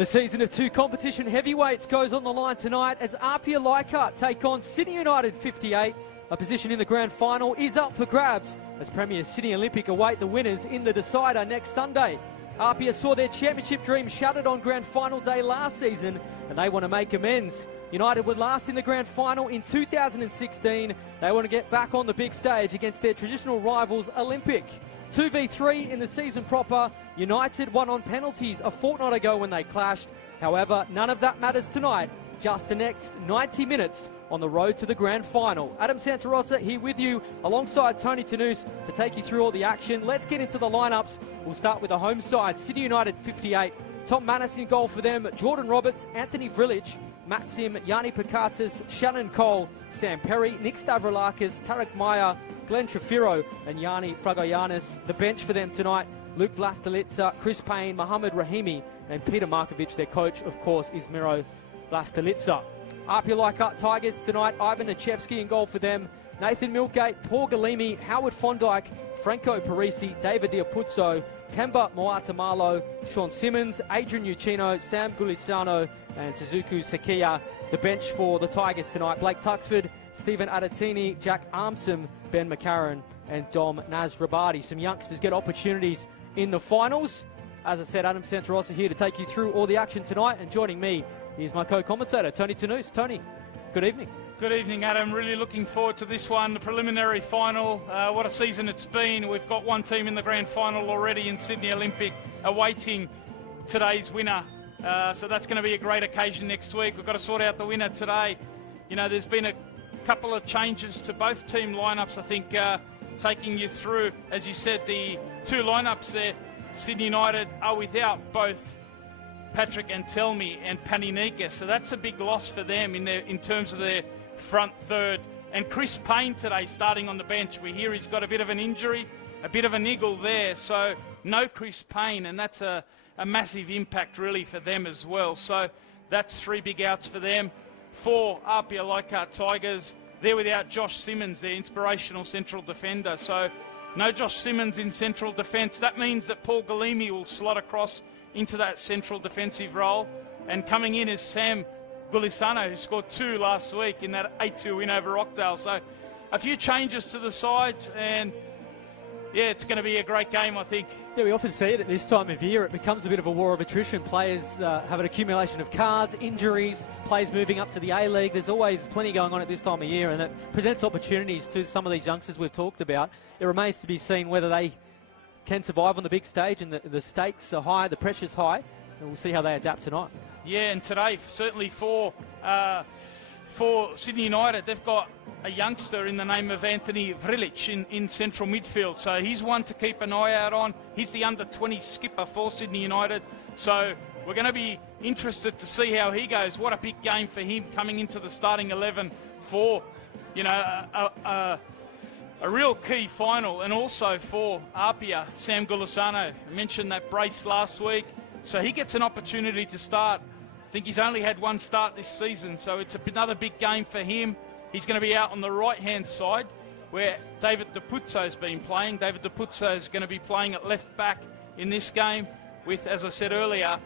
The season of two competition heavyweights goes on the line tonight as APIA Leichhardt take on Sydney United 58. A position in the grand final is up for grabs as Premier Sydney Olympic await the winners in the decider next Sunday. APIA saw their championship dream shattered on grand final day last season and they want to make amends. United were last in the grand final in 2016. They want to get back on the big stage against their traditional rivals Olympic. 2v3 in the season proper. United won on penalties a fortnight ago when they clashed. However, none of that matters tonight. Just the next 90 minutes on the road to the grand final. Adam Santarossa here with you alongside Tony Tanous to take you through all the action. Let's get into the lineups. We'll start with the home side. Sydney United 58. Tom Manus in goal for them. Jordan Roberts, Anthony Vrilich, Matt Sim, Yanni Pakatis, Shannon Cole, Sam Perry, Nick Stavroulakis, Tarek Meyer, Glenn Trefiro and Yanni Fragoyanis. The bench for them tonight, Luke Vlastelica, Chris Payne, Mohamed Rahimi and Peter Markovic. Their coach, of course, is Miro Vlastelica. APIA Leichhardt Tigers tonight, Ivan Nachevsky in goal for them. Nathan Milgate, Paul Galimi, Howard Fondike, Franco Parisi, David Diapuzzo, Temba Moatamalo, Sean Simmons, Adrian Uccino, Sam Gulisano and Suzuku Sekiya. The bench for the Tigers tonight, Blake Tuxford, Stephen Adatini, Jack Armstrong, Ben McCarron and Dom Nasrabadi. Some youngsters get opportunities in the finals. As I said, Adam Santarossa here to take you through all the action tonight, and joining me is my co-commentator, Tony Tanous. Tony, good evening. Good evening, Adam. Really looking forward to this one, the preliminary final. What a season it's been. We've got one team in the grand final already in Sydney Olympic awaiting today's winner. So that's going to be a great occasion next week. We've got to sort out the winner today. You know, there's been a couple of changes to both team lineups, I think, taking you through, as you said, the two lineups there. Sydney United are without both Patrick Antelmi and Paninika, so that's a big loss for them in terms of their front third. And Chris Payne today starting on the bench. We hear he's got a bit of an injury, a bit of a niggle there, so no Chris Payne, and that's a massive impact really for them as well. So that's three big outs for them. For APIA Leichhardt Tigers, they're without Josh Simmons, their inspirational central defender. So no Josh Simmons in central defence. That means that Paul Galimi will slot across into that central defensive role. And coming in is Sam Gulisano, who scored 2 last week in that 8-2 win over Rockdale. So a few changes to the sides, and yeah, it's going to be a great game, I think. Yeah, we often see it at this time of year. It becomes a bit of a war of attrition. Players have an accumulation of cards, injuries, players moving up to the A-League. There's always plenty going on at this time of year, and it presents opportunities to some of these youngsters we've talked about. It remains to be seen whether they can survive on the big stage, and the stakes are high, the pressure's high, and we'll see how they adapt tonight. Yeah, and today, certainly for Sydney United, they've got a youngster in the name of Anthony Vrilich in central midfield. So he's one to keep an eye out on. He's the under-20 skipper for Sydney United. So we're going to be interested to see how he goes. What a big game for him coming into the starting 11 for, you know, a real key final. And also for APIA, Sam Gulisano. I mentioned that brace last week. So he gets an opportunity to start. I think he's only had one start this season, so it's another big game for him. He's going to be out on the right-hand side where David Diapuzzo's been playing. David Diapuzzo is going to be playing at left back in this game with, as I said earlier,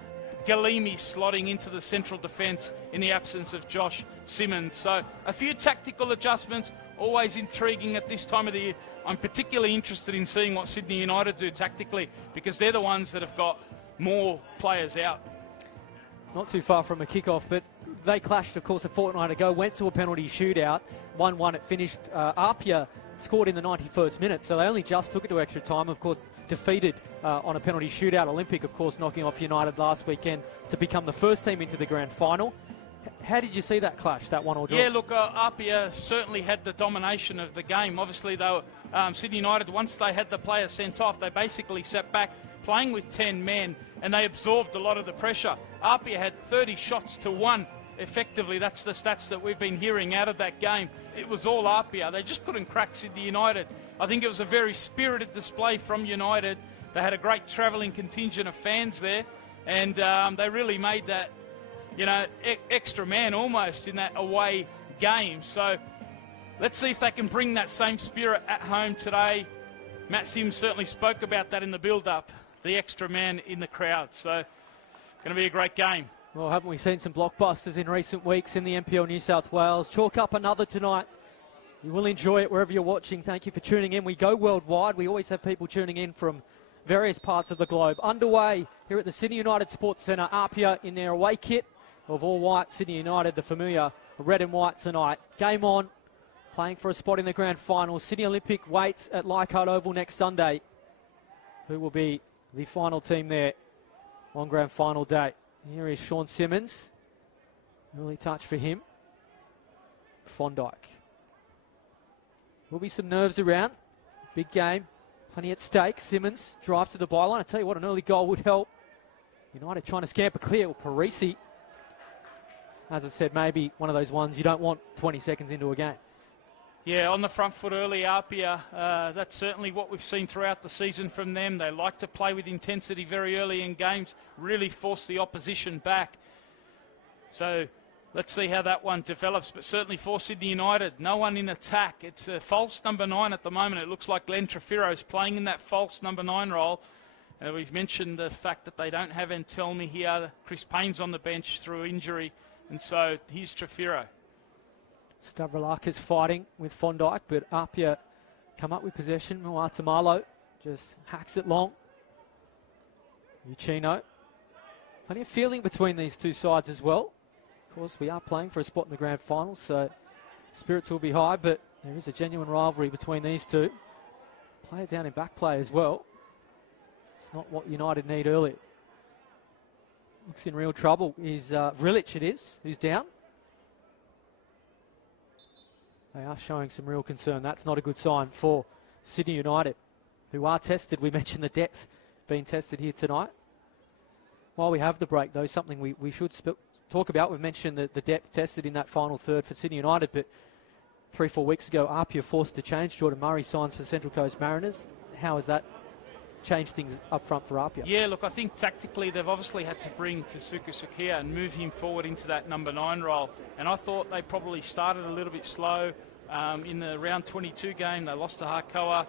Galimi slotting into the central defence in the absence of Josh Simmons. So a few tactical adjustments, always intriguing at this time of the year. I'm particularly interested in seeing what Sydney United do tactically because they're the ones that have got more players out. Not too far from a kick-off, but they clashed, of course, a fortnight ago, went to a penalty shootout, 1-1 it finished. APIA scored in the 91st minute, so they only just took it to extra time, of course, defeated on a penalty shootout. Olympic, of course, knocking off United last weekend to become the first team into the grand final. How did you see that clash, that 1-1 draw? Yeah, look, APIA certainly had the domination of the game. Obviously, though, Sydney United, once they had the players sent off, they basically sat back playing with 10 men, and they absorbed a lot of the pressure. APIA had 30 shots to 1. Effectively, that's the stats that we've been hearing out of that game. It was all APIA. They just couldn't crack Sydney United. I think it was a very spirited display from United. They had a great travelling contingent of fans there, and they really made that, you know, extra man almost in that away game. So let's see if they can bring that same spirit at home today. Matt Sims certainly spoke about that in the build-up, the extra man in the crowd. So Going to be a great game. Well, haven't we seen some blockbusters in recent weeks in the NPL New South Wales? Chalk up another tonight. You will enjoy it wherever you're watching. Thank you for tuning in. We go worldwide. We always have people tuning in from various parts of the globe. Underway here at the Sydney United Sports Centre. APIA in their away kit of all white. Sydney United, the familiar red and white tonight. Game on. Playing for a spot in the grand final. Sydney Olympic waits at Leichhardt Oval next Sunday. Who will be the final team there on grand final day? Here is Sean Simmons. Early touch for him. Fondike. Will be some nerves around. Big game. Plenty at stake. Simmons drives to the byline. I tell you what, an early goal would help. United trying to scamper clear with Parisi. As I said, maybe one of those ones you don't want 20 seconds into a game. Yeah, on the front foot early, APIA. That's certainly what we've seen throughout the season from them. They like to play with intensity very early in games, really force the opposition back. So let's see how that one develops. But certainly for Sydney United, no one in attack. It's a false number 9 at the moment. It looks like Glenn Trefiro's playing in that false number 9 role. We've mentioned the fact that they don't have Antelmi here. Chris Payne's on the bench through injury. And so here's Trefiro. Stavroulakis fighting with Fondike, but Apia come up with possession. Muatamalo just hacks it long. Uchino. Plenty of feeling between these two sides as well. Of course, we are playing for a spot in the grand final, so spirits will be high, but there is a genuine rivalry between these two. Play it down in back play as well. It's not what United need early. Looks in real trouble is Vrilic, it is, who's down. They are showing some real concern. That's not a good sign for Sydney United, who are tested. We mentioned the depth being tested here tonight. While we have the break, though, something we should talk about. We've mentioned the depth tested in that final third for Sydney United, but 3-4 weeks ago, Apia forced to change. Jordan Murray signs for Central Coast Mariners. How has that changed things up front for Apia? Yeah, look, I think tactically they've obviously had to bring Tasuku Sakia and move him forward into that number 9 role. And I thought they probably started a little bit slow. In the round 22 game, they lost to Harcoa.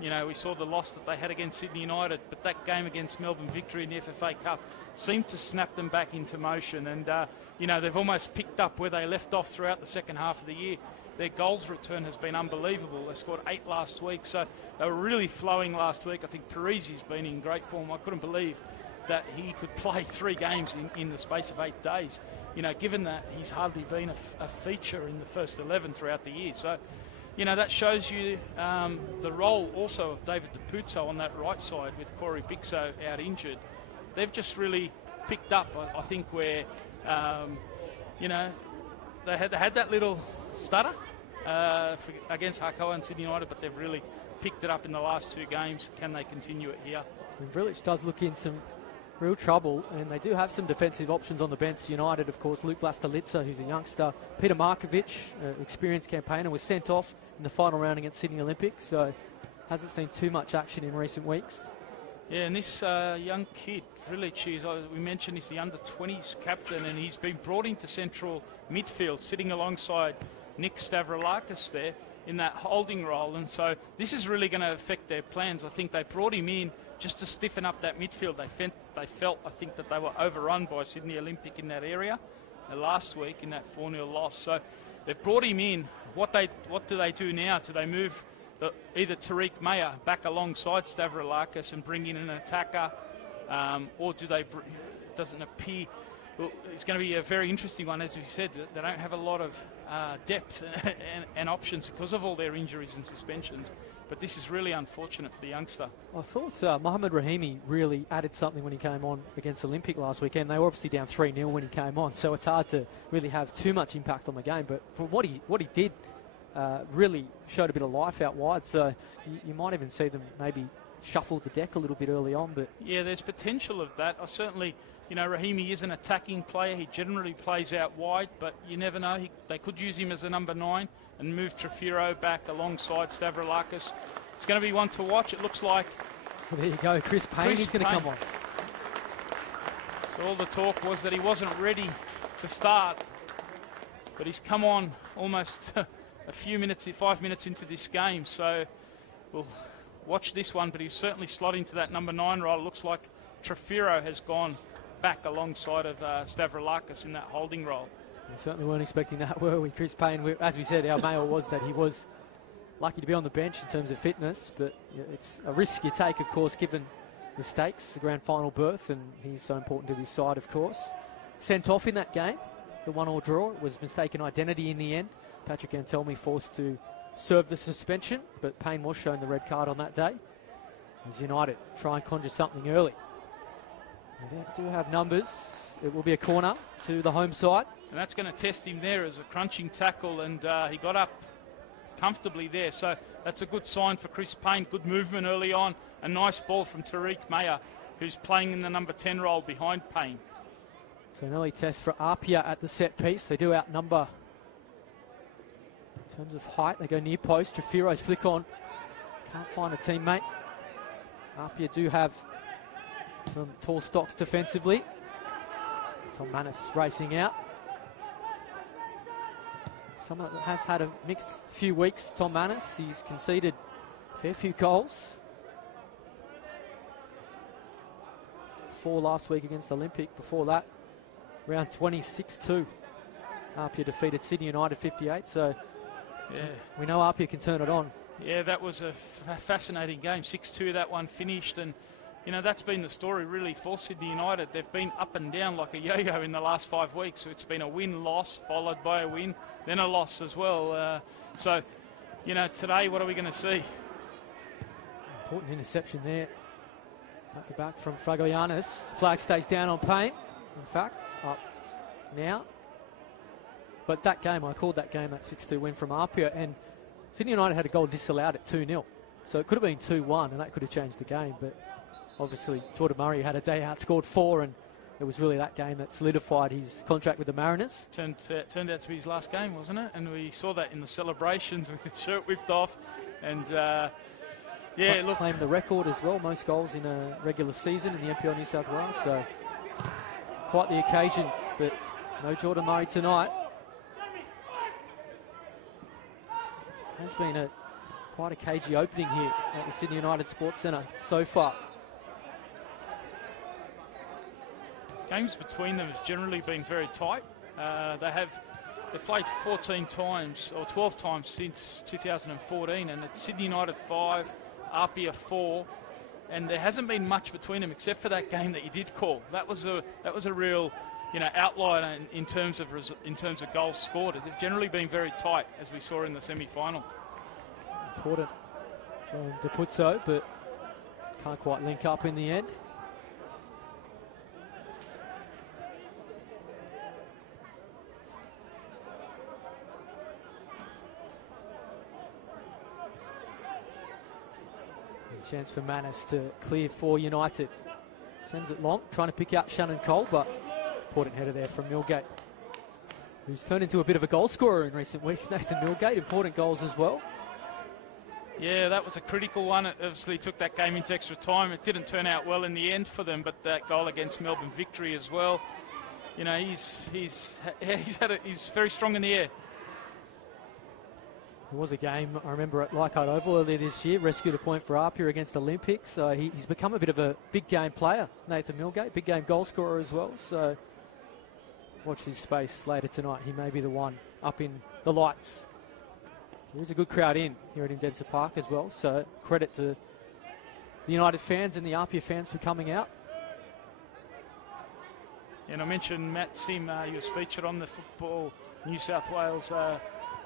We saw the loss that they had against Sydney United, but that game against Melbourne Victory in the FFA Cup seemed to snap them back into motion. And, they've almost picked up where they left off throughout the second half of the year. Their goals return has been unbelievable. They scored 8 last week, so they were really flowing last week. I think Parisi's been in great form. I couldn't believe that he could play 3 games in the space of 8 days. Given that he's hardly been a feature in the first 11 throughout the year. So, that shows you the role also of David DePuzzo on that right side with Corey Bixo out injured. They've just really picked up, I think, where, they had that little stutter against Harcoa and Sydney United, but they've really picked it up in the last 2 games. Can they continue it here? And Vrilic does look in some real trouble, and they do have some defensive options on the bench. United, of course, Luke Vlastalica, who's a youngster. Peter Markovic, experienced campaigner, was sent off in the final round against Sydney Olympic, so hasn't seen too much action in recent weeks. Yeah, and this young kid, Vrilic, we mentioned he's the under-20s captain, and he's been brought into central midfield, sitting alongside Nick Stavroulakis there in that holding role. And so this is really going to affect their plans. I think they brought him in just to stiffen up that midfield. They felt, I think, that they were overrun by Sydney Olympic in that area last week in that 4-0 loss. So they've brought him in. What do they do now? Do they move either Tariq Mayer back alongside Stavroulakis and bring in an attacker, or do they? Doesn't appear. Well, it's going to be a very interesting one, as we said. They don't have a lot of depth and options because of all their injuries and suspensions. But this is really unfortunate for the youngster. I thought Mohamed Rahimi really added something when he came on against Olympic last weekend. They were obviously down 3-0 when he came on, so it's hard to really have too much impact on the game. But for what he did, really showed a bit of life out wide. So you might even see them maybe shuffle the deck a little bit early on. But yeah, there's potential of that. I certainly. Rahimi is an attacking player. He generally plays out wide, but you never know. They could use him as a number 9 and move Trefiro back alongside Stavroulakis. It's going to be one to watch, it looks like. Well, there you go. Chris Payne is going to come on. So all the talk was that he wasn't ready to start, but he's come on almost a few minutes, 5 minutes into this game. So we'll watch this one, but he's certainly slotting to that number 9 role. It looks like Trefiro has gone back alongside of Stavroulakis in that holding role. We certainly weren't expecting that, were we, Chris Payne? As we said, our mail was that he was lucky to be on the bench in terms of fitness, but it's a risk you take, of course, given the stakes, the grand final berth, and he's so important to this side, of course. Sent off in that game, the 1-1 draw. It was mistaken identity in the end. Patrick Antelmi forced to serve the suspension, but Payne was shown the red card on that day. As United try and conjure something early. They do have numbers. It will be a corner to the home side. And that's going to test him there as a crunching tackle, and he got up comfortably there. So that's a good sign for Chris Payne. Good movement early on. A nice ball from Tariq Mayer, who's playing in the number 10 role behind Payne. So an early test for APIA at the set piece. They do outnumber in terms of height. They go near post. Trafiro's flick on. Can't find a teammate. APIA do have some tall stocks defensively. Tom Manis racing out. Someone that has had a mixed few weeks, Tom Manis. He's conceded a fair few goals. 4 last week against Olympic. Before that, round 26-2. APIA defeated Sydney United 58, so yeah, we know APIA can turn it on. Yeah, that was a fascinating game. 6-2 that one finished, and you know, that's been the story really for Sydney United. They've been up and down like a yo-yo in the last 5 weeks. So it's been a win-loss followed by a win, then a loss as well. So, you know, today what are we going to see? Important interception there at the back from Fragoyanis. Flag stays down on Payne. In fact, up now. But that game, I called that game that 6-2 win from APIA, and Sydney United had a goal disallowed at 2-0. So it could have been 2-1, and that could have changed the game. But obviously, Jordan Murray had a day out, scored 4, and it was really that game that solidified his contract with the Mariners. Turned out to be his last game, wasn't it? And we saw that in the celebrations with his shirt whipped off. And, yeah, look. Claimed the record as well, most goals in a regular season in the NPL New South Wales. So, quite the occasion, but no Jordan Murray tonight. Has been quite a cagey opening here at the Sydney United Sports Centre so far. Games between them has generally been very tight. They've played 14 times or 12 times since 2014, and it's Sydney United 5, APIA 4, and there hasn't been much between them except for that game that you did call. That was a real, you know, outlier in terms of goals scored. They've generally been very tight, as we saw in the semi-final. Important from Deputso, but can't quite link up in the end. Chance for Manis to clear for United. Sends it long, trying to pick out Shannon Cole, but important header there from Millgate, who's turned into a bit of a goal scorer in recent weeks. Nathan Millgate, important goals as well. Yeah, that was a critical one. It obviously took that game into extra time. It didn't turn out well in the end for them, but that goal against Melbourne Victory as well. You know, he's very strong in the air. There was a game, I remember, at Leichhardt Oval earlier this year, rescued a point for APIA against Olympics. So he's become a bit of a big game player, Nathan Millgate, big game goal scorer as well. So watch this space later tonight. He may be the one up in the lights. There's a good crowd in here at Indenser Park as well. So credit to the United fans and the APIA fans for coming out. And I mentioned Matt Sim, he was featured on the Football New South Wales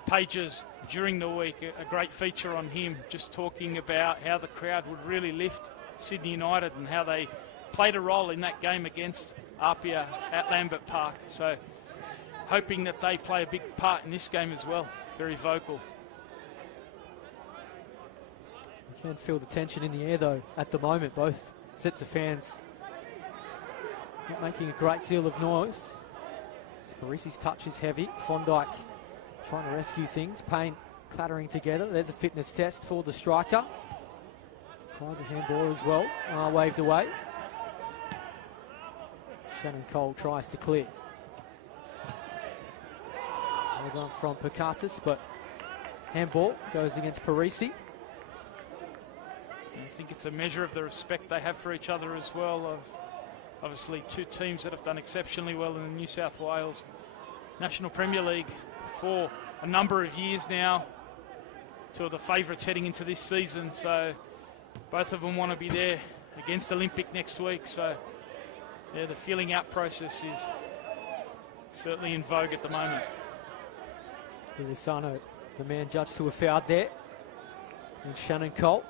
pages during the week. A great feature on him, just talking about how the crowd would really lift Sydney United and how they played a role in that game against APIA at Lambert Park. So hoping that they play a big part in this game as well. Very vocal. You can feel the tension in the air though at the moment. Both sets of fans not making a great deal of noise. Parisi's touch is heavy. Fondike trying to rescue things. Payne clattering together. There's a fitness test for the striker. Tries a handball as well. Waved away. Shannon Cole tries to clear. Well done from Pakatis, but handball goes against Parisi. I think it's a measure of the respect they have for each other as well. Obviously, two teams that have done exceptionally well in the New South Wales National Premier League for a number of years now. Two of the favourites heading into this season, so both of them want to be there against Olympic next week. So, yeah, the feeling out process is certainly in vogue at the moment. Ilisano, the man judged to have fouled there, and Shannon Cole.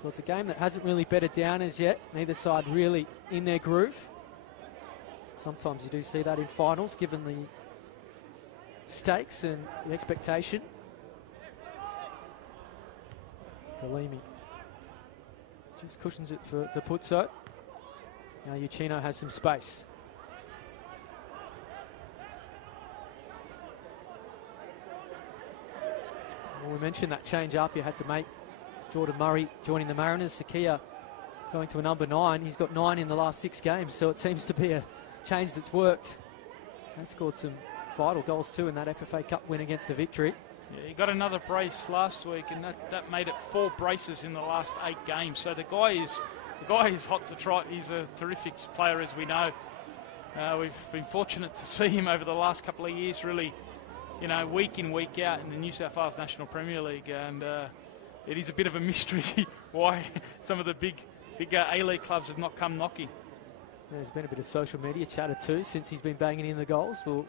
So it's a game that hasn't really bedded down as yet. Neither side really in their groove. Sometimes you do see that in finals, given the stakes and the expectation. Galimi just cushions it to Puzzo. Now Uchino has some space. Well, we mentioned that change up you had to make. Jordan Murray joining the Mariners. Sakia going to a number 9. He's got 9 in the last 6 games, so it seems to be a change that's worked. They scored some vital goals too in that FFA Cup win against the Victory. Yeah, he got another brace last week, and that made it 4 braces in the last 8 games. So the guy is hot to trot. He's a terrific player, as we know. We've been fortunate to see him over the last couple of years, really, week in, week out in the New South Wales National Premier League, and it is a bit of a mystery why some of the big A-League clubs have not come knocking. There's been a bit of social media chatter too since he's been banging in the goals. We'll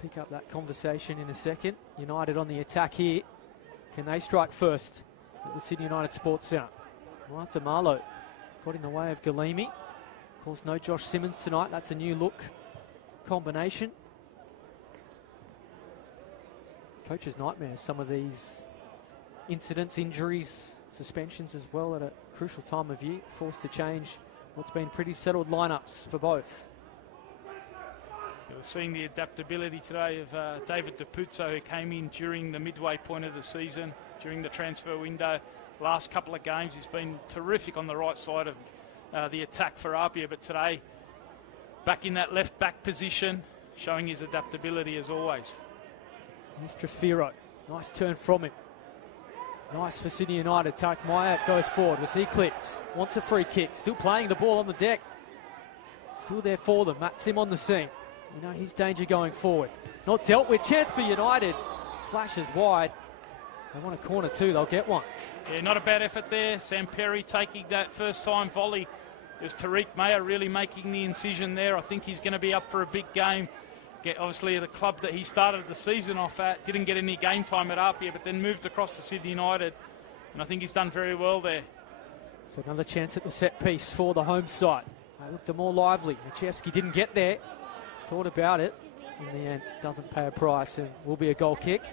pick up that conversation in a second. United on the attack here. Can they strike first at the Sydney United Sports Centre? Marta Marlowe got in the way of Galimi. Of course, no Josh Simmons tonight. That's a new look combination. Coach's nightmare, some of these incidents, injuries, suspensions as well at a crucial time of year, forced to change what's been pretty settled lineups for both. We're seeing the adaptability today of David Depuzzo, who came in during the midway point of the season, during the transfer window. Last couple of games, he's been terrific on the right side of the attack for APIA, but today, back in that left back position, showing his adaptability as always. Here's Trefiro. Nice turn from him. Nice for Sydney United. Tarek Myatt goes forward. Was he clipped? Wants a free kick. Still playing the ball on the deck. Still there for them. Matt Sim on the scene. His danger going forward. Not dealt with. Chance for United. Flashes wide. They want a corner too. They'll get one. Yeah, not a bad effort there. Sam Perry taking that first time volley. It was Tariq Mayer really making the incision there. I think he's going to be up for a big game. Obviously, the club that he started the season off at didn't get any game time at APIA, but then moved across to Sydney United, and I think he's done very well there. So another chance at the set piece for the home side. They looked the more lively. Machevsky didn't get there. Thought about it. In the end, doesn't pay a price and will be a goal kick.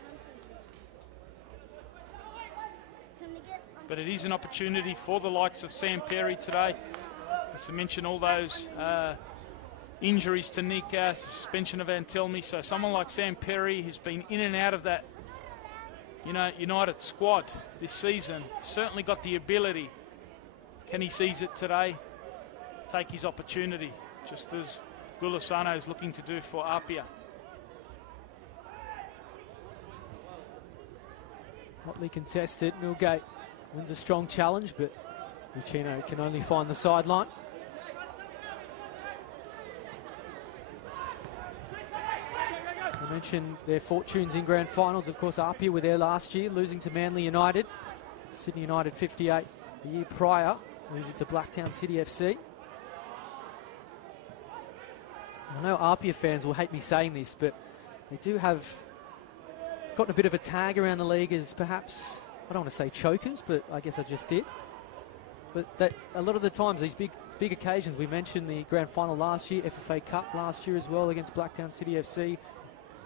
But it is an opportunity for the likes of Sam Perry today. As I mentioned, all those injuries to Nick, suspension of Antelmi. So someone like Sam Perry, who's been in and out of that United squad this season, certainly got the ability. Can he seize it today? Take his opportunity, just as Gulisano is looking to do for APIA. Hotly contested. Millgate wins a strong challenge, but Uchino can only find the sideline. I mentioned their fortunes in grand finals. Of course, APIA were there last year, losing to Manly United. Sydney United 58 the year prior, losing to Blacktown City FC. I know APIA fans will hate me saying this, but they do have gotten a bit of a tag around the league as perhaps, I don't want to say chokers, but I guess I just did. But that a lot of the times, these big occasions, we mentioned the grand final last year, FFA Cup last year as well against Blacktown City FC.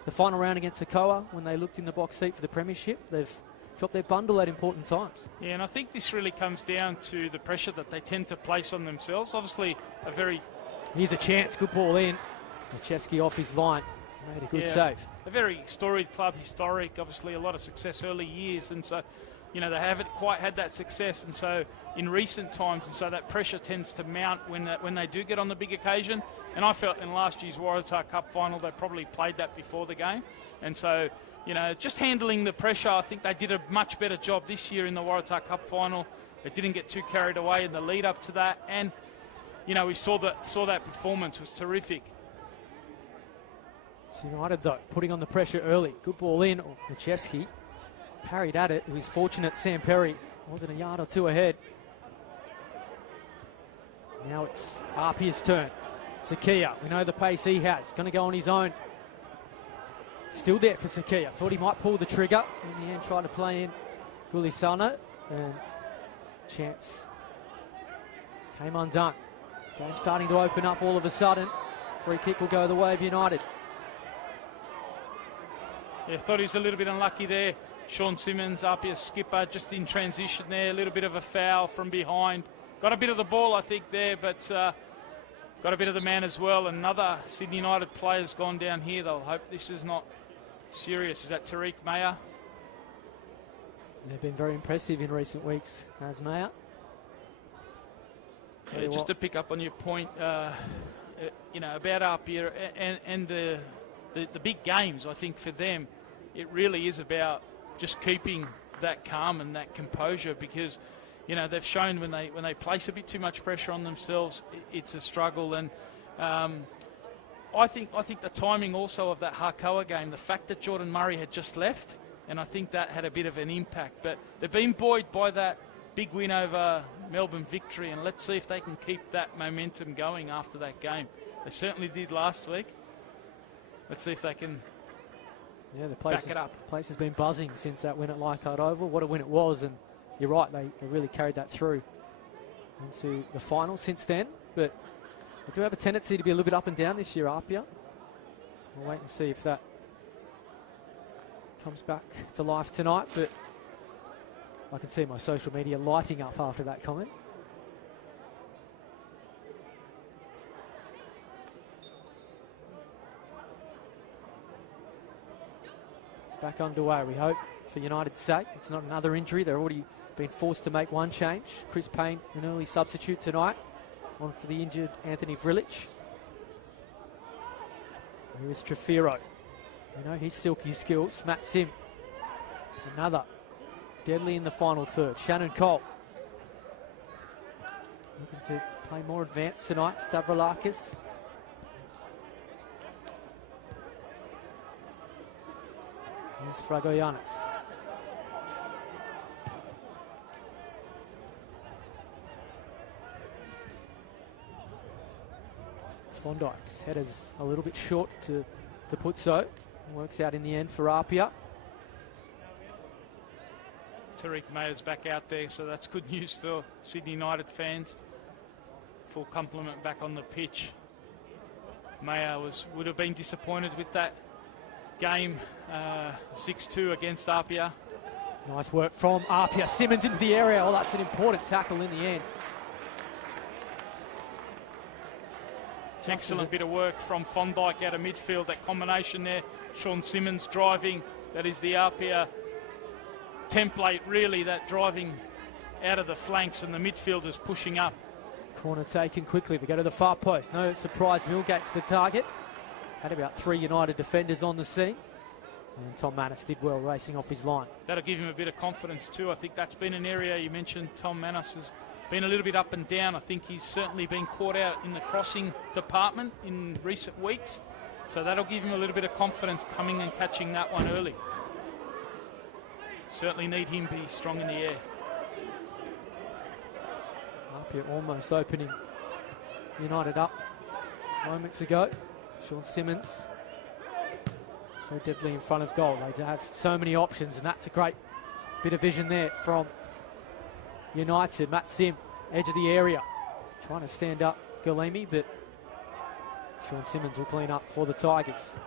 The final round against Sokoa, when they looked in the box seat for the premiership, they've dropped their bundle at important times. Yeah, and I think this really comes down to the pressure that they tend to place on themselves. Obviously, Here's a chance, good ball in. Machevsky off his line, made a good save. A very storied club, historic, obviously a lot of success early years, and so, they haven't quite had that success, and so in recent times, and so that pressure tends to mount when they do get on the big occasion. And I felt in last year's Waratah Cup final, they probably played that before the game. And so, just handling the pressure, I think they did a much better job this year in the Waratah Cup final. They didn't get too carried away in the lead up to that, and you know, we saw that performance was terrific. It's United though, putting on the pressure early. Good ball in. Machevsky parried at it. He was fortunate. Sam Perry wasn't a yard or two ahead. Now it's Apia's turn. Sakia, we know the pace he has. Going to go on his own. Still there for Sakia. Thought he might pull the trigger. In the end, tried to play in Gulisano. And chance came undone. Game starting to open up all of a sudden. Free kick will go the way of United. Yeah, thought he was a little bit unlucky there. Sean Simmons, Apia's skipper, just in transition there. A little bit of a foul from behind. Got a bit of the ball, I think, there, but got a bit of the man as well. Another Sydney United player's gone down here. They'll hope this is not serious. Is that Tariq Mayer? They've been very impressive in recent weeks, as Mayer. Yeah, just to pick up on your point, you know, about Apia and the big games, I think for them, it really is about just keeping that calm and that composure, because, you know, they've shown when they place a bit too much pressure on themselves, it's a struggle. And I think the timing also of that Harkoa game, the fact that Jordan Murray had just left, and I think that had a bit of an impact. But they've been buoyed by that big win over Melbourne Victory, and let's see if they can keep that momentum going after that game. They certainly did last week. Let's see if they can back it up. The place has been buzzing since that win at Leichhardt Oval. What a win it was, and you're right, they really carried that through into the final since then. But they do have a tendency to be a little bit up and down this year, Apia. We'll wait and see if that comes back to life tonight, but I can see my social media lighting up after that comment. Back underway, we hope, for United's sake. It's not another injury. They're already been forced to make one change. Chris Payne, an early substitute tonight, on for the injured Anthony Vrilich. Here is Trefiro. You know, his silky skills. Matt Sim, another deadly in the final third. Shannon Cole, looking to play more advanced tonight. Stavroulakis. Here's Fragoyanis. Thorndike's header's a little bit short to put so. Works out in the end for Apia. Tariq Mayer's back out there, so that's good news for Sydney United fans. Full complement back on the pitch. Mayer would have been disappointed with that game, 6-2 against Apia. Nice work from Apia. Simmons into the area. Oh, that's an important tackle in the end. Excellent bit of work from Thorndike out of midfield. That combination there, Sean Simmons driving. That is the Apia template, really, that driving out of the flanks and the midfielders pushing up. Corner taken quickly. They go to the far post. No surprise, Millgate's the target. Had about 3 United defenders on the scene. And Tom Manus did well racing off his line. That'll give him a bit of confidence too. I think that's been an area you mentioned. Tom Manus has been a little bit up and down. I think he's certainly been caught out in the crossing department in recent weeks. So that'll give him a little bit of confidence coming and catching that one early. Certainly need him to be strong in the air. Apia almost opening United up moments ago. Sean Simmons, so deadly in front of goal. They have so many options, and that's a great bit of vision there from United. Matt Sim, edge of the area, trying to stand up Galemi, but Sean Simmons will clean up for the Tigers.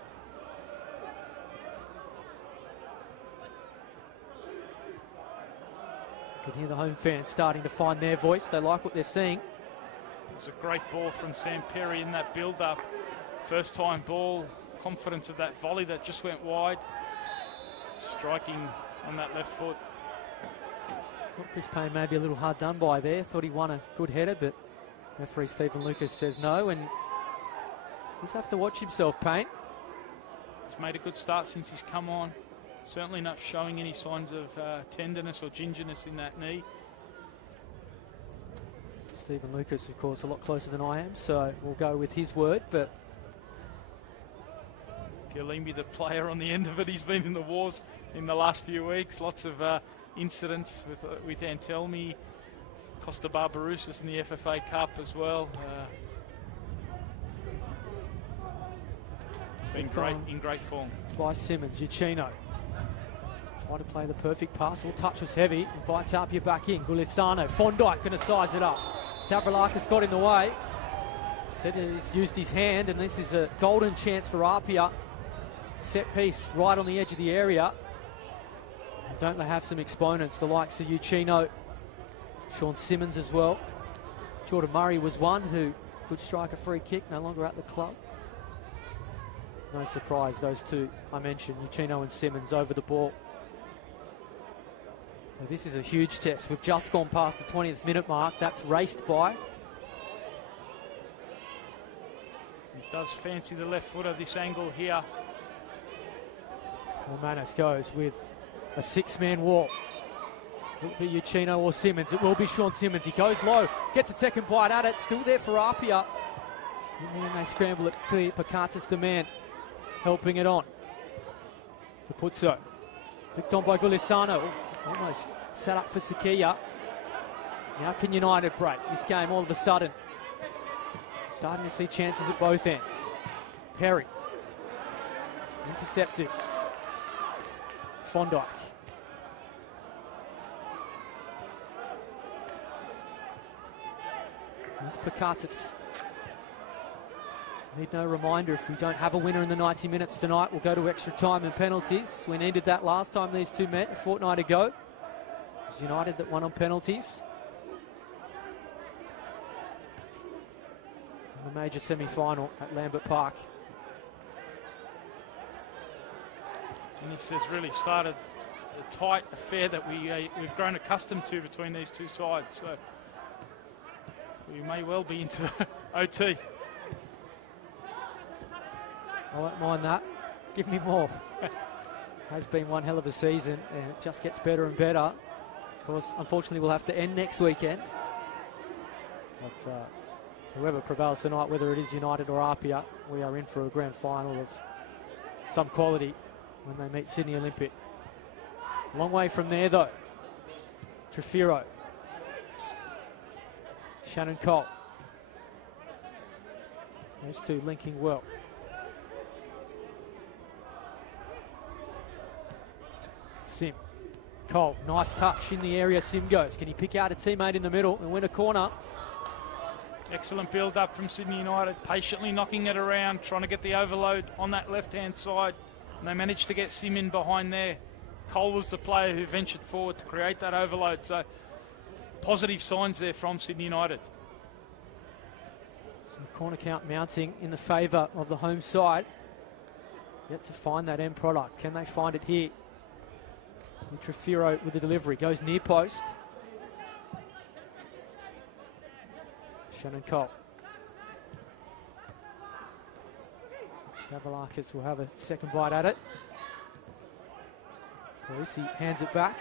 You can hear the home fans starting to find their voice. They like what they're seeing. It was a great ball from Sam Perry in that build-up. First time ball, confidence of that volley that just went wide. Striking on that left foot. Thought Chris Payne may be a little hard done by there. Thought he won a good header, but referee Stephen Lucas says no, and he's have to watch himself, Payne. He's made a good start since he's come on. Certainly not showing any signs of tenderness or gingerness in that knee. Stephen Lucas, of course, a lot closer than I am, so we'll go with his word. But Galimbi, the player on the end of it, he's been in the wars in the last few weeks. Lots of incidents with Antelmi, Costa Barbarouses in the FFA Cup as well. Been great, in great form. By Simmons, Giacchino. Try to play the perfect pass. All touch was heavy. Invites Apia back in. Gulisano. Fondike going to size it up. Stavroulakis got in the way. Said he's used his hand, and this is a golden chance for Apia. Set piece right on the edge of the area. And don't they have some exponents, the likes of Giacchino, Sean Simmons as well. Jordan Murray was one who could strike a free kick, no longer at the club. No surprise, those two I mentioned, Giacchino and Simmons over the ball. So this is a huge test. We've just gone past the 20th minute mark. That's raced by. He does fancy the left footer, this angle here. So Manos goes with a six-man wall. Will it be Giacchino or Simmons? It will be Sean Simmons. He goes low, gets a second bite at it. Still there for Apia. And then they scramble it clear. Pakatis the man helping it on. To Puzzo. Flicked on by Gulisano. Almost set up for Sakia. Now can United break this game all of a sudden? Starting to see chances at both ends. Perry. Intercepted. Fondike. There's Pakatis. Need no reminder, if we don't have a winner in the 90 minutes tonight, we'll go to extra time and penalties. We needed that last time these two met a fortnight ago. It was United that won on penalties. In the major semi-final at Lambert Park. And he says really started a tight affair that we've grown accustomed to between these two sides. So we may well be into OT. I won't mind that. Give me more. Has been one hell of a season, and it just gets better and better. Of course, unfortunately, we'll have to end next weekend. But whoever prevails tonight, whether it is United or Apia, we are in for a grand final of some quality when they meet Sydney Olympic. Long way from there, though. Trefiro. Shannon Cole. Those two linking well. Sim. Cole, nice touch in the area. Sim goes. Can he pick out a teammate in the middle and win a corner? Excellent build-up from Sydney United, patiently knocking it around, trying to get the overload on that left-hand side. And they managed to get Sim in behind there. Cole was the player who ventured forward to create that overload. So positive signs there from Sydney United. Some corner count mounting in the favour of the home side. Yet to find that end product. Can they find it here? And Trefiro with the delivery. Goes near post. Shannon Cole. Stavroulakis will have a second bite at it. Parisi hands it back.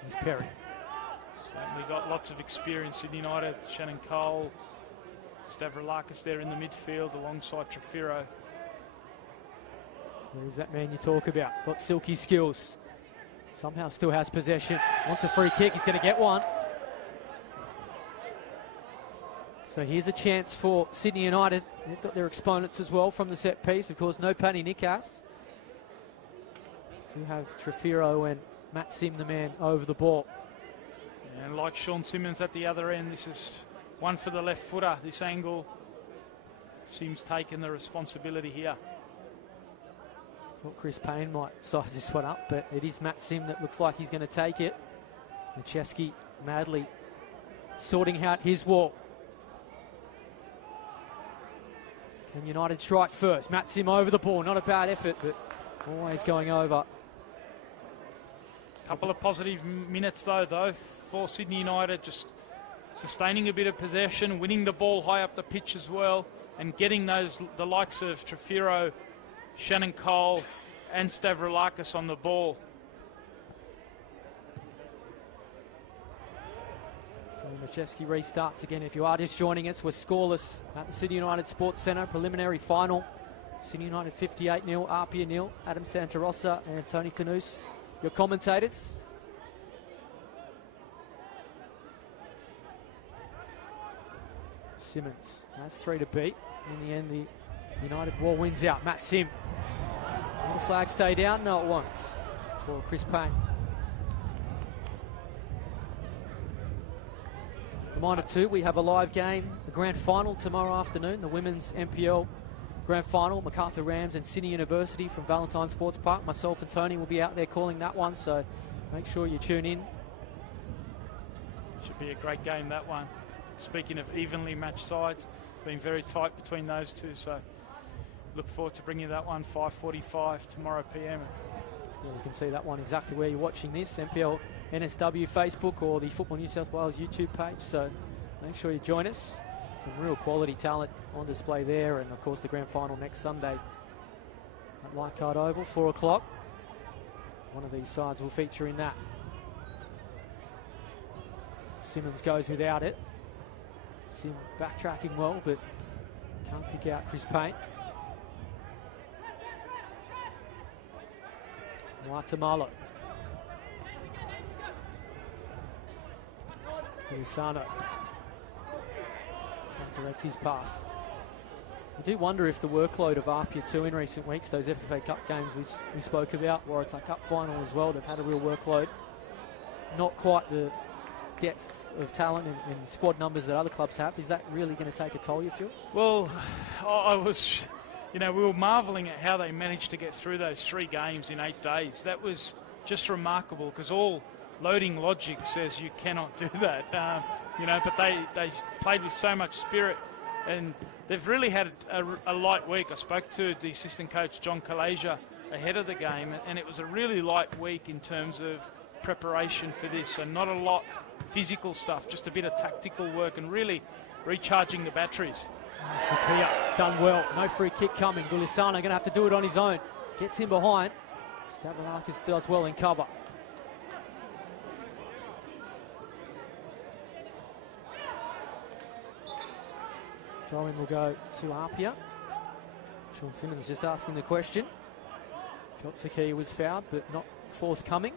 Here's Perry. Certainly got lots of experience in United. Shannon Cole, Stavroulakis there in the midfield alongside Trefiro. There's that man you talk about. Got silky skills. Somehow still has possession. Wants a free kick. He's going to get one. So here's a chance for Sydney United. They've got their exponents as well from the set piece. Of course, no Pani Nikas. Do have Trefiro and Matt Sim, the man, over the ball. And like Sean Simmons at the other end, this is one for the left footer. This angle. Sim's taken the responsibility here. Thought Chris Payne might size this one up, but it is Matt Sim that looks like he's going to take it. Machewski madly sorting out his wall. Can United strike first? Matt Sim over the ball. Not a bad effort, but always going over. Couple of positive minutes, though, for Sydney United. Just sustaining a bit of possession, winning the ball high up the pitch as well, and getting the likes of Trefiro, Shannon Cole and Stavroulakis on the ball. So Machevsky restarts again. If you are just joining us, we're scoreless at the Sydney United Sports Centre preliminary final. Sydney United 58-0, APIA 0. Adam Santarossa and Tony Tanous, your commentators. Simmons, that's 3 to beat. In the end, the United War wins out. Matt Sim. Will the flag stay down? No, it won't. For Chris Payne. Reminder too, we have a live game, the grand final tomorrow afternoon, the women's NPL grand final, MacArthur Rams and Sydney University from Valentine Sports Park. Myself and Tony will be out there calling that one, so make sure you tune in. Should be a great game, that one. Speaking of evenly matched sides, been very tight between those two, so look forward to bringing you that one, 5:45 tomorrow PM. Yeah, you can see that one exactly where you're watching this, NPL NSW Facebook or the Football New South Wales YouTube page, so make sure you join us. Some real quality talent on display there, and of course the grand final next Sunday at Leichhardt Oval, 4 o'clock. One of these sides will feature in that. Simmons goes without it. Sim backtracking well, but can't pick out Chris Payne. Waitamalo. Luisano. Can't direct his pass. I do wonder if the workload of APIA 2 in recent weeks, those FFA Cup games we spoke about, Waratah Cup final as well, they've had a real workload. Not quite the depth of talent and squad numbers that other clubs have. Is that really going to take a toll, you feel? Well, I was, we were marvelling at how they managed to get through those 3 games in 8 days. That was just remarkable, because all loading logic says you cannot do that. But they played with so much spirit, and they've really had a light week. I spoke to the assistant coach, John Kalasia, ahead of the game, and it was a really light week in terms of preparation for this, and not a lot physical stuff, just a bit of tactical work and really recharging the batteries. Sakia, it's done well. No free kick coming. Gulisano going to have to do it on his own. Gets in behind. Stavronakis does well in cover. Throw-in will go to Apia. Sean Simmons just asking the question. Felt Sakia was fouled, but not forthcoming.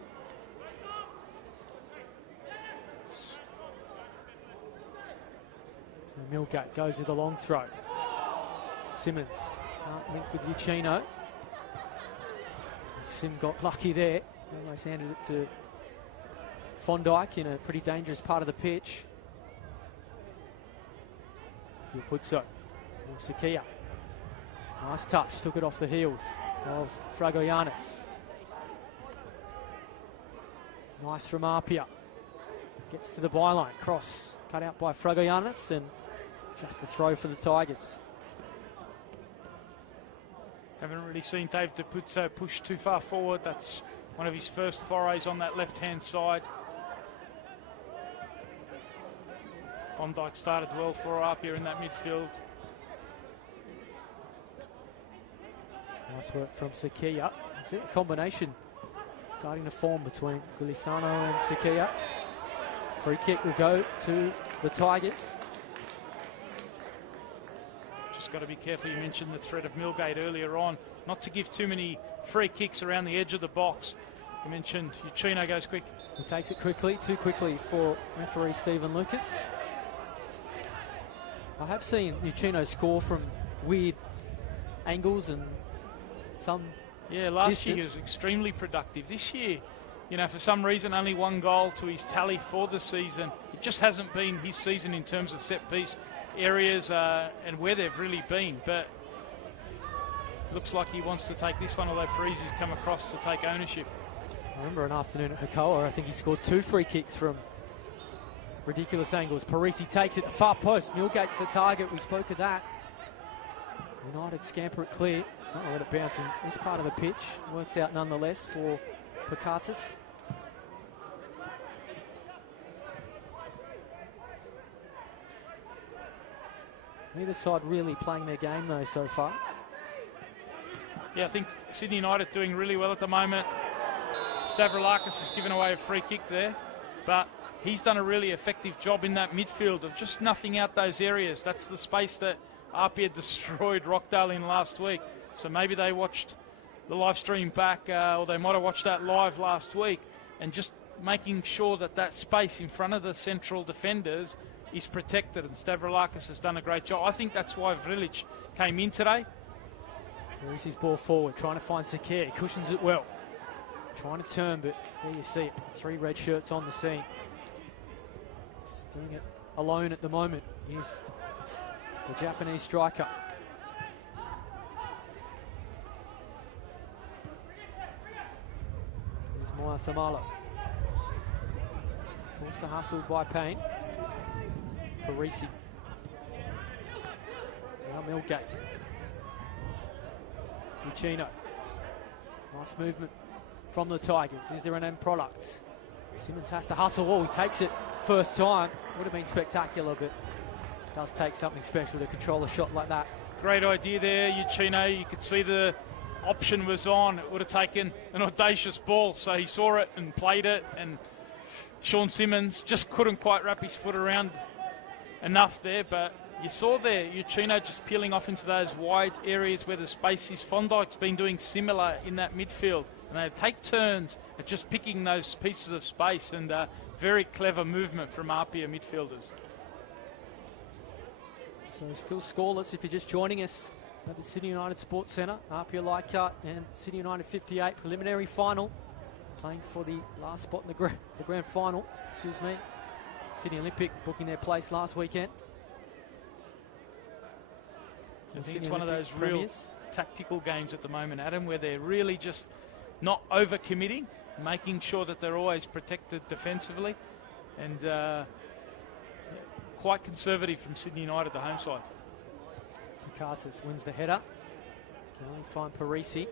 So Milgate goes with a long throw. Simmons can't link with Uchino. Sim got lucky there. Almost handed it to Fondike in a pretty dangerous part of the pitch. Putso. Sakia. Nice touch. Took it off the heels of Fragoyanis. Nice from Apia. Gets to the byline. Cross cut out by Fragoyanis, and just a throw for the Tigers. Haven't really seen Dave DePuzzo push too far forward. That's one of his first forays on that left-hand side. Fondike started well for Apia in that midfield. Nice work from Sakia. See a combination starting to form between Gulisano and Sakia. Free kick will go to the Tigers. Just got to be careful. You mentioned the threat of Milgate earlier on. Not to give too many free kicks around the edge of the box. You mentioned Uchino goes quick. He takes it quickly, too quickly for referee Stephen Lucas. I have seen Uchino score from weird angles and some last year he was extremely productive. This year, for some reason, only 1 goal to his tally for the season. It just hasn't been his season in terms of set-piece areas and where they've really been. But looks like he wants to take this one, although Parisi's come across to take ownership. I remember an afternoon at Hakoah, I think he scored 2 free kicks from ridiculous angles. Parisi takes it to far post. Milgate's the target. We spoke of that. United scamper it clear. Don't let it bounce in this part of the pitch. Works out nonetheless for Pakatis. Neither side really playing their game though so far. Yeah, I think Sydney United doing really well at the moment. Stavroulakis has given away a free kick there, but he's done a really effective job in that midfield of just snuffing out those areas. That's the space that APIA destroyed Rockdale in last week. So maybe they watched the live stream back, or they might have watched that live last week, and just making sure that that space in front of the central defenders is protected, and Stavroulakis has done a great job. I think that's why Vrilic came in today. There's his ball forward, trying to find Sakir. He cushions it well. Trying to turn, but there you see it. 3 red shirts on the scene. Just doing it alone at the moment. He's the Japanese striker. Here's Moya Tamalo. Forced to hustle by Payne. Parisi. Now Milgate. Uchino. Nice movement from the Tigers. Is there an end product? Simmons has to hustle. Oh, he takes it first time. Would have been spectacular, but it does take something special to control a shot like that. Great idea there, Uchino. You could see the option was on. It would have taken an audacious ball, so he saw it and played it, and Sean Simmons just couldn't quite wrap his foot around enough there, but you saw there Uchino just peeling off into those wide areas where the space is. Fondike's been doing similar in that midfield, and they take turns at just picking those pieces of space, and very clever movement from APIA midfielders. So still scoreless if you're just joining us at the Sydney United Sports Centre. APIA Leichhardt and Sydney United 58 preliminary final, playing for the last spot in the grand final. Excuse me. Sydney Olympic booking their place last weekend. I think it's one of those real tactical games at the moment, Adam, where they're really just not over-committing, making sure that they're always protected defensively, and quite conservative from Sydney United, the home side. Picartis wins the header. Can only find Parisi.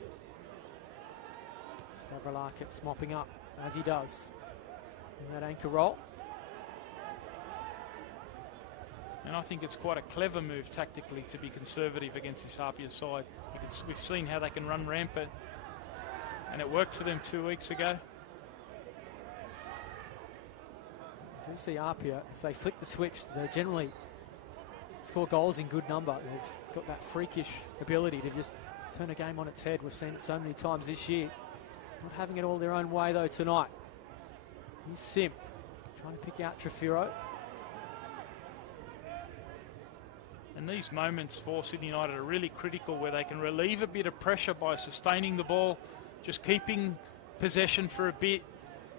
Stavroulakis mopping up as he does in that anchor roll. And I think it's quite a clever move tactically to be conservative against this APIA side. We've seen how they can run rampant, and it worked for them 2 weeks ago. I do see APIA, if they flick the switch, they generally score goals in good number. They've got that freakish ability to just turn a game on its head. We've seen it so many times this year. Not having it all their own way, though, tonight. Here's Sim, trying to pick out Trefiro. And these moments for Sydney United are really critical, where they can relieve a bit of pressure by sustaining the ball, just keeping possession for a bit,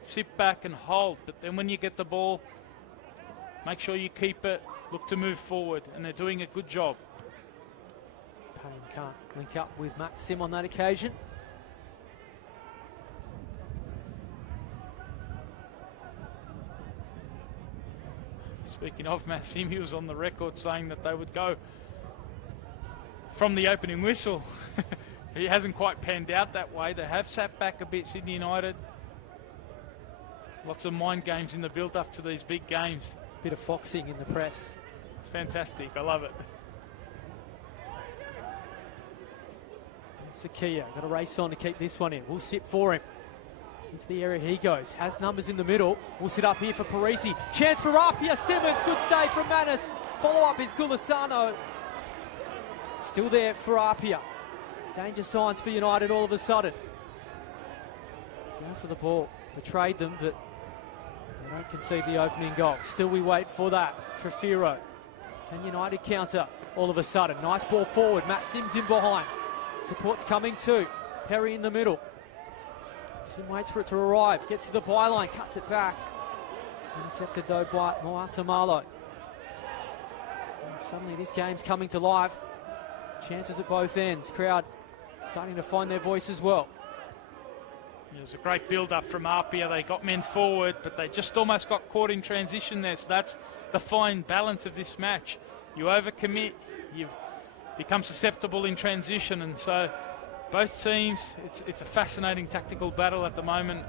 sit back and hold. But then when you get the ball, make sure you keep it, look to move forward, and they're doing a good job. Payne can't link up with Matt Sim on that occasion. Speaking of Matt Sim, he was on the record saying that they would go from the opening whistle. He hasn't quite panned out that way. They have sat back a bit, Sydney United. Lots of mind games in the build-up to these big games. Bit of foxing in the press. It's fantastic. I love it. Sakia got a race on to keep this one in. We'll sit for him. Into the area he goes. Has numbers in the middle. We'll sit up here for Parisi. Chance for APIA. Simmons. Good save from Manis. Follow-up is Gulisano. Still there for APIA. Danger signs for United all of a sudden. Down to the ball. Betrayed them, but they don't concede the opening goal. Still we wait for that. Trefiro. Can United counter all of a sudden? Nice ball forward. Matt Sims in behind. Support's coming too. Perry in the middle. Sim waits for it to arrive. Gets to the byline. Cuts it back. Intercepted though by Moya Tamalo. Suddenly this game's coming to life. Chances at both ends. Crowd starting to find their voice as well. It was a great build-up from APIA. They got men forward, but they just almost got caught in transition there. So that's the fine balance of this match. You overcommit, you become susceptible in transition, and so both teams, it's a fascinating tactical battle at the moment.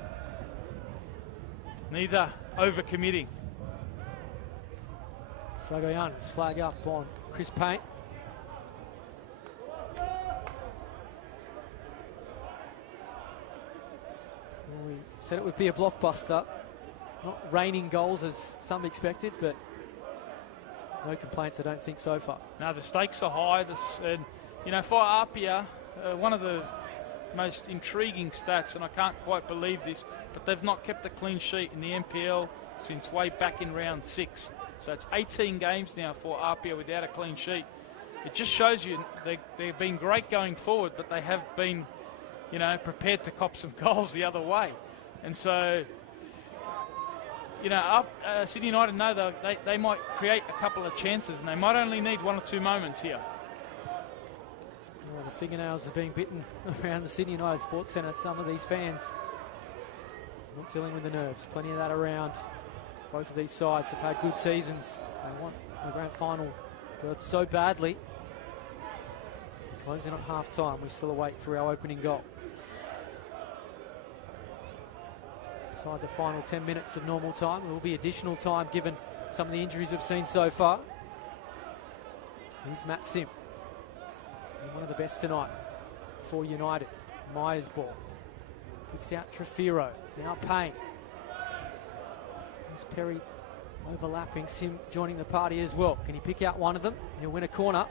Neither overcommitting. Fragoyanis flag up on Chris Payne. We said it would be a blockbuster. Not raining goals as some expected, but no complaints, I don't think, so far. No, the stakes are high. And, you know, for APIA, one of the most intriguing stats, and I can't quite believe this, but they've not kept a clean sheet in the NPL since way back in round 6. So it's 18 games now for APIA without a clean sheet. It just shows you they've been great going forward, but they have been, you know, prepared to cop some goals the other way. And so, you know, Sydney United know they might create a couple of chances, and they might only need 1 or 2 moments here. Well, the fingernails are being bitten around the Sydney United Sports Centre. Some of these fans not dealing with the nerves. Plenty of that around. Both of these sides have had good seasons. They want the grand final berth so badly. Closing on half-time. We still await for our opening goal. Inside the final 10 minutes of normal time. There will be additional time given some of the injuries we've seen so far. Here's Matt Sim. One of the best tonight for United. Myers ball. Picks out Trefiro. Now Payne. There's Perry overlapping. Sim joining the party as well. Can he pick out one of them? He'll win a corner.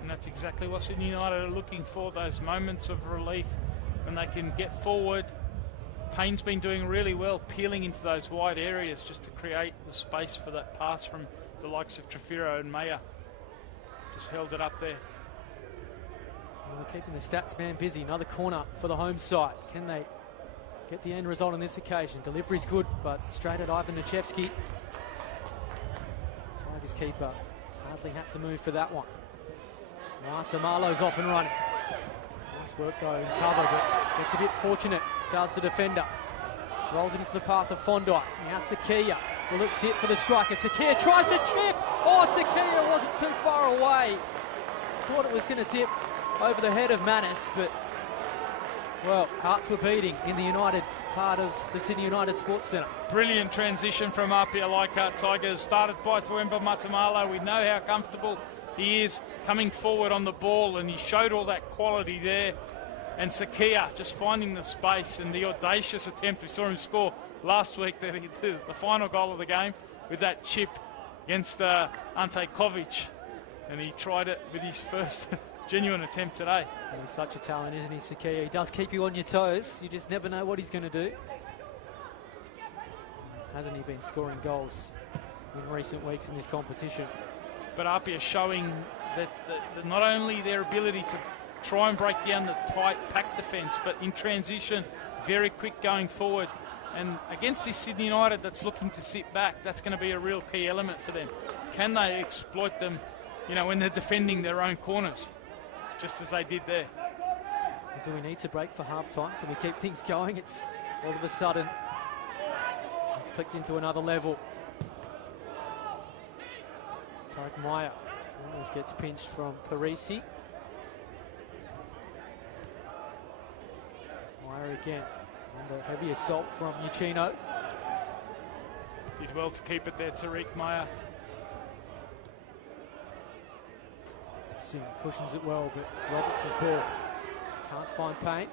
And that's exactly what Sydney United are looking for, those moments of relief when they can get forward. Payne's been doing really well, peeling into those wide areas just to create the space for that pass from the likes of Trefiro and Meyer. Just held it up there. Well, they're keeping the stats man busy. Another corner for the home side. Can they get the end result on this occasion? Delivery's good, but straight at Ivan Nichevsky. Tigers keeper hardly had to move for that one. Marta Marlowe's off and running. Nice work though in cover, but gets a bit fortunate, does the defender. Rolls it into the path of Fondai. Now Sakia. Will it sit for the striker? Sakia tries to chip. Oh, Sakia wasn't too far away. Thought it was going to dip over the head of Manis, but, well, hearts were beating in the United part of the Sydney United Sports Centre. Brilliant transition from APIA Leichhardt Tigers. Started by Thwemba Matamalo. We know how comfortable he is coming forward on the ball, and he showed all that quality there. And Sakia just finding the space and the audacious attempt. We saw him score last week, the final goal of the game, with that chip against Ante Kovic. And he tried it with his first genuine attempt today. He's such a talent, isn't he, Sakia? He does keep you on your toes. You just never know what he's going to do. Hasn't he been scoring goals in recent weeks in this competition? But APIA showing that not only their ability to try and break down the tight pack defence, but in transition, very quick going forward. And against this Sydney United that's looking to sit back, that's going to be a real key element for them. Can they exploit them, you know, when they're defending their own corners, just as they did there? Do we need to break for half-time? Can we keep things going? It's all of a sudden, it's clicked into another level. Tarek Meyer almost gets pinched from Parisi. Meyer again under heavy assault from Uchino. Did well to keep it there, Tariq Meyer. Sim cushions it well, but Roberts' ball can't find Payne.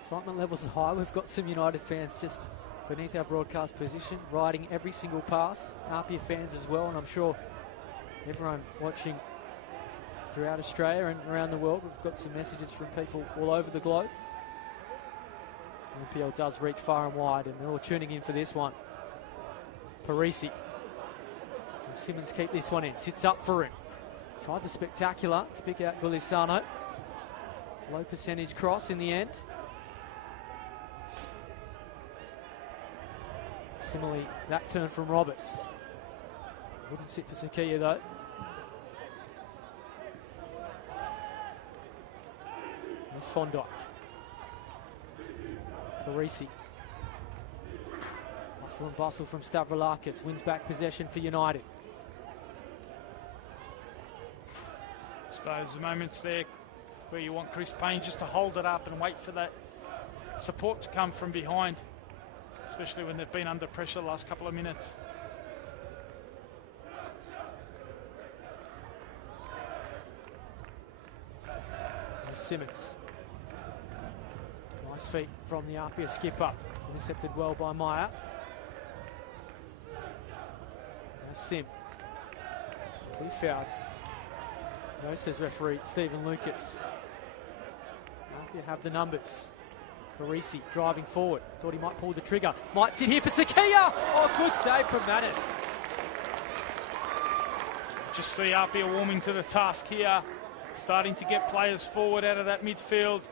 Excitement levels are high. We've got some United fans just beneath our broadcast position, riding every single pass. APIA fans as well, and I'm sure everyone watching throughout Australia and around the world. We've got some messages from people all over the globe. The NPL does reach far and wide, and they're all tuning in for this one. Parisi. Will Simmons keep this one in? Sits up for him. Tried the spectacular to pick out Gulisano. Low percentage cross in the end. Similarly, that turn from Roberts. Wouldn't sit for Sakia though. There's Fondike. Parisi. Hustle and bustle from Stavroulakis. Wins back possession for United. It's those moments there where you want Chris Payne just to hold it up and wait for that support to come from behind, especially when they've been under pressure the last couple of minutes. Simmons. Nice feet from the APIA skipper. Intercepted well by Meyer. Now Sim. Is he fouled? No, says referee Stephen Lucas. APIA have the numbers. Parisi driving forward. Thought he might pull the trigger. Might sit here for Sakia. Oh, good save from Manis. Just see APIA warming to the task here. Starting to get players forward out of that midfield.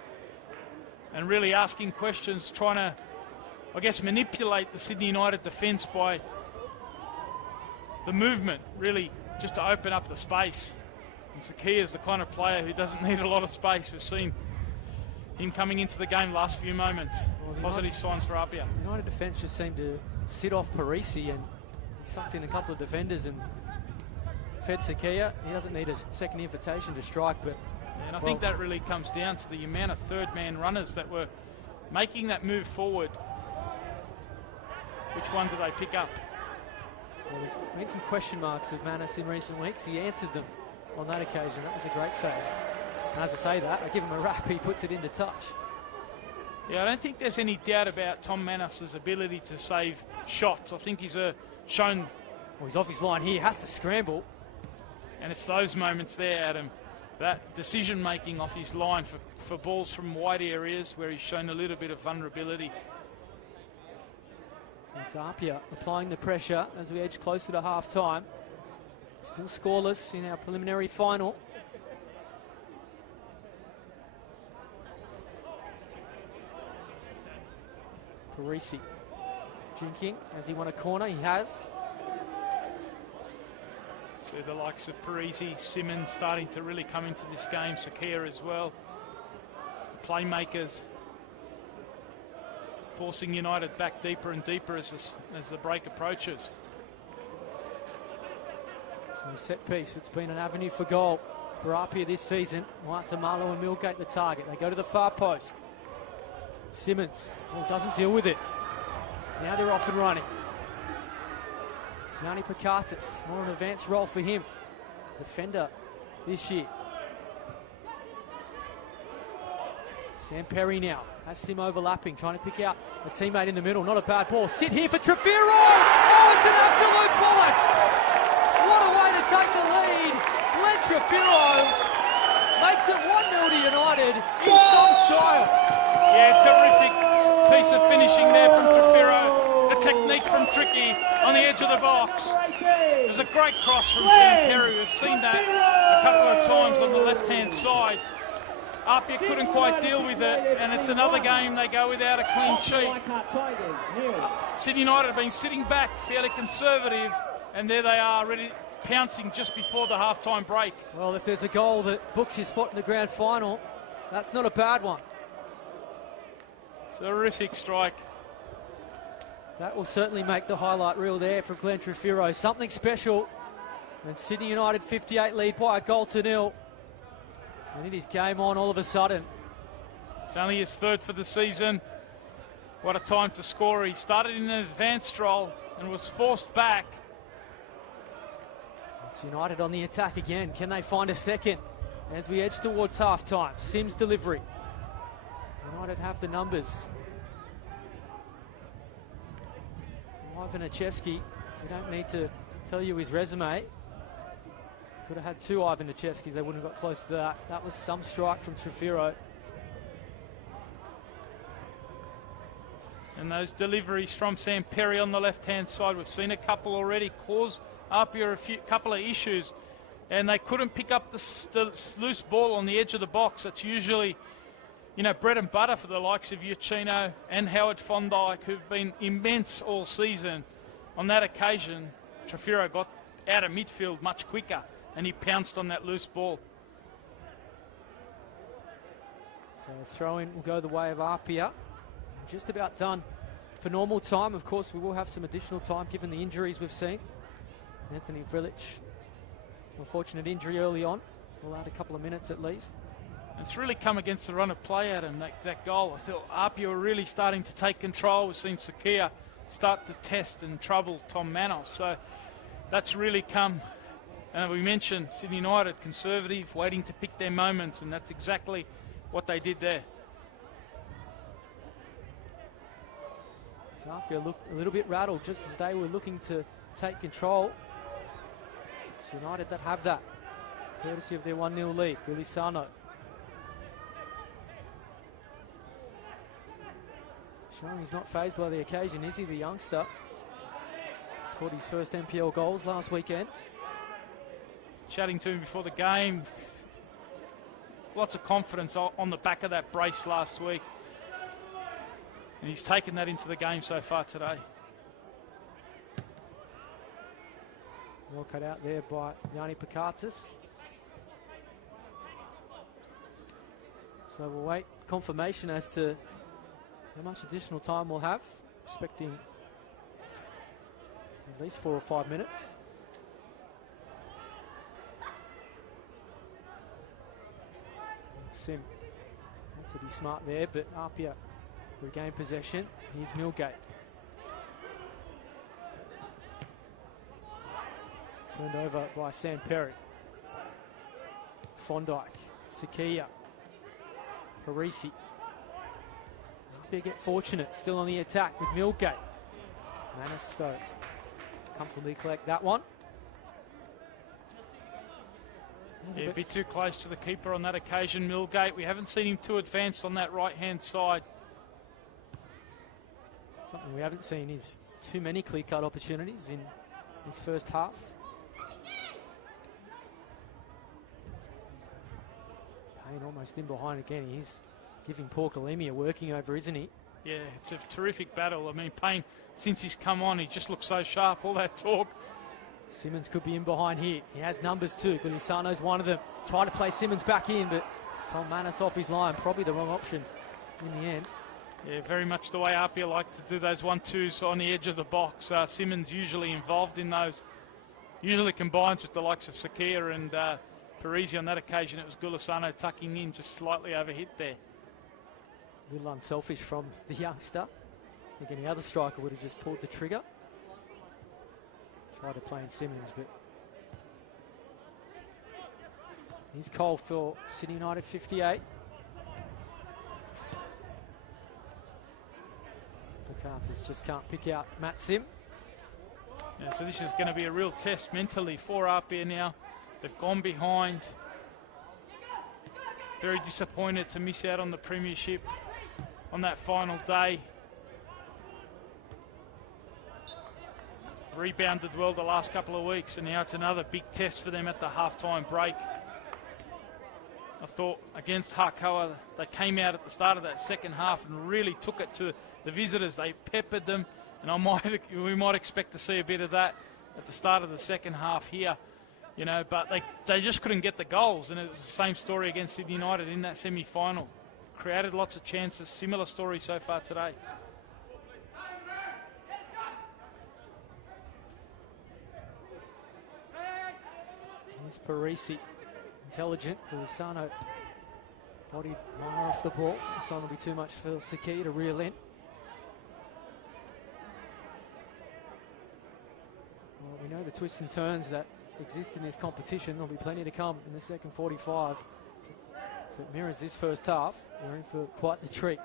And really asking questions, trying to, I guess, manipulate the Sydney United defence by the movement, really, just to open up the space. And Sakia is the kind of player who doesn't need a lot of space. We've seen him coming into the game last few moments. Positive signs for APIA. United defence just seemed to sit off Parisi and sucked in a couple of defenders and fed Sakia. He doesn't need a second invitation to strike, but... And I think that really comes down to the amount of third-man runners that were making that move forward. Which one do they pick up? Well, there's been some question marks of Manis in recent weeks. He answered them on that occasion. That was a great save. And as I say that, I give him a rap, he puts it into touch. Yeah, I don't think there's any doubt about Tom Manis's ability to save shots. I think he's shown... Well, he's off his line here, has to scramble. And it's those moments there, Adam, that decision-making off his line for balls from wide areas where he's shown a little bit of vulnerability. It's APIA applying the pressure as we edge closer to half-time. Still scoreless in our preliminary final. Parisi jinking. Has he won a corner? He has. So the likes of Parisi, Simmons starting to really come into this game. Sakia as well. Playmakers forcing United back deeper and deeper as the break approaches. So a set piece, it's been an avenue for goal for APIA this season. Martamalo and Millgate the target. They go to the far post. Simmons doesn't deal with it. Now they're off and running. Gianni Pakatis, more an advanced role for him. Defender this year. Sam Perry now has Sim overlapping, trying to pick out a teammate in the middle. Not a bad ball. Sit here for Trefiro. Oh, it's an absolute bullet. What a way to take the lead. Glenn Trefiro makes it 1-0 to United in some style. Yeah, terrific piece of finishing there from Trefiro. The technique from Tricky on the edge of the box. It was a great cross from Sam Perry. We've seen that a couple of times on the left-hand side. APIA couldn't quite deal with it, and it's another game they go without a clean sheet. Sydney United have been sitting back, fairly conservative, and there they are, ready, pouncing just before the half-time break. Well, if there's a goal that books your spot in the grand final, that's not a bad one. Terrific strike. That will certainly make the highlight reel there from Glenn Trefiro. Something special. And Sydney United 58 lead by a goal to 0. And it is game on all of a sudden. It's only his third for the season. What a time to score. He started in an advanced role and was forced back. It's United on the attack again. Can they find a second as we edge towards half-time? Sims delivery. United have the numbers. Ivan Achevsky, we don't need to tell you his resume. Could have had two Ivan Achevskys, they wouldn't have got close to that. That was some strike from Trefiro. And those deliveries from Sam Perry on the left-hand side, we've seen a couple already cause APIA a couple of issues. And they couldn't pick up the loose ball on the edge of the box. That's usually, you know, bread and butter for the likes of Giacchino and Howard Fondike, who've been immense all season. On that occasion, Trefiro got out of midfield much quicker, and he pounced on that loose ball. So a throw-in will go the way of APIA. Just about done for normal time. Of course, we will have some additional time given the injuries we've seen. Anthony Vrilic, unfortunate injury early on. We'll add a couple of minutes at least. It's really come against the run of play, Adam, that goal. I feel APIA were really starting to take control. We've seen Sakia start to test and trouble Tom Manos. So that's really come And we mentioned Sydney United, conservative, waiting to pick their moments, and that's exactly what they did there. APIA looked a little bit rattled just as they were looking to take control. It's United that have that, courtesy of their 1-0 lead. Gulisano. Showing he's not fazed by the occasion, is he, the youngster? Scored his first NPL goals last weekend. Chatting to him before the game. Lots of confidence on the back of that brace last week. And he's taken that into the game so far today. Well cut out there by Yanni Pakatis. So we'll wait confirmation as to how much additional time we'll have. Expecting at least 4 or 5 minutes. Sim had to be smart there, but APIA regain possession. Here's Millgate. Turned over by Sam Perry. Fondike, Sakia, Parisi. APIA get fortunate, still on the attack with Millgate. Manis though, comfortably collect that one. Yeah, a bit too close to the keeper on that occasion, Millgate. We haven't seen him too advanced on that right-hand side. Something we haven't seen is too many clear-cut opportunities in his first half. Payne almost in behind again. He's giving Paul Kalemi a working over, isn't he? Yeah, it's a terrific battle. I mean, Payne, since he's come on, he just looks so sharp, all that talk. Simmons could be in behind here. He has numbers too. Gulisano's one of them. Try to play Simmons back in, but Tom Manis off his line. Probably the wrong option in the end. Yeah, very much the way APIA like to do those 1-2s on the edge of the box. Simmons usually involved in those. Usually combines with the likes of Sakia and Parisi. On that occasion, it was Gulisano tucking in, just slightly overhit there. A little unselfish from the youngster. I think any other striker would have just pulled the trigger. Tried to play in Simmons, but he's Cole for Sydney United 58. Pakatis just can't pick out Matt Sim. Yeah, so this is going to be a real test mentally for APIA now. They've gone behind. Very disappointed to miss out on the premiership on that final day. Rebounded well the last couple of weeks, and now it's another big test for them at the half-time break. I thought against Harkoa, they came out at the start of that second half and really took it to the visitors. They peppered them, and we might expect to see a bit of that at the start of the second half here. You know, but they just couldn't get the goals, and it was the same story against Sydney United in that semi-final. Created lots of chances, similar story so far today. Here's Parisi, intelligent. Gulisano bodied Mara off the ball. This one will be too much for Sakia to reel in. Well, we know the twists and turns that exist in this competition. There'll be plenty to come in the second 45. If it mirrors this first half, we're in for quite the treat,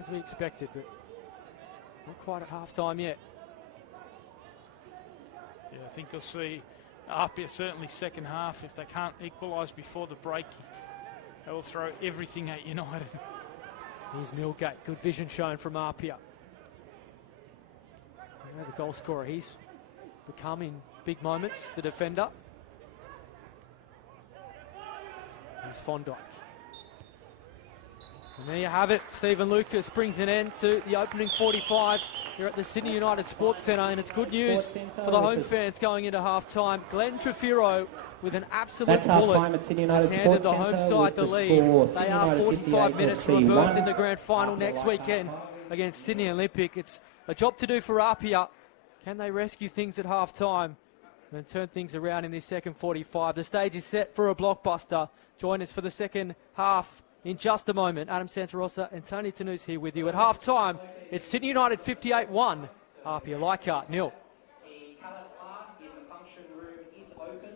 as we expected, but not quite at half-time yet. Yeah, I think you'll see APIA certainly second half. If they can't equalise before the break, they will throw everything at United. Here's Millgate. Good vision shown from APIA. You know, the goal scorer, he's become in big moments the defender. Here's Fondike. And there you have it. Stephen Lucas brings an end to the opening 45 here at the Sydney United Sports Centre, and it's good news for the home fans going into half-time. Glenn Trefiro with an absolute bullet has handed the home side the lead. They are 45 minutes from a berth in the grand final next weekend against Sydney Olympic. It's a job to do for APIA. Can they rescue things at half-time and turn things around in this second 45? The stage is set for a blockbuster. Join us for the second half in just a moment. Adam Santarossa and Tony Tanous here with you. At half-time, it's Sydney United 58-1, APIA Leichhardt 0. The colour spark in the function room is open.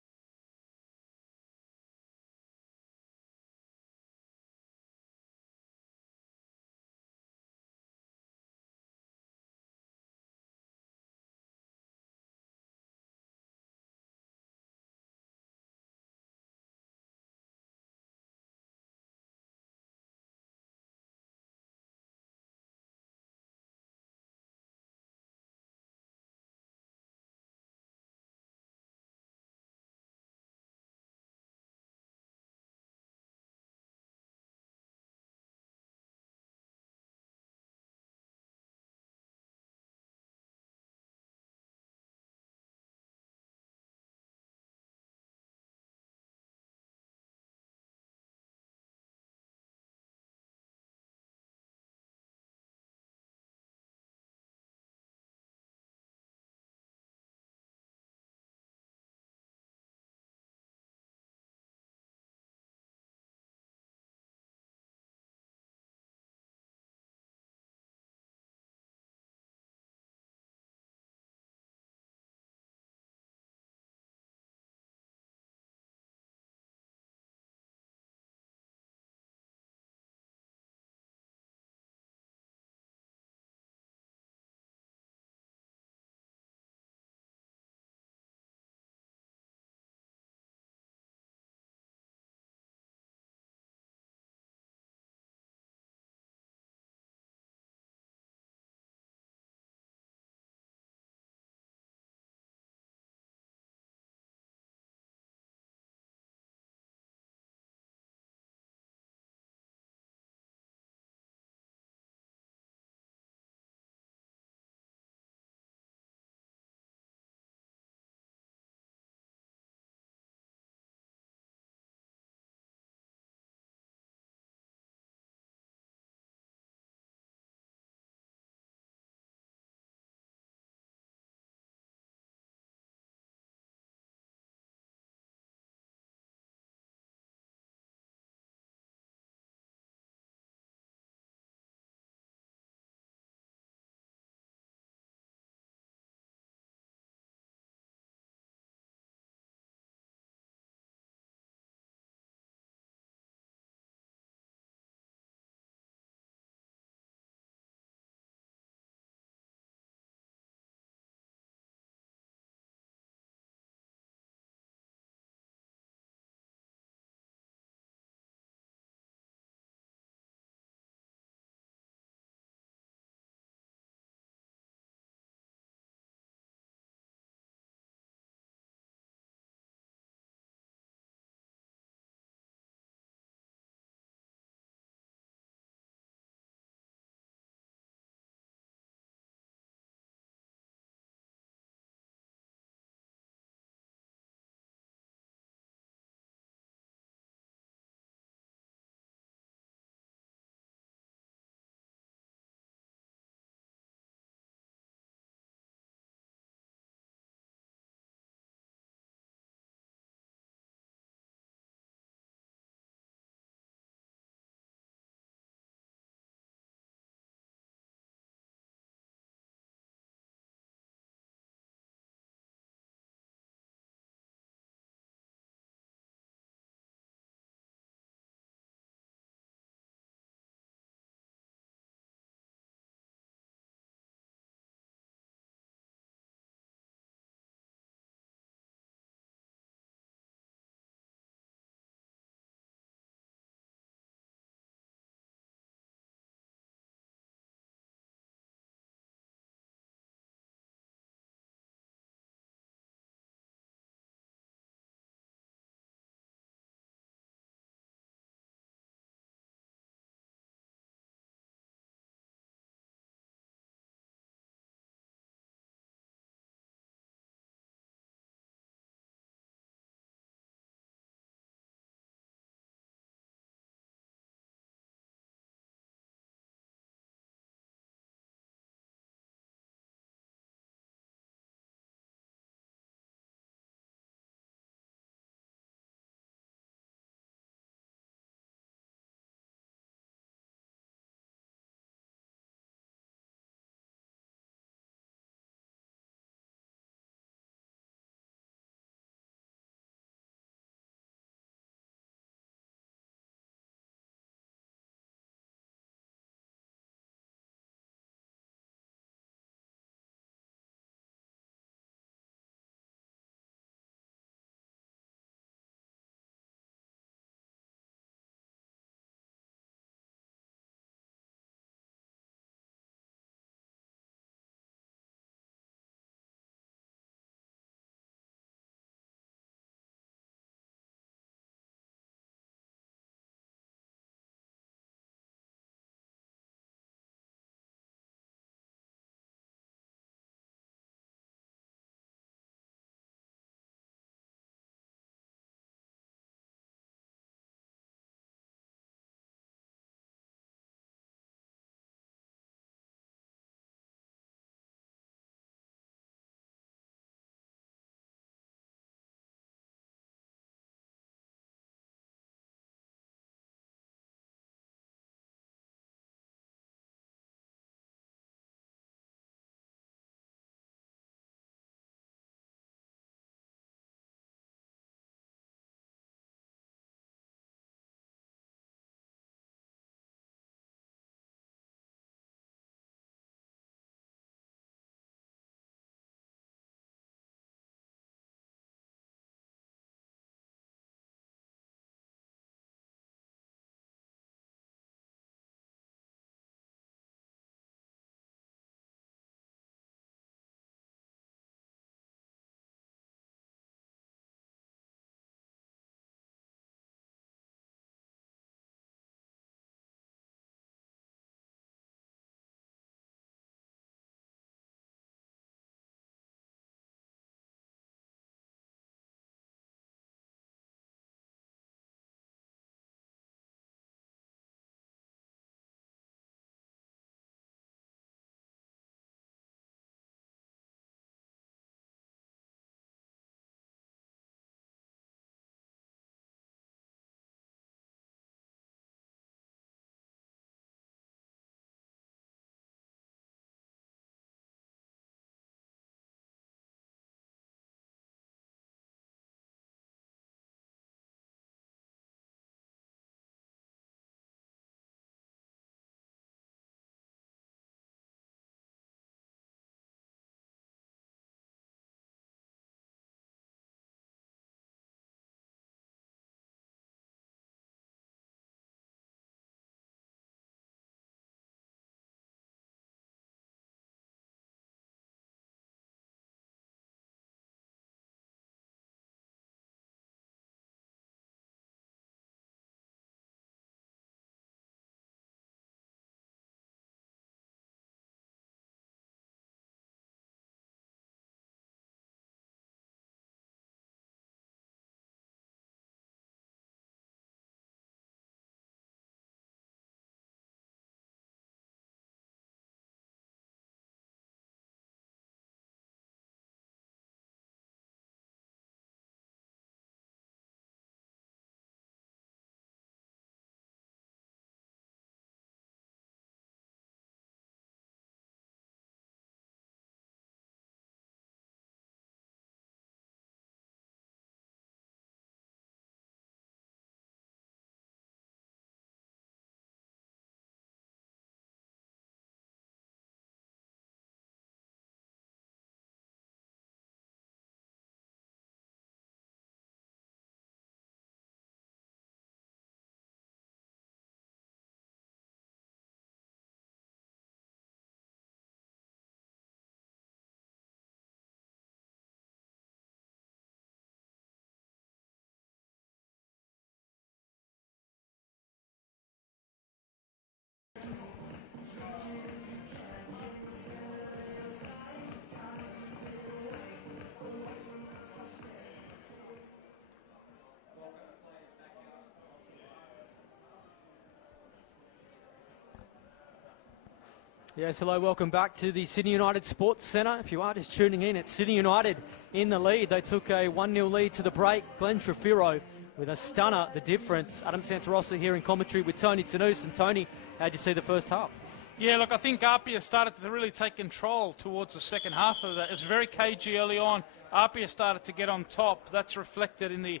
Yes, hello, welcome back to the Sydney United Sports Centre. If you are just tuning in, it's Sydney United in the lead. They took a 1-0 lead to the break. Glenn Trefiro with a stunner, the difference. Adam Santarossa here in commentary with Tony Tanous. And Tony, how'd you see the first half? Yeah, look, I think APIA started to really take control towards the second half of that. It was very cagey early on. APIA started to get on top. That's reflected in the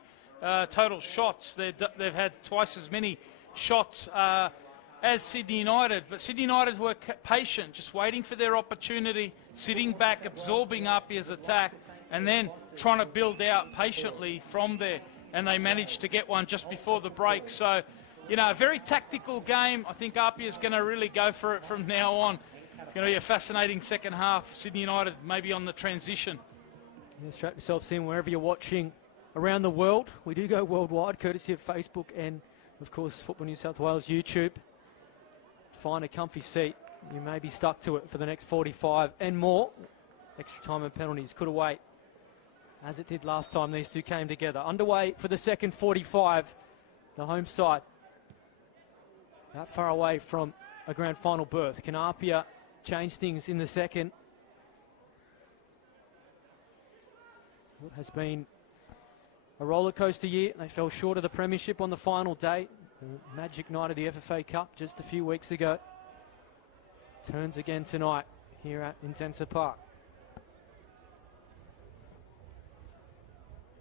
total shots. They've had twice as many shots as Sydney United, but Sydney United were patient, just waiting for their opportunity, sitting back, absorbing APIA's attack, and then trying to build out patiently from there. And they managed to get one just before the break. So, you know, a very tactical game. I think APIA's going to really go for it from now on. It's going to be a fascinating second half. Sydney United maybe on the transition. Yeah, strap yourselves in wherever you're watching around the world. We do go worldwide, courtesy of Facebook and, of course, Football New South Wales YouTube. Find a comfy seat. You may be stuck to it for the next 45 and more. Extra time and penalties could await, as it did last time these two came together. Underway for the second 45. The home side that far away from a grand final berth. Can APIA change things in the second? It has been a roller coaster year. They fell short of the premiership on the final day. The magic night of the FFA Cup just a few weeks ago. Turns again tonight here at Intensa Park.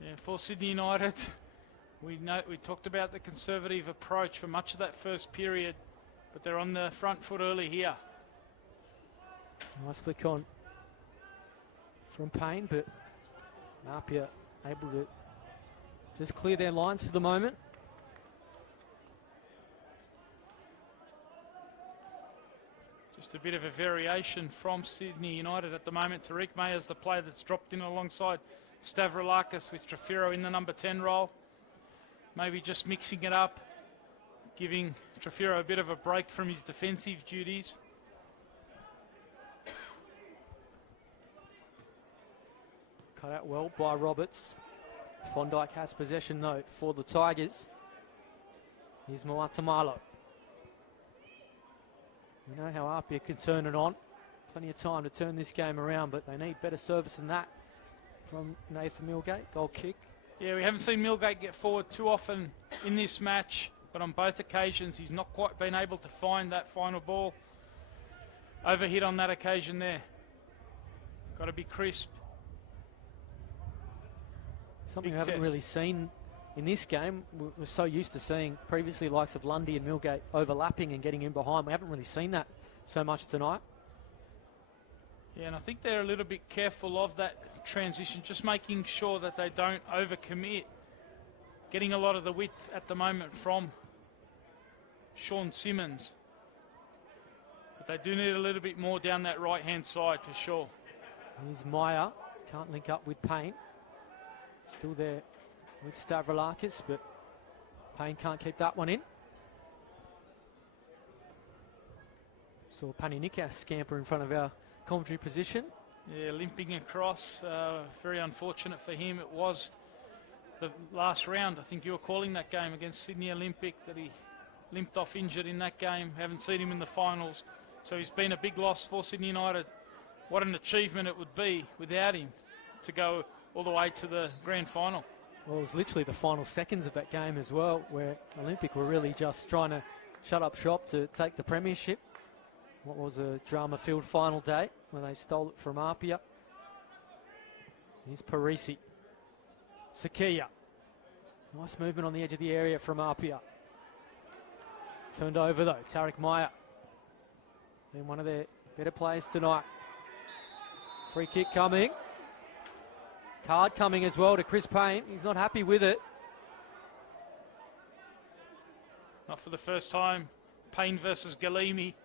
Yeah, for Sydney United, we talked about the conservative approach for much of that first period, but they're on the front foot early here. Nice flick on from Payne, but APIA able to just clear their lines for the moment. Just a bit of a variation from Sydney United at the moment. Tariq Mayer's the player that's dropped in alongside Stavroulakis with Trefiro in the number 10 role. Maybe just mixing it up, giving Trefiro a bit of a break from his defensive duties. Cut out well by Roberts. Fondike has possession though for the Tigers. Here's Moatamalo. We know how APIA can turn it on. Plenty of time to turn this game around, but they need better service than that from Nathan Milgate. Goal kick. Yeah, we haven't seen Milgate get forward too often in this match, but on both occasions he's not quite been able to find that final ball. Overhit on that occasion there. Got to be crisp. Something we haven't really seen in this game. We're so used to seeing previously likes of Lundy and Milgate overlapping and getting in behind. We haven't really seen that so much tonight. Yeah, and I think they're a little bit careful of that transition, just making sure that they don't overcommit. Getting a lot of the width at the moment from Sean Simmons. But they do need a little bit more down that right-hand side for sure. Here's Meyer. Can't link up with Payne. Still there with Stavroulakis, but Payne can't keep that one in. Saw Paninika scamper in front of our commentary position. Yeah, limping across. Very unfortunate for him. It was the last round. I think you were calling that game against Sydney Olympic that he limped off injured in that game. Haven't seen him in the finals. So he's been a big loss for Sydney United. What an achievement it would be without him to go all the way to the grand final. Well, it was literally the final seconds of that game as well, where Olympic were really just trying to shut up shop to take the premiership. What was a drama-filled final day when they stole it from APIA. Here's Parisi. Sakia. Nice movement on the edge of the area from APIA. Turned over though, Tariq Meyer. Been one of their better players tonight. Free kick coming. Card coming as well to Chris Payne. He's not happy with it. Not for the first time. Payne versus Galimi.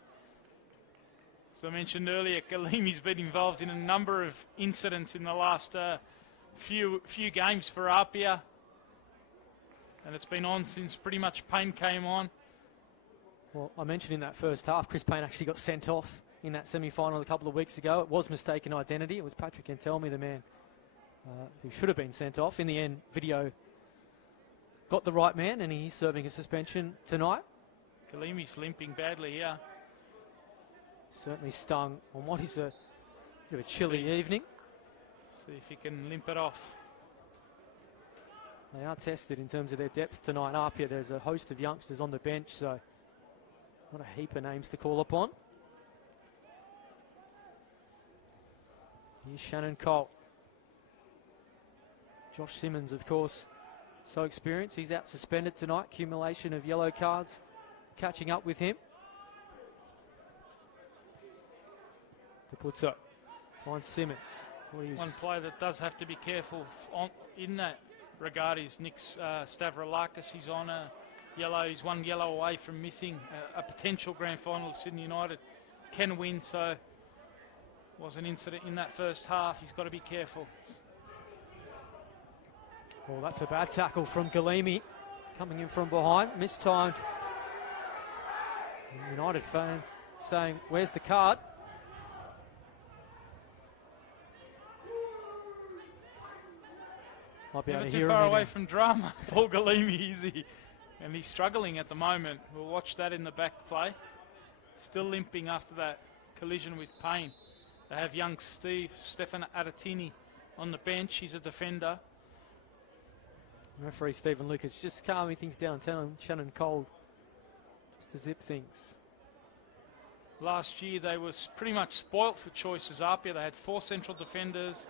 As I mentioned earlier, Galimi's been involved in a number of incidents in the last few games for APIA. And it's been on since pretty much Payne came on. Well, I mentioned in that first half, Chris Payne actually got sent off in that semi-final a couple of weeks ago. It was mistaken identity. It was Patrick Antelmi, the man who should have been sent off. In the end, video got the right man, and he's serving a suspension tonight. Galimi's limping badly here. Certainly stung on what is a bit of a chilly evening. See if he can limp it off. They are tested in terms of their depth tonight. APIA, there's a host of youngsters on the bench, so not a heap of names to call upon. Here's Shannon Cole. Josh Simmons, of course, so experienced. He's out suspended tonight. Accumulation of yellow cards catching up with him. DePuzzo finds Simmons. One player that does have to be careful in that regard is Nick Stavroulakis. He's on a yellow. He's one yellow away from missing a potential grand final of Sydney United. Can win, so was an incident in that first half. He's got to be careful. Well, that's a bad tackle from Galimi, coming in from behind, mistimed. United fan saying, "Where's the card?" Might be able to too hear far him away from drama, Paul Galimi, is he? And he's struggling at the moment. We'll watch that in the back play. Still limping after that collision with Payne. They have young Stefan Adatini on the bench. He's a defender. Referee Stephen Lucas just calming things down, telling Shannon Cole just to zip things. Last year they were pretty much spoilt for choices. APIA, they had 4 central defenders.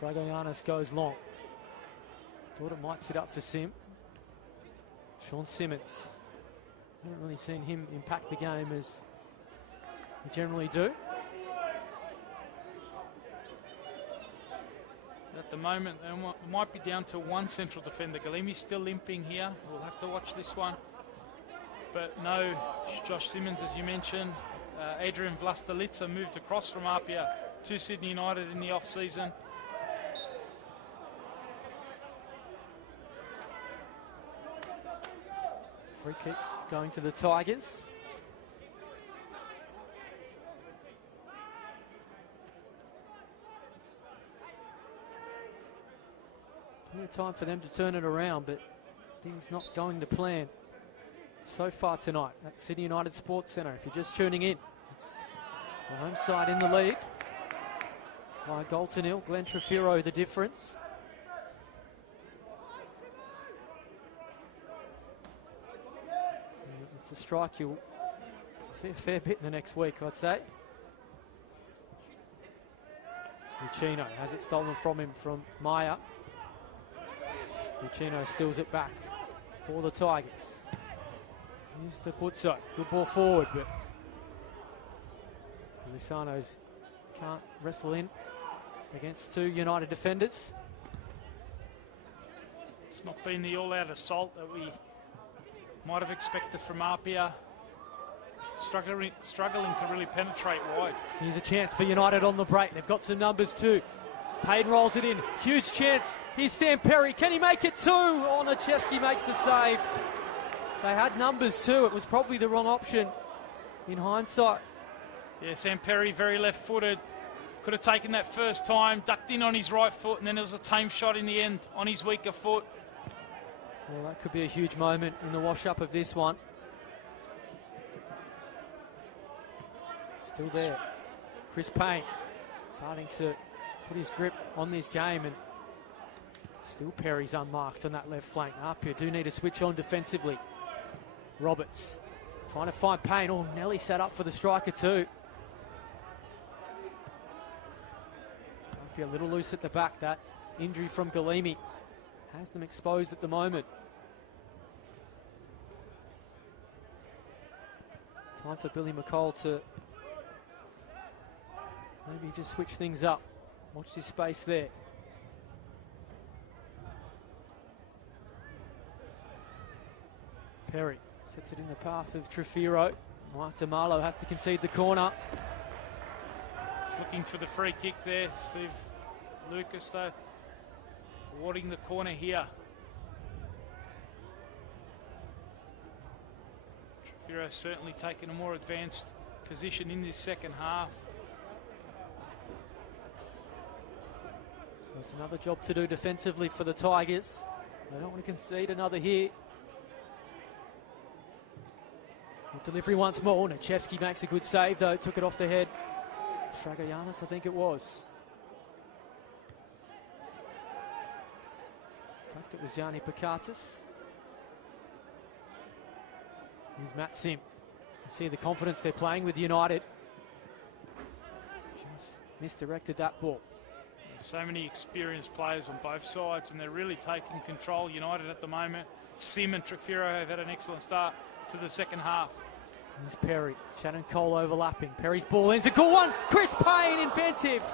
Fragoyanis goes long. Thought it might sit up for Sim. Sean Simmons. Haven't really seen him impact the game as we generally do. At the moment, they might be down to 1 central defender. Galimi's still limping here. We'll have to watch this one. But no, Josh Simmons, as you mentioned. Adrian Vlastelica moved across from APIA to Sydney United in the off-season. Free kick going to the Tigers. Plenty of time for them to turn it around, but things not going to plan so far tonight at Sydney United Sports Centre. If you're just tuning in, it's the home side in the league. By a goal to nil, Glenn Trefiro the difference. It's a strike you'll see a fair bit in the next week, I'd say. Lucchino has it stolen from him from Maya. Lucchino steals it back for the Tigers. Here's DePuzzo. Good ball forward, but Lisano's can't wrestle in against 2 United defenders. It's not been the all-out assault that we might have expected from APIA. Struggling to really penetrate wide. Here's a chance for United on the break. They've got some numbers too. Payne rolls it in. Huge chance. Here's Sam Perry. Can he make it too? Oh, Nachevsky makes the save. They had numbers too. It was probably the wrong option in hindsight. Yeah, Sam Perry, very left-footed. Could have taken that first time, ducked in on his right foot, and then there was a tame shot in the end on his weaker foot. Well, that could be a huge moment in the wash-up of this one. Still there. Chris Payne starting to put his grip on this game, and still Perry's unmarked on that left flank. APIA do need to switch on defensively. Roberts trying to find Payne. Oh, Nelly sat up for the striker too. APIA a little loose at the back. That injury from Galimi has them exposed at the moment. Time for Billy McCall to maybe just switch things up. Watch this space there. Perry sets it in the path of Trefiro. Marta Marlowe has to concede the corner. He's looking for the free kick there. Steve Lucas, though, awarding the corner here. Trefiro's certainly taken a more advanced position in this second half. So it's another job to do defensively for the Tigers. They don't want to concede another here. Delivery once more. Nachevsky makes a good save, though. Took it off the head. Dragoyanis, I think it was. In fact, it was Yanni Pakatis. Here's Matt Sim. You see the confidence they're playing with United. Just misdirected that ball. So many experienced players on both sides, and they're really taking control. United at the moment. Sim and Trefiro have had an excellent start to the second half. Here's Perry. Shannon Cole overlapping. Perry's ball in. It's a good one. Chris Payne, inventive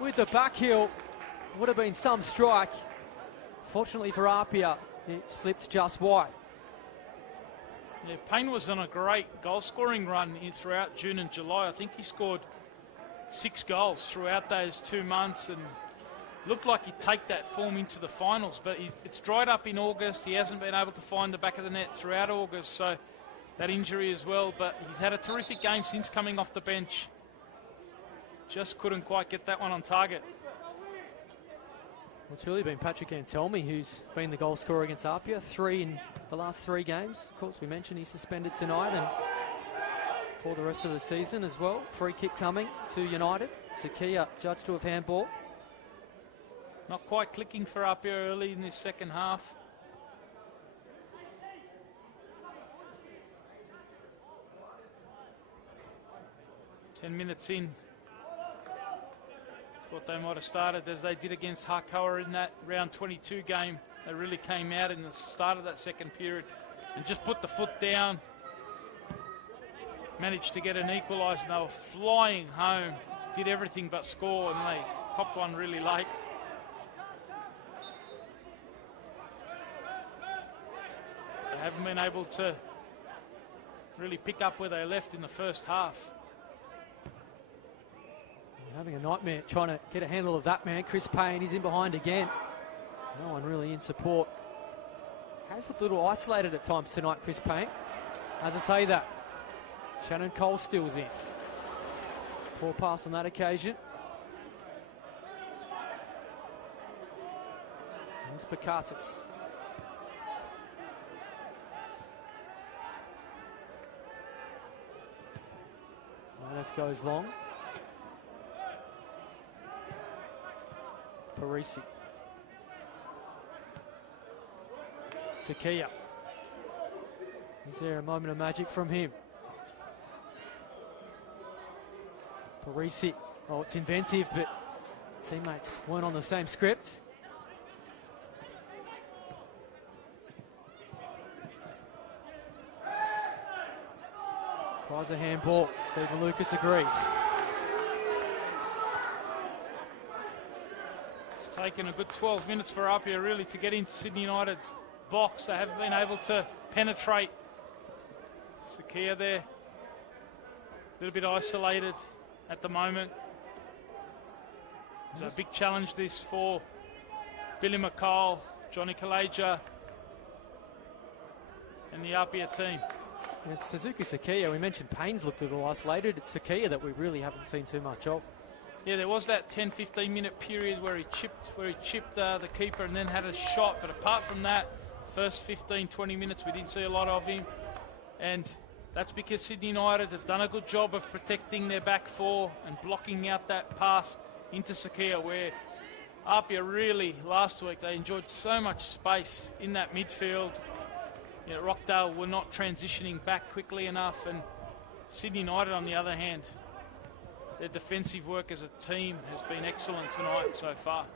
with the back heel. Would have been some strike. Fortunately for APIA, it slipped just wide. Yeah, Payne was on a great goal-scoring run throughout June and July. I think he scored 6 goals throughout those 2 months and looked like he'd take that form into the finals, but it's dried up in August. He hasn't been able to find the back of the net throughout August, so that injury as well, but he's had a terrific game since coming off the bench. Just couldn't quite get that one on target. Well, it's really been Patrick Antelmi who's been the goal scorer against APIA. 3 in the last 3 games. Of course, we mentioned he's suspended tonight and for the rest of the season as well. Free kick coming to United. Sakia judged to have handball. Not quite clicking for APIA early in this second half. Ten minutes in. Thought they might have started as they did against Harkoa in that round 22 game. They really came out in the start of that second period and just put the foot down. Managed to get an equaliser and they were flying home. Did everything but score and they copped one really late. They haven't been able to really pick up where they left in the first half. Having a nightmare trying to get a handle of that man. Chris Payne is in behind again. No one really in support. Has looked a little isolated at times tonight, Chris Payne. As I say that, Shannon Cole still's in. Poor pass on that occasion. Here's Pakatis. This goes long. Parisi. Sakia. Is there a moment of magic from him? Parisi. Oh, it's inventive, but teammates weren't on the same script. Tries a handball. Stephen Lucas agrees. Taken a good 12 minutes for APIA really to get into Sydney United's box. They haven't been able to penetrate. Sakia there, a little bit isolated at the moment. It's a big challenge this for Billy McCall, Johnny Kalaja and the APIA team. And it's Tezuka Sakia. We mentioned Payne's looked a little isolated. It's Sakia that we really haven't seen too much of. Yeah, there was that 10-15 minute period where he chipped the keeper and then had a shot. But apart from that, first 15-20 minutes we didn't see a lot of him, and that's because Sydney United have done a good job of protecting their back four and blocking out that pass into Sakia, where APIA really last week they enjoyed so much space in that midfield. You know, Rockdale were not transitioning back quickly enough, and Sydney United on the other hand, their defensive work as a team has been excellent tonight so far.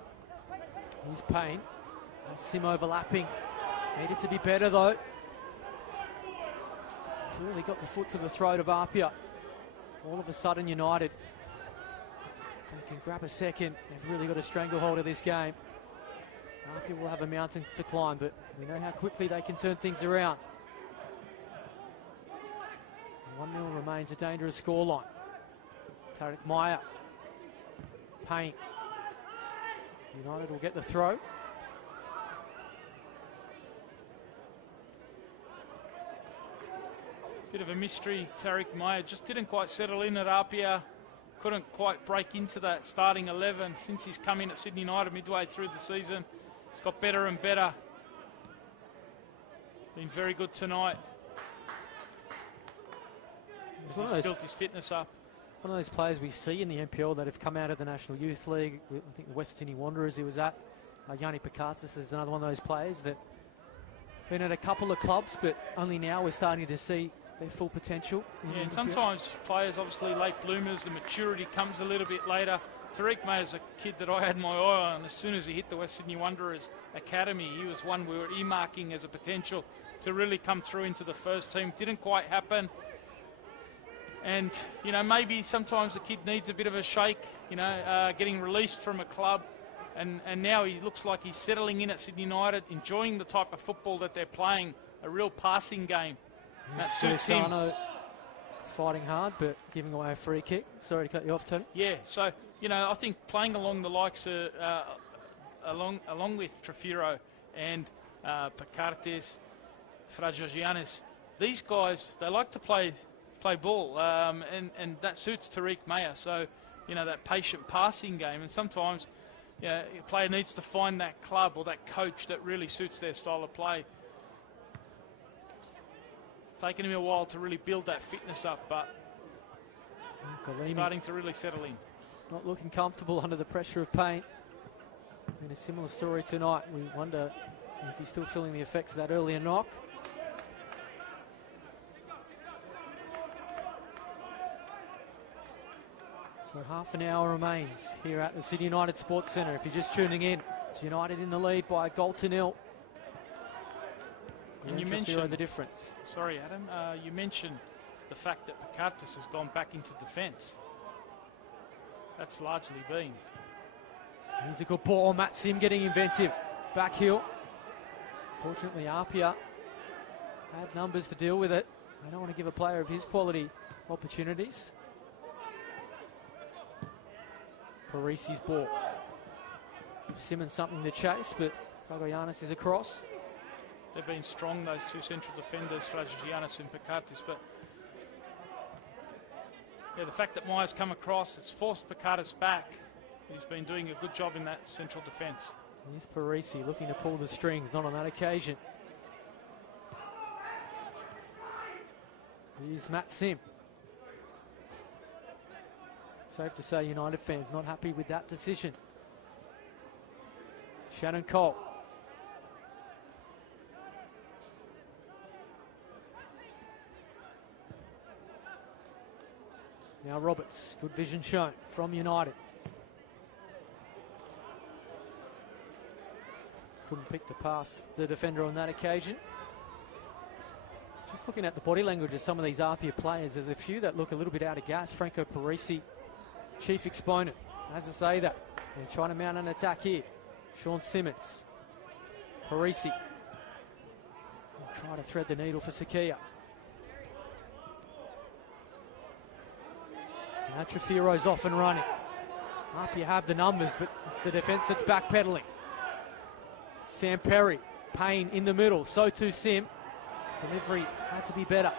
Here's Payne. Sim overlapping. Needed to be better though. Really got the foot to the throat of APIA. All of a sudden United, they can grab a second. They've really got a stranglehold of this game. APIA will have a mountain to climb, but we know how quickly they can turn things around. 1-0 remains a dangerous scoreline. Tarek Meyer. Payne. United will get the throw. Bit of a mystery, Tarek Meyer just didn't quite settle in at APIA. Couldn't quite break into that starting 11 since he's come in at Sydney United midway through the season. He's got better and better. Been very good tonight. He's built his fitness up. One of those players we see in the NPL that have come out of the National Youth League. I think the West Sydney Wanderers he was at. Yanni Pakatis is another one of those players that been at a couple of clubs, but only now we're starting to see their full potential. Yeah, and sometimes players, obviously late bloomers, the maturity comes a little bit later. Tariq Mayer's a kid that I had my eye on. As soon as he hit the West Sydney Wanderers Academy, he was one we were earmarking as a potential to really come through into the first team. Didn't quite happen. And, you know, maybe sometimes the kid needs a bit of a shake, you know, getting released from a club. And now he looks like he's settling in at Sydney United, enjoying the type of football that they're playing, a real passing game. That suits him. Fighting hard, but giving away a free kick. Sorry to cut you off, Tony. Yeah, so, you know, I think playing along the likes of, along with Trefiro and Pakartes, Frajogianis, these guys, they like to play ball, and that suits Tariq Mayer. So, you know, that patient passing game, and sometimes, you know, a player needs to find that club or that coach that really suits their style of play. Taking him a while to really build that fitness up, but starting to really settle in. Not looking comfortable under the pressure of pain. In a similar story tonight, we wonder if he's still feeling the effects of that earlier knock. So half an hour remains here at the Sydney United Sports Centre. If you're just tuning in, it's United in the lead by a goal to nil. And you mentioned the difference. Sorry, Adam. You mentioned the fact that Pakartis has gone back into defence. That's largely been. Here's a good ball. Matt Sim getting inventive. Back heel. Fortunately, APIA had numbers to deal with it. I don't want to give a player of his quality opportunities. Parisi's ball. Gives Simmons something to chase, but Fagoyanis is across. They've been strong, those two central defenders, Frajogianis and Pakartis, but yeah, the fact that Myers come across, it's forced Pakartis back. He's been doing a good job in that central defence. Here's Parisi looking to pull the strings, not on that occasion. Here's Matt Sim. Safe to say United fans not happy with that decision. Shannon Cole. Now Roberts, good vision shown from United. Couldn't pick the pass, the defender on that occasion. Just looking at the body language of some of these APIA players, there's a few that look a little bit out of gas. Franco Parisi, chief exponent. As I say that, they're trying to mount an attack here. Sean Simmons. Parisi. Try to thread the needle for Sakia. Now Trefiro's off and running. APIA have the numbers, but it's the defence that's backpedaling. Sam Perry, Payne in the middle, so too Sim. Delivery had to be better.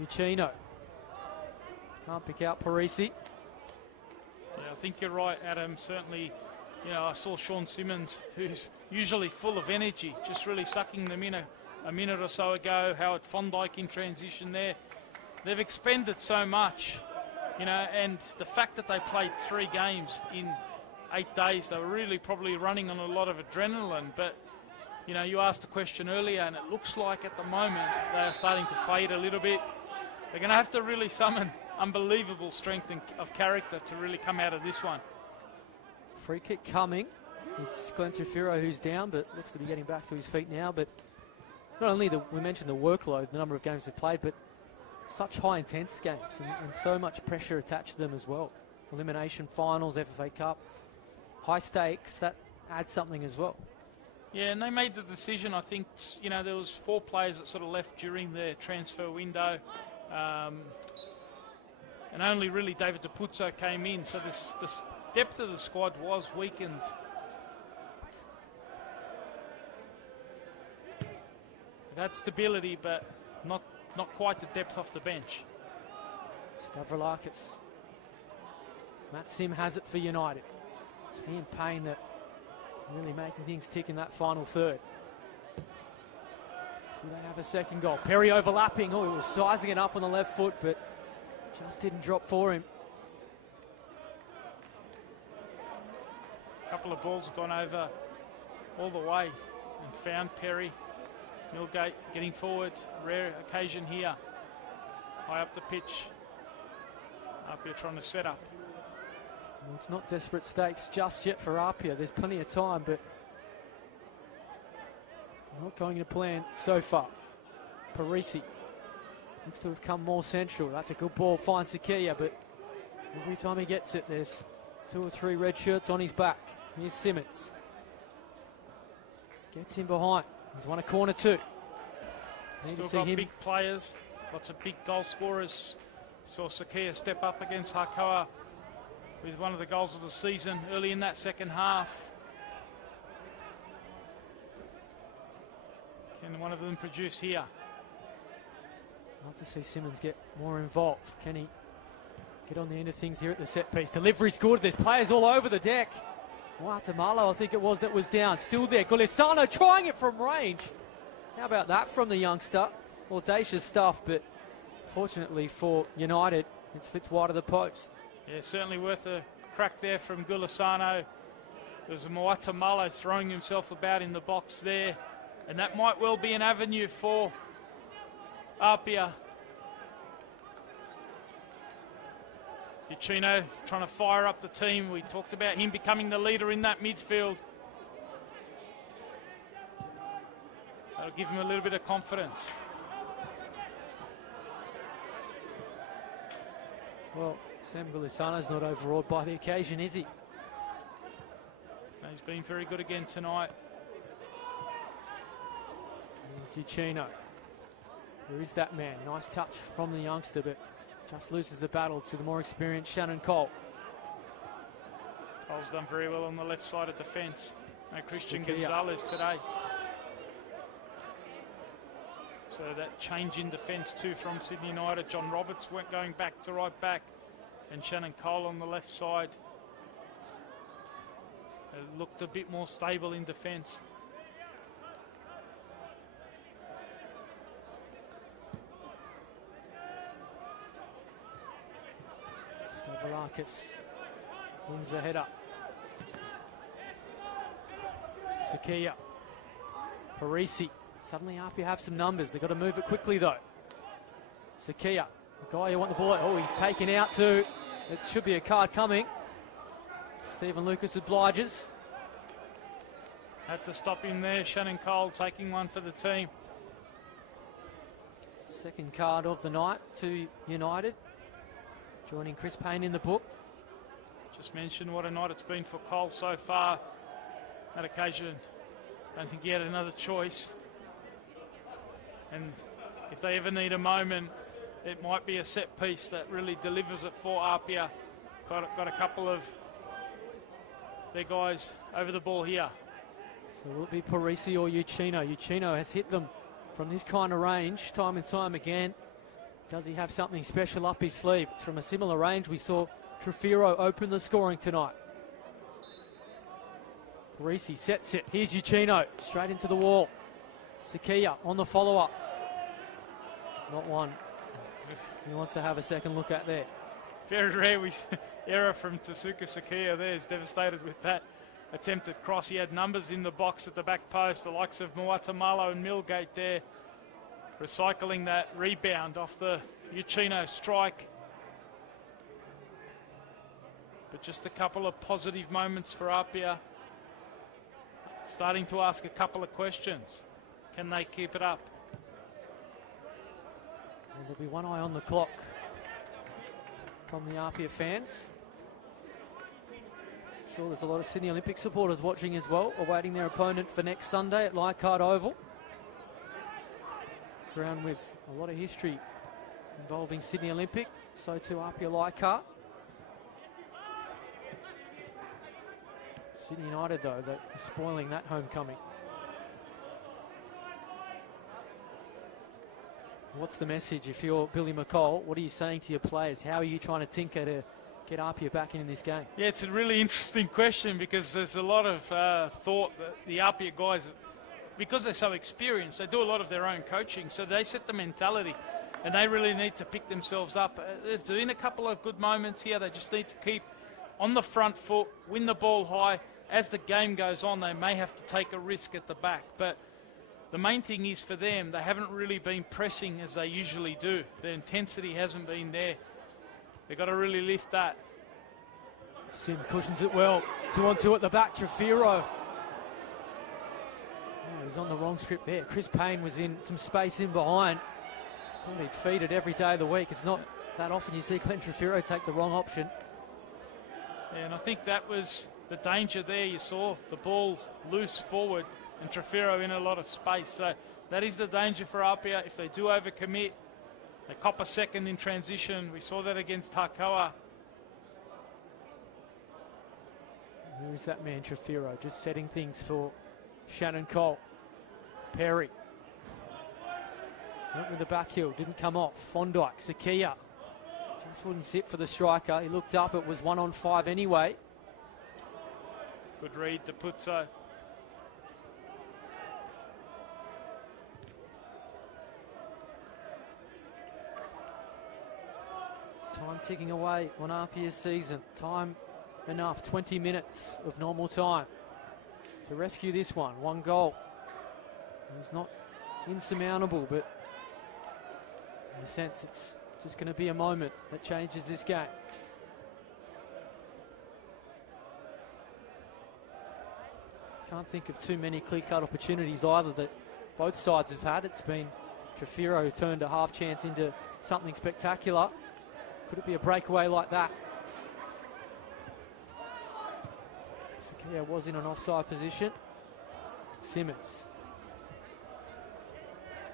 Uchino. Can't pick out Parisi. Yeah, I think you're right, Adam. Certainly, you know, I saw Sean Simmons, who's usually full of energy, just really sucking them in a minute or so ago. Howard Fondike in transition there. They've expended so much, you know, and the fact that they played 3 games in 8 days, they were really probably running on a lot of adrenaline. But, you know, you asked the question earlier, and it looks like at the moment they are starting to fade a little bit. They're going to have to really summon unbelievable strength of character to really come out of this one. Free kick coming. It's Glenn Trefiro who's down, but looks to be getting back to his feet now. But not only we mentioned the workload, the number of games they've played, but such high intense games and so much pressure attached to them as well. Elimination finals, FFA Cup, high stakes, that adds something as well. Yeah, and they made the decision, I think, you know, there was 4 players that sort of left during their transfer window. And only really David DePuzzo came in, so this depth of the squad was weakened. They've had stability, but not quite the depth off the bench. Stavroulakis. Matt Sim has it for United. It's he and Payne that really making things tick in that final third. Do they have a second goal? Perry overlapping. Oh, he was sizing it up on the left foot, but just didn't drop for him. A couple of balls have gone over all the way and found Perry. Millgate getting forward. Rare occasion here. High up the pitch. APIA trying to set up. Well, it's not desperate stakes just yet for APIA. There's plenty of time, but not going to plan so far. Parisi looks to have come more central. That's a good ball. Finds Sakia, but every time he gets it, there's 2 or 3 red shirts on his back. Here's Simmons. Gets him behind. He's won a corner too. Still got big players. Lots of big goal scorers. Saw Sakia step up against Hakoa with one of the goals of the season early in that second half. Can one of them produce here? Love to see Simmons get more involved. Can he get on the end of things here at the set piece? Delivery's good. There's players all over the deck. Guatemala, I think it was, that was down. Still there. Golisano trying it from range. How about that from the youngster? Audacious stuff, but fortunately for United, it slipped wide of the post. Yeah, certainly worth a crack there from Golisano. There's Guatemala throwing himself about in the box there. And that might well be an avenue for APIA. Uchino trying to fire up the team. We talked about him becoming the leader in that midfield. That'll give him a little bit of confidence. Well, Sam Golisano's not overawed by the occasion, is he? No, he's been very good again tonight. It's Uchino. Where is that man? Nice touch from the youngster, but just loses the battle to the more experienced Shannon Cole. Cole's done very well on the left side of defence. No Christian Sakia. Gonzalez today. So that change in defence too from Sydney United. John Roberts went going back to right back, and Shannon Cole on the left side. It looked a bit more stable in defence. Stavrakis wins the header. Sakia. Parisi. Suddenly APIA have some numbers. They've got to move it quickly though. Sakia, the guy who want the ball. Oh, he's taken out too. It should be a card coming. Stephen Lucas obliges. Had to stop him there. Shannon Cole taking one for the team. Second card of the night to United. Joining Chris Payne in the book. Just mentioned what a night it's been for Cole so far. That occasion, I don't think he had another choice. And if they ever need a moment, it might be a set piece that really delivers it for APIA. Got a couple of their guys over the ball here. So will it be Parisi or Uchino? Uchino has hit them from this kind of range time and time again. Does he have something special up his sleeve? It's from a similar range. We saw Trufiro open the scoring tonight. Parisi sets it. Here's Uchino. Straight into the wall. Sakia on the follow-up. Not one. He wants to have a second look at there. Very rare error from Tasuka Sakia there. He's devastated with that attempted cross. He had numbers in the box at the back post. The likes of Muatamalo and Millgate there. Recycling that rebound off the Uchino strike. But just a couple of positive moments for APIA. Starting to ask a couple of questions. Can they keep it up? Well, there'll be one eye on the clock from the APIA fans. I'm sure there's a lot of Sydney Olympic supporters watching as well, awaiting their opponent for next Sunday at Leichhardt Oval. Ground with a lot of history involving Sydney Olympic, so too APIA Leichhardt. Sydney United, though, that is spoiling that homecoming. What's the message if you're Billy McCall? What are you saying to your players? How are you trying to tinker to get APIA back in this game? Yeah, it's a really interesting question because there's a lot of thought that the APIA guys because they're so experienced, they do a lot of their own coaching, so they set the mentality, and they really need to pick themselves up. There's been a couple of good moments here. They just need to keep on the front foot, win the ball high. As the game goes on, they may have to take a risk at the back, but the main thing is for them, they haven't really been pressing as they usually do. Their intensity hasn't been there. They've got to really lift that. Sim cushions it well. 2-on-2 at the back, Trefiro. Oh, he's on the wrong strip there. Chris Payne was in some space in behind. Thought he'd feed it every day of the week. It's not that often you see Glenn Trefiro take the wrong option. Yeah, and I think that was the danger there. You saw the ball loose forward and Trefiro in a lot of space. So that is the danger for APIA. If they do overcommit, they cop a second in transition. We saw that against Hakoa. Who is that man, Trefiro? Just setting things for Shannon Cole. Perry. Went with the back heel, didn't come off. Fondike, Sakia. Just wouldn't sit for the striker. He looked up, it was 1-on-5 anyway. Good read to Putso. Time ticking away on APIA's season. Time enough, 20 minutes of normal time to rescue this one. One goal. It's not insurmountable, but in a sense it's just going to be a moment that changes this game. Can't think of too many clear-cut opportunities either that both sides have had. It's been Trefiro who turned a half chance into something spectacular. Could it be a breakaway like that? Sakia was in an offside position. Simmons.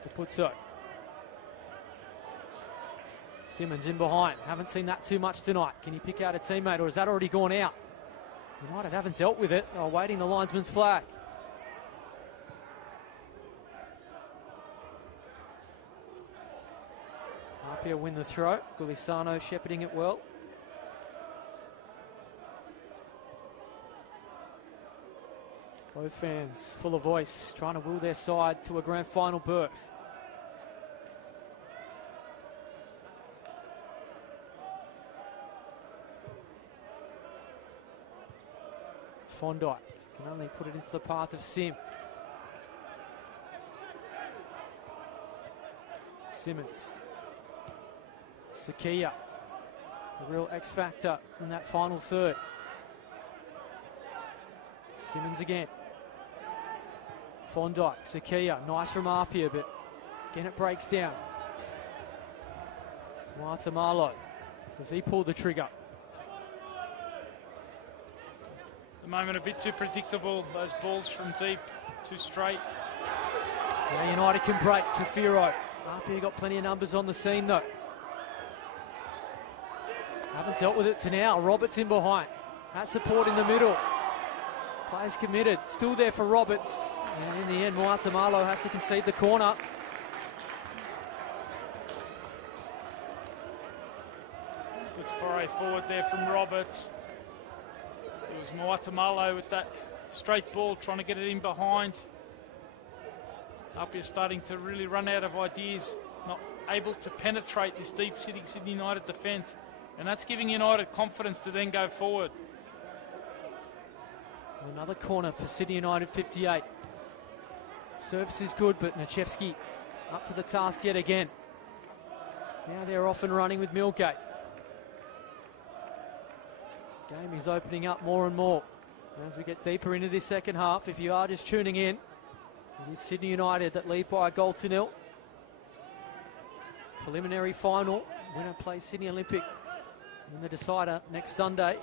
To Putso. Simmons in behind. Haven't seen that too much tonight. Can he pick out a teammate, or has that already gone out? United haven't dealt with it. Oh, waiting the linesman's flag. APIA win the throw. Gulisano shepherding it well. Both fans full of voice, trying to will their side to a grand final berth. Fondike can only put it into the path of Sim. Simmons. Sakia, a real X factor in that final third. Simmons again. Fondike, Sakia, nice from APIA, but again it breaks down. Martamalo, as he pulled the trigger. The moment a bit too predictable, those balls from deep, too straight. Yeah, United can break. Trefiro. APIA got plenty of numbers on the scene though. Haven't dealt with it to now. Roberts in behind. That support in the middle. Players committed. Still there for Roberts. And in the end, Martamalo has to concede the corner. Good foray forward there from Roberts. It was Martamalo with that straight ball, trying to get it in behind. APIA starting to really run out of ideas, not able to penetrate this deep-sitting Sydney United defence. And that's giving United confidence to then go forward. Another corner for Sydney United, 58. Service is good, but Nachevsky up to the task yet again. Now they're off and running with Millgate. Game is opening up more and more as we get deeper into this second half. If you are just tuning in, it is Sydney United that lead by a goal to nil. Preliminary final. Winner plays Sydney Olympic in the decider next Sunday.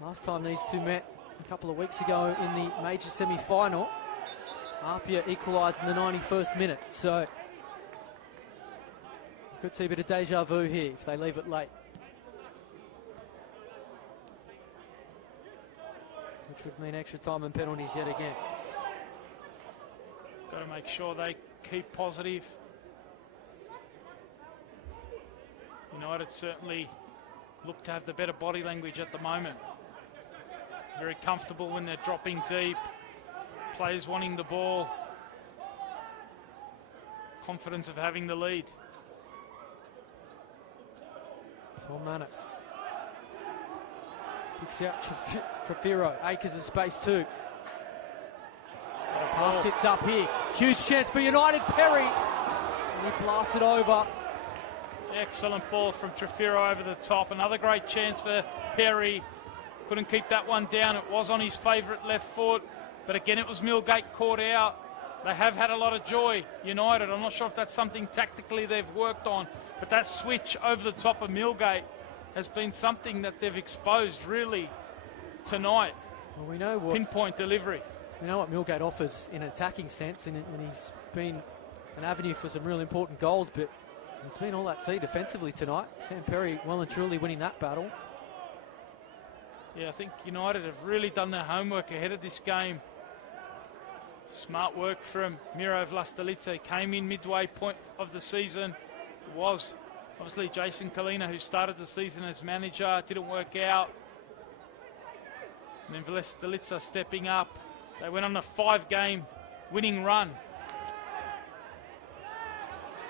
Last time these two met a couple of weeks ago in the major semi-final, APIA equalised in the 91st minute. So could see a bit of deja vu here if they leave it late. Which would mean extra time and penalties yet again. Got to make sure they keep positive. United certainly look to have the better body language at the moment. very comfortable when they're dropping deep. Players wanting the ball. Confidence of having the lead. Manis picks out Trefiro. Acres of space too. Pass sits up here. Huge chance for United. Perry. And he blasts it over. Excellent ball from Trefiro over the top. Another great chance for Perry. Couldn't keep that one down. It was on his favourite left foot. But again, it was Millgate caught out. They have had a lot of joy, United. I'm not sure if that's something tactically they've worked on. But that switch over the top of Millgate has been something that they've exposed really tonight. Well, we know what pinpoint delivery. We know what Millgate offers in an attacking sense, and he's been an avenue for some real important goals, but it's been all at sea defensively tonight. Sam Perry well and truly winning that battle. Yeah, I think United have really done their homework ahead of this game. Smart work from Miro Vlastelica. Came in midway point of the season. It was obviously Jason Kalina who started the season as manager. Didn't work out. And then Vlastelica stepping up. They went on a 5-game winning run.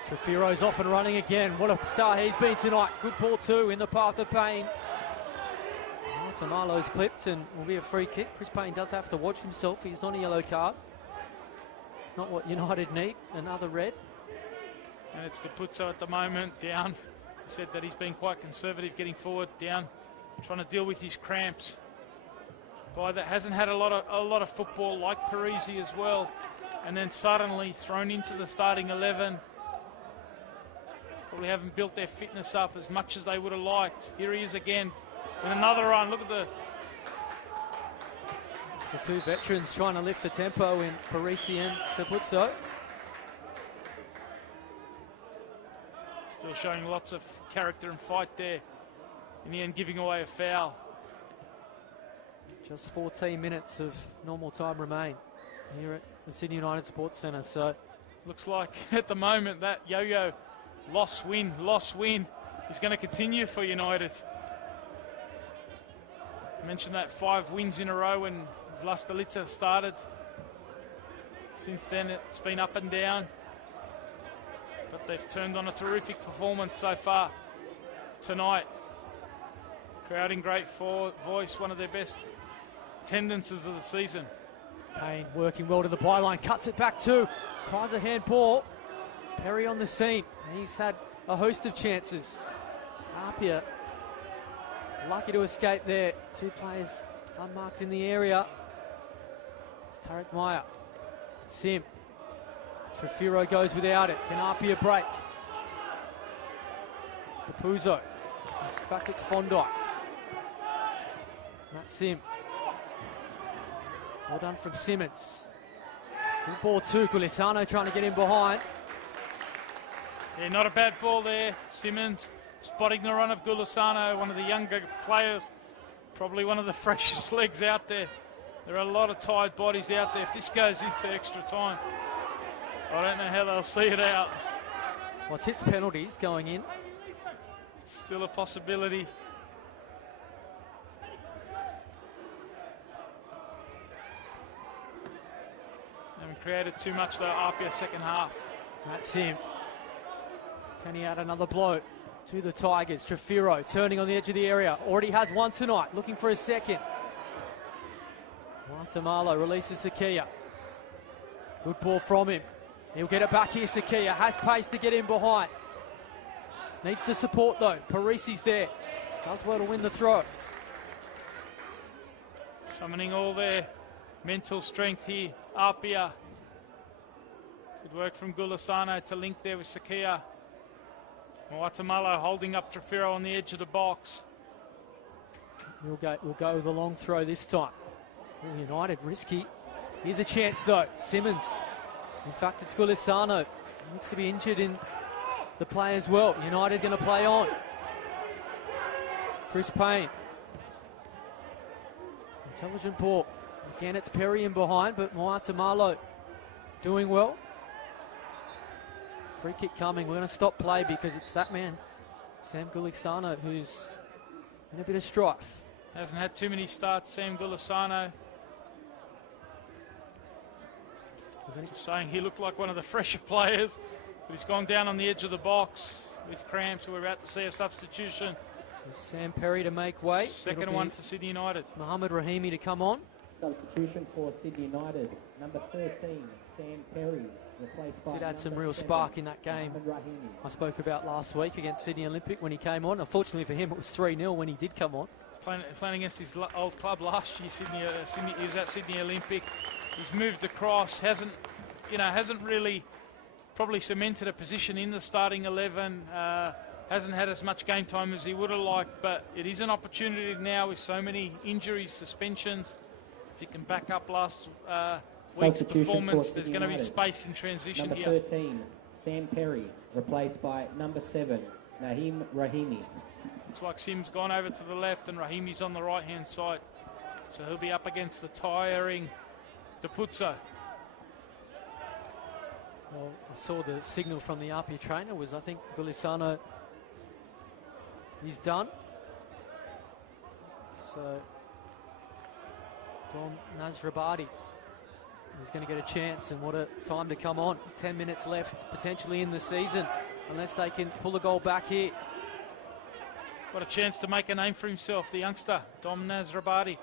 Trefiro's off and running again. What a star he's been tonight. Good ball too in the path of Payne. Tamalo's clipped and will be a free kick. Chris Payne does have to watch himself. He's on a yellow card. It's not what United need. Another red. And it's Capuzzo at the moment down. He said that he's been quite conservative getting forward, down, trying to deal with his cramps. Guy that hasn't had a lot of football like Parisi as well, and then suddenly thrown into the starting 11. Probably haven't built their fitness up as much as they would have liked. Here he is again with another run. Look at the... The two veterans trying to lift the tempo in Parisi and Capuzzo. Still showing lots of character and fight there. In the end, giving away a foul. Just 14 minutes of normal time remain here at the Sydney United Sports Centre. So looks like at the moment that yo-yo loss win is going to continue for United. I mentioned that 5 wins in a row when Vlastelica started. Since then it's been up and down, but they've turned on a terrific performance so far tonight. Crowd in great voice, one of their best attendances of the season. Payne working well to the byline, cuts it back too. Tries a handball. Perry on the scene. He's had a host of chances. Apia lucky to escape there. 2 players unmarked in the area. It's Tarek Meyer. Sim. Trefiro goes without it. Can Apia break? Capuzzo. In fact, it's Fondike. Matt Sim. Well done from Simmons. Good ball too. Gulisano trying to get in behind. Yeah, not a bad ball there. Simmons spotting the run of Gulisano, one of the younger players, probably one of the freshest legs out there. There are a lot of tired bodies out there. If this goes into extra time, I don't know how they'll see it out. Well, tipped penalties going in. It's still a possibility. Haven't created too much though, Apia second half. That's him. Can he add another blow to the Tigers? Trefiro turning on the edge of the area. Already has one tonight, looking for a second. Martamalo releases Sakia. Good ball from him. He'll get it back here, Sakia. Has pace to get in behind. Needs the support though. Parisi's there. Does well to win the throw. Summoning all their mental strength here. Apia. Good work from Gulisano to link there with Sakia. Moatamalo holding up Trefiro on the edge of the box. We'll go with a long throw this time. United risky. Here's a chance though. Simmons. In fact, it's Gulisano. He needs to be injured in the play as well. United going to play on. Chris Payne. Intelligent ball. Again, it's Perry in behind, but Moatamalo doing well. Free kick coming. We're going to stop play because it's that man, Sam Gulisano, who's in a bit of strife. Hasn't had too many starts, Sam Gulisano. Just saying he looked like one of the fresher players, but he's gone down on the edge of the box with cramps. We're about to see a substitution. Sam Perry to make way. Second one for Sydney United. Mohamed Rahimi to come on. Substitution for Sydney United, number 13, Sam Perry, replaced by... Did add some real spark in that game I spoke about last week against Sydney Olympic when he came on. Unfortunately for him, it was 3-0 when he did come on. Playing against his old club last year, he was at Sydney Olympic. He's moved across, hasn't really probably cemented a position in the starting 11. Hasn't had as much game time as he would have liked, but it is an opportunity now with so many injuries, suspensions. If you can back up last week's performance, there's going to be space in transition number here. 13, Sam Perry, replaced by number 7, Naheem Rahimi. Looks like Sim's gone over to the left and Rahimi's on the right-hand side. So he'll be up against the tiring Depuzo. Well, I saw the signal from the APIA trainer was, I think, Gulisano is done. So Dom Nasrabadi is going to get a chance, and what a time to come on. 10 minutes left potentially in the season, unless they can pull a goal back here. What a chance to make a name for himself, the youngster, Dom Nasrabadi.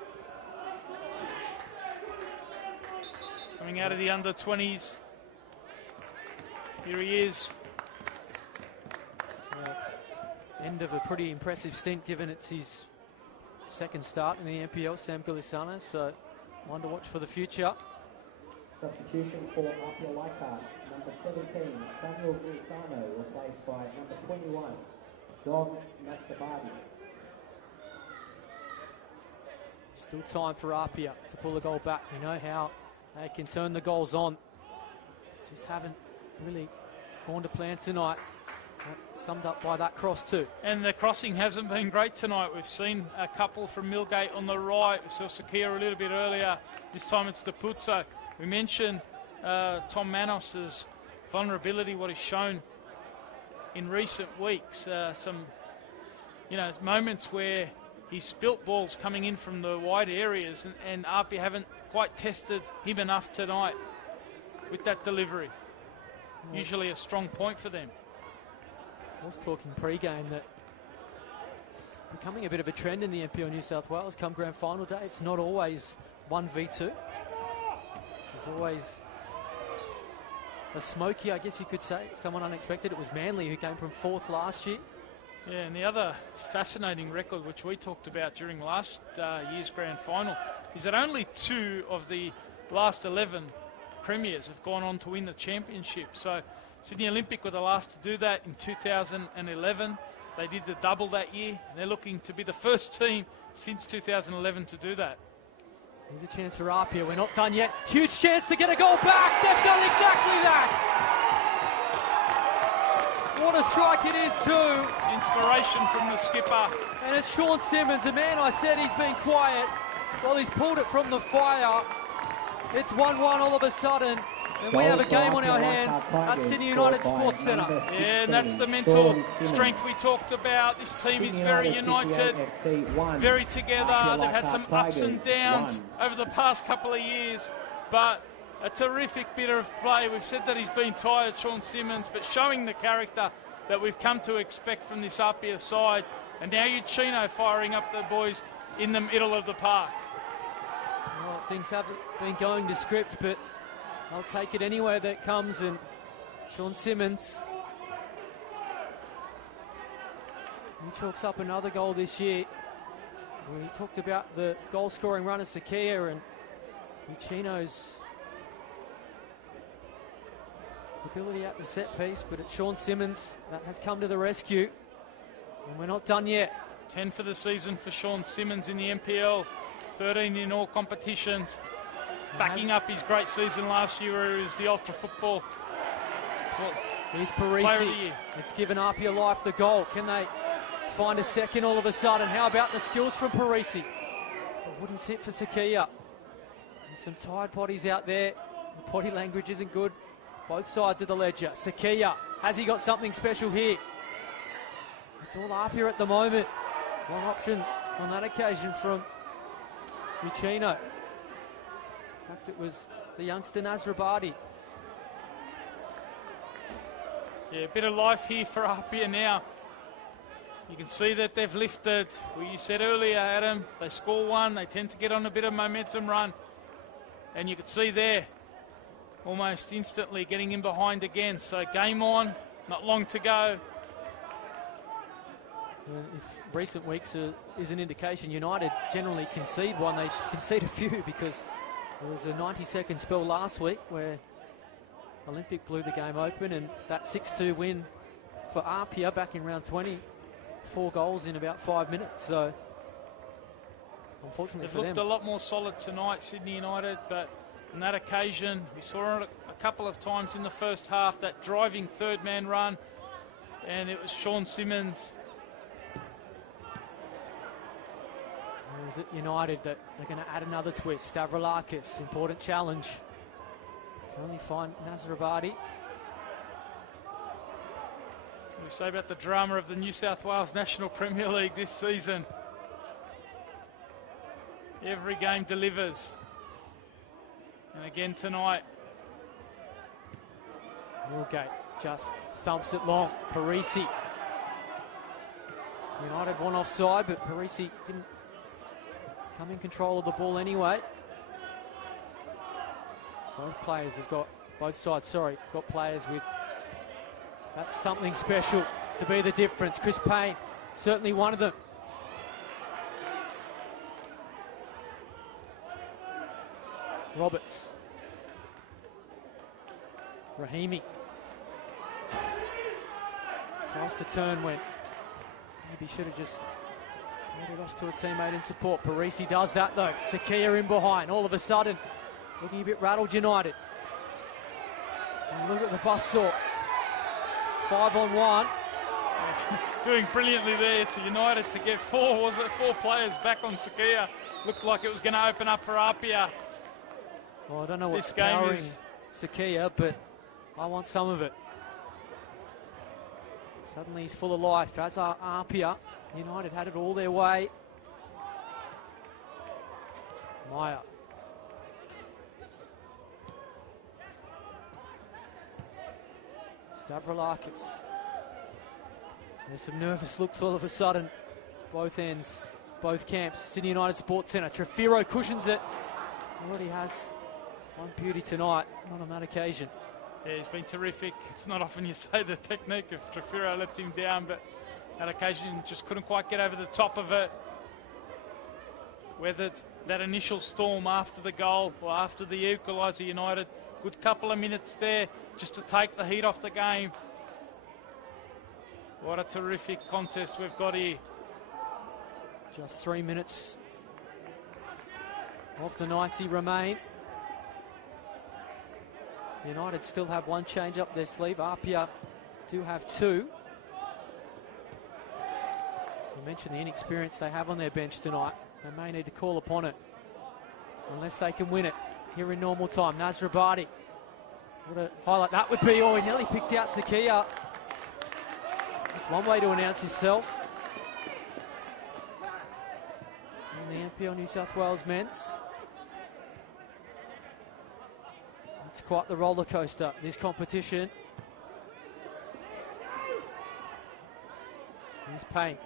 Coming out of the under-20s. Here he is. End of a pretty impressive stint, given it's his second start in the NPL, Sam Gulisano, so one to watch for the future. Substitution for APIA Leichhardt, number 17, Samuel Gulisano, replaced by number 21, Dom Nasrabadi. Still time for APIA to pull a goal back. We know how they can turn the goals on. Just haven't really gone to plan tonight. Summed up by that cross too. And the crossing hasn't been great tonight. We've seen a couple from Millgate on the right. We saw Sakia a little bit earlier. This time it's Depuzo. We mentioned Tom Manos's vulnerability, what he's shown in recent weeks. Some, moments where he's spilt balls coming in from the wide areas, and APIA haven't quite tested him enough tonight with that delivery. Usually a strong point for them. I was talking pre-game that it's becoming a bit of a trend in the NPL New South Wales. Come grand final day, it's not always 1v2. There's always a smoky, I guess you could say, someone unexpected. It was Manly who came from 4th last year. Yeah, and the other fascinating record, which we talked about during last year's grand final, is that only 2 of the last 11 premiers have gone on to win the championship. So Sydney Olympic were the last to do that in 2011. They did the double that year, and they're looking to be the first team since 2011 to do that. Here's a chance for APIA. We're not done yet. Huge chance to get a goal back. They've done exactly that. What a strike it is too. Inspiration from the skipper. And it's Sean Simmons, a man I said he's been quiet. Well, he's pulled it from the fire. It's 1-1 all of a sudden. And we have a game on our hands at Sydney United Sports Centre. Yeah, and that's the mental strength we talked about. This team is very united, very together. They've had some ups and downs over the past couple of years, but a terrific bit of play. We've said that he's been tired, Sean Simmons, but showing the character that we've come to expect from this APIA side. And now Uchino firing up the boys in the middle of the park. Well, things haven't been going to script, but I'll take it anywhere that comes. And Sean Simmons, he chalks up another goal this year. We talked about the goal-scoring run of Sakia and Uchino's ability at the set piece, but it's Sean Simmons that has come to the rescue, and we're not done yet. 10 for the season for Sean Simmons in the NPL, 13 in all competitions. Backing up his great season last year where he was the Ultra Football Here's Player of the Parisi. Year. It's given APIA life the goal. Can they find a second all of a sudden? How about the skills from Parisi? It wouldn't sit for Sakia. And some tired bodies out there. The body language isn't good. Both sides of the ledger. Sakia, has he got something special here? It's all APIA at the moment. One option on that occasion from Uchino. In fact, it was the youngster Nasrabadi. Yeah, a bit of life here for APIA now. You can see that they've lifted. Well, you said earlier, Adam, they score one, they tend to get on a bit of momentum run. And you could see there, almost instantly getting in behind again. So game on, not long to go. If recent weeks is an indication, United generally concede one. They concede a few because there was a 90-second spell last week where Olympic blew the game open, and that 6-2 win for APIA back in round 20, 4 goals in about 5 minutes. So unfortunately for them, they've looked a lot more solid tonight, Sydney United, but on that occasion, we saw it a couple of times in the first half, that driving third-man run, and it was Sean Simmons. Or is it United that they're going to add another twist? Stavroulakis, important challenge. Can only find Nasrabadi. We say about the drama of the New South Wales National Premier League this season. Every game delivers. And again tonight. Millgate just thumps it long. Parisi. United one offside, but Parisi didn't come in control of the ball anyway. Both players have got, both sides, got players with, that's something special to be the difference. Chris Payne, certainly one of them. Roberts. Rahimi. Tries to turn when maybe should have just made it off to a teammate in support. Parisi does that though. Sakia in behind. All of a sudden, looking a bit rattled, United. And look at the buzzsaw. 5-on-1. Doing brilliantly there to United to get four players back on Sakia. Looked like it was going to open up for APIA. Well, I don't know what's powering Sakia, but I want some of it. Suddenly he's full of life, as are APIA. United had it all their way. Meyer. Stavroulakis. There's some nervous looks all of a sudden. Both ends, both camps. Sydney United Sports Centre. Trefiro cushions it. Already has one beauty tonight, not on that occasion. Yeah, he's been terrific. It's not often you say the technique of Trefiro let him down, but that occasion just couldn't quite get over the top of it. Weathered that initial storm after the goal, or after the equaliser. United, good couple of minutes there just to take the heat off the game. What a terrific contest we've got here. Just 3 minutes of the 90 remain. United still have one change up their sleeve. APIA do have two. You mentioned the inexperience they have on their bench tonight. They may need to call upon it unless they can win it here in normal time. Nasrabadi. What a highlight that would be. Oh, he nearly picked out Sakia. That's one way to announce yourself. And the NPL New South Wales men's. It's quite the roller coaster, this competition. Here's Payne.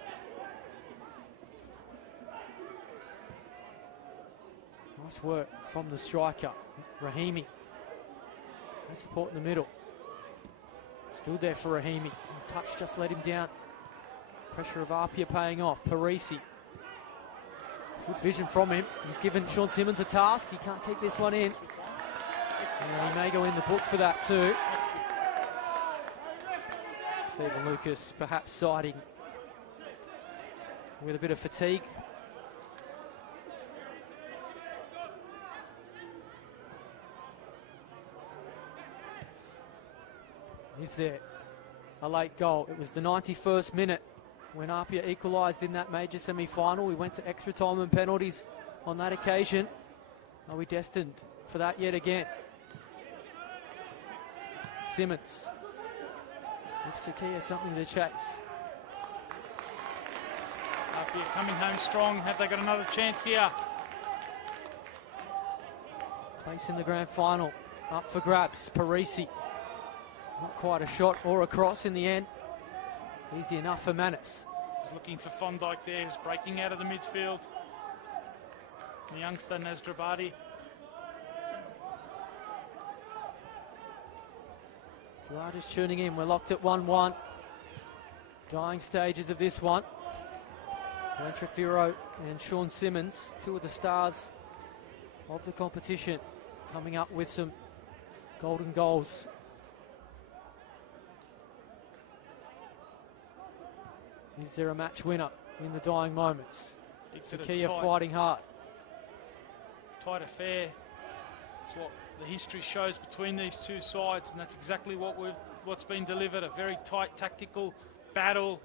Nice work from the striker, Rahimi. No support in the middle. Still there for Rahimi. The touch just let him down. Pressure of APIA paying off. Parisi. Good vision from him. He's given Sean Simmons a task. He can't keep this one in. And he may go in the book for that too. Stephen Lucas perhaps siding with a bit of fatigue. Is there a late goal? It was the 91st minute when APIA equalised in that major semi-final. We went to extra time and penalties on that occasion. Are we destined for that yet again? Simmons. If Sakia something to chase. APIA coming home strong. Have they got another chance here? Place in the grand final. Up for grabs. Parisi. Not quite a shot or a cross in the end. Easy enough for Manus. He's looking for Fondike there. He's breaking out of the midfield. The youngster Nazdrabadi. If you are just tuning in, we're locked at 1-1. Dying stages of this one. Glenn Trefiro and Sean Simmons, two of the stars of the competition, coming up with some golden goals. Is there a match winner in the dying moments? Sakia fighting hard. Tight affair. That's what the history shows between these two sides, and that's exactly what's been delivered. A very tight tactical battle.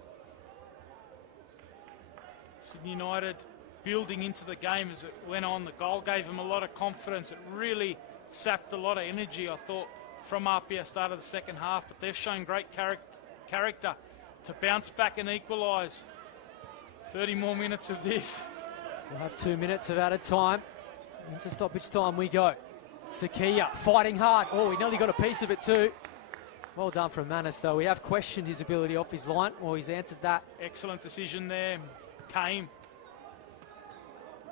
Sydney United building into the game as it went on. The goal gave them a lot of confidence. It really sapped a lot of energy, I thought, from APIA start of the second half, but they've shown great character to bounce back and equalise. 30 more minutes of this. We'll have 2 minutes of added time. Into stoppage time we go. Sakia fighting hard. Oh, he nearly got a piece of it too. Well done from Manus, though. We have questioned his ability off his line. Well, he's answered that. Excellent decision there. Came.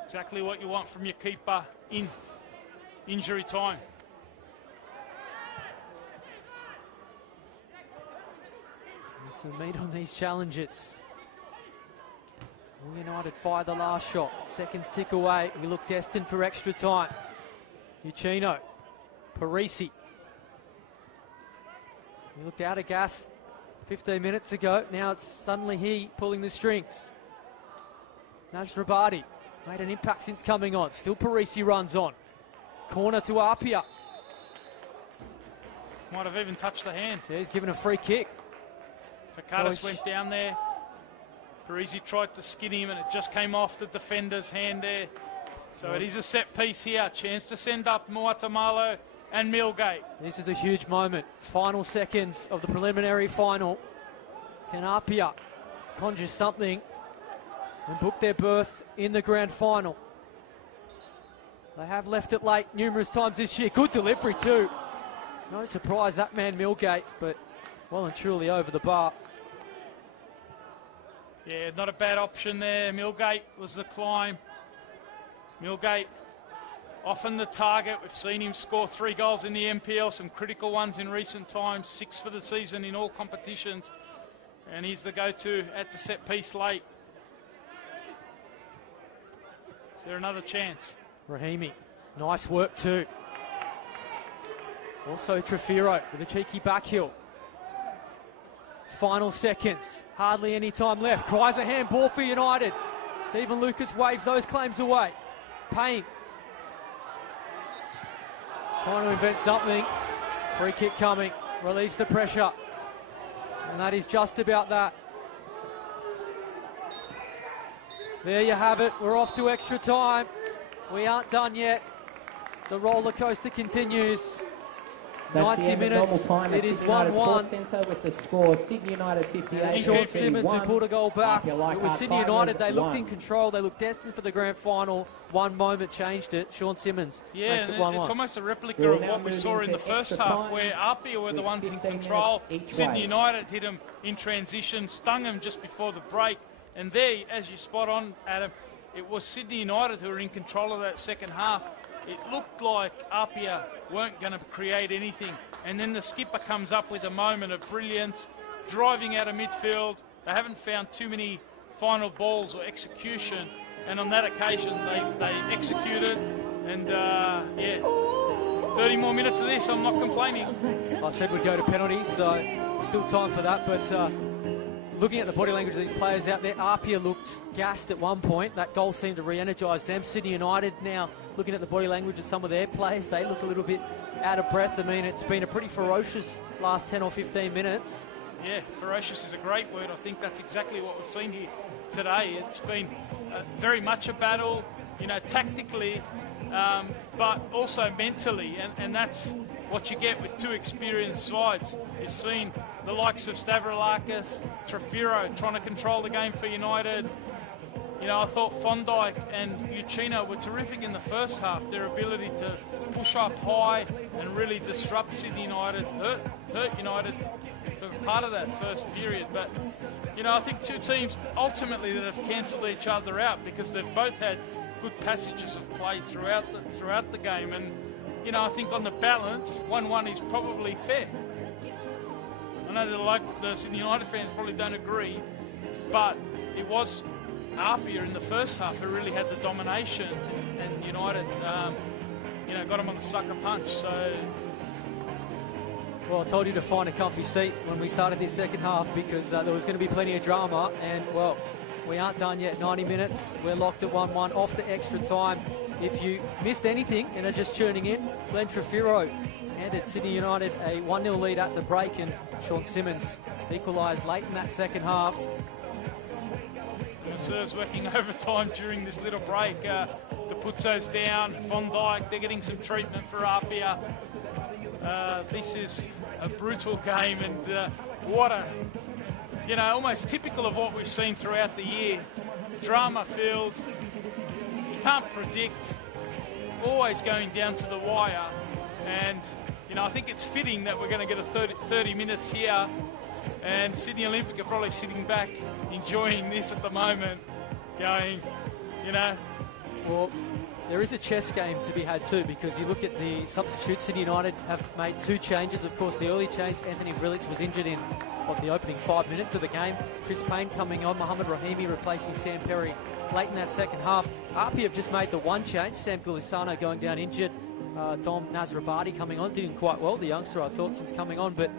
Exactly what you want from your keeper in injury time. There's some meat on these challenges. United fired the last shot. Seconds tick away. We look destined for extra time. Uchino. Parisi. We looked out of gas 15 minutes ago. Now it's suddenly he pulling the strings. Nasrabadi made an impact since coming on. Still Parisi runs on. Corner to APIA. Might have even touched the hand. Yeah, he's given a free kick. Picardus went down there. Parisi tried to skin him and it just came off the defender's hand there. So it is a set piece here. Chance to send up Moatamalo and Millgate. This is a huge moment. Final seconds of the preliminary final. Can APIA conjure something and book their berth in the grand final? They have left it late numerous times this year. Good delivery too. No surprise that man Millgate, but well and truly over the bar. Yeah, not a bad option there. Millgate was the climb. Millgate often the target. We've seen him score 3 goals in the NPL, some critical ones in recent times, 6 for the season in all competitions. And he's the go-to at the set piece late. Is there another chance? Rahimi, nice work too. Also Trefiro with a cheeky back heel. Final seconds, hardly any time left. Cries a handball for United. Stephen Lucas waves those claims away. Payne trying to invent something. Free kick coming, relieves the pressure. And that is just about that. There you have it, we're off to extra time. We aren't done yet. The roller coaster continues. That's 90 minutes, it is 1-1. Centre with the score, Sydney United 58. Sean Simmons who pulled a goal back. It was Sydney United, they looked in 1. control, they looked destined for the grand final. One moment changed it. Sean Simmons makes it 1-1. It's almost a replica of what we saw in the first half, where APIA were the ones in control. Sydney United hit them in transition, stung them just before the break. And there, as you spot on, Adam, it was Sydney United who were in control of that second half. It looked like APIA weren't going to create anything. And then the skipper comes up with a moment of brilliance, driving out of midfield. They haven't found too many final balls or execution. And on that occasion, they executed. And, yeah, 30 more minutes of this, I'm not complaining. I said we'd go to penalties, so still time for that. But looking at the body language of these players out there, APIA looked gassed at one point. That goal seemed to re-energise them. Sydney United now, looking at the body language of some of their players, they look a little bit out of breath. I mean, it's been a pretty ferocious last 10 or 15 minutes. Yeah, ferocious is a great word. I think that's exactly what we've seen here today. It's been very much a battle, you know, tactically, but also mentally. And that's what you get with two experienced sides. You've seen the likes of Stavroulakis, Trefiro trying to control the game for United. You know, I thought Fondike and Uchino were terrific in the first half. Their ability to push up high and really disrupt Sydney United, hurt United for part of that first period. But, you know, I think two teams ultimately that have cancelled each other out because they've both had good passages of play throughout the game. And, you know, I think on the balance, 1-1 is probably fair. I know the Sydney United fans probably don't agree, but it was APIA in the first half who really had the domination, and United, you know, got them on the sucker punch. So, well, I told you to find a comfy seat when we started this second half because there was going to be plenty of drama, and well, we aren't done yet. 90 minutes, we're locked at 1-1, off to extra time. If you missed anything and are just tuning in, Glenn Trefiro handed Sydney United a 1-0 lead at the break, and Sean Simmons equalised late in that second half. Serves working overtime during this little break to put those down. Fondike, they're getting some treatment for APIA. This is a brutal game, and what a, you know, almost typical of what we've seen throughout the year. Drama filled, you can't predict, always going down to the wire. And, you know, I think it's fitting that we're going to get a 30 minutes here. And Sydney Olympic are probably sitting back, enjoying this at the moment, going, you know. Well, there is a chess game to be had too, because you look at the substitutes. Sydney United have made 2 changes. Of course, the early change, Anthony Vrilic was injured in the opening 5 minutes of the game. Chris Payne coming on, Mohamed Rahimi replacing Sam Perry late in that second half. APIA have just made the 1 change, Sam Gulisano going down injured. Dom Nasrabadi coming on, did quite well, the youngster, I thought, since coming on, but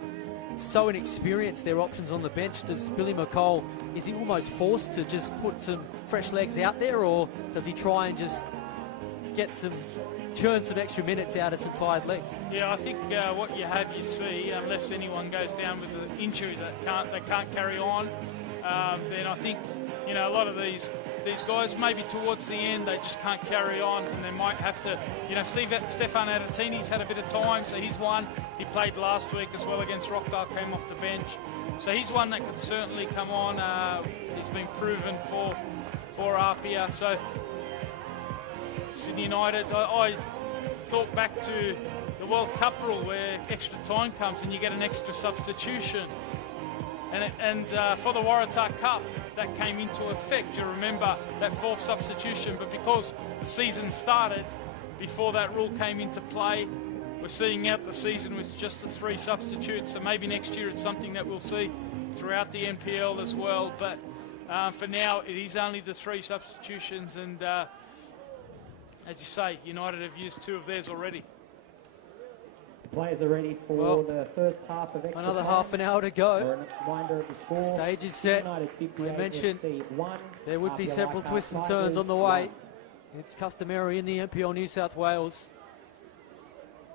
so inexperienced, their options on the bench. Does Billy McColl, is he almost forced to just put some fresh legs out there, or does he try and just churn some extra minutes out of some tired legs? Yeah, I think what you have, you see, unless anyone goes down with an injury that they can't carry on, then I think, you know, a lot of these guys, maybe towards the end, they just can't carry on, and they might have to, you know, Stefan Adatini's had a bit of time, so he's one. He played last week as well against Rockdale, came off the bench. So he's one that could certainly come on. He's been proven for APIA. So Sydney United, I thought back to the World Cup rule where extra time comes and you get an extra substitution. And for the Waratah Cup, that came into effect. You remember that 4th substitution, but because the season started before that rule came into play, we're seeing out the season with just the 3 substitutes. So maybe next year it's something that we'll see throughout the NPL as well. But for now, it is only the 3 substitutions. And as you say, United have used 2 of theirs already. Players are ready for the first half of extra another time. half an hour to go. Reminder of the score. Stage is set. We mentioned there would be several twists and turns on the way. It's customary in the NPL New South Wales.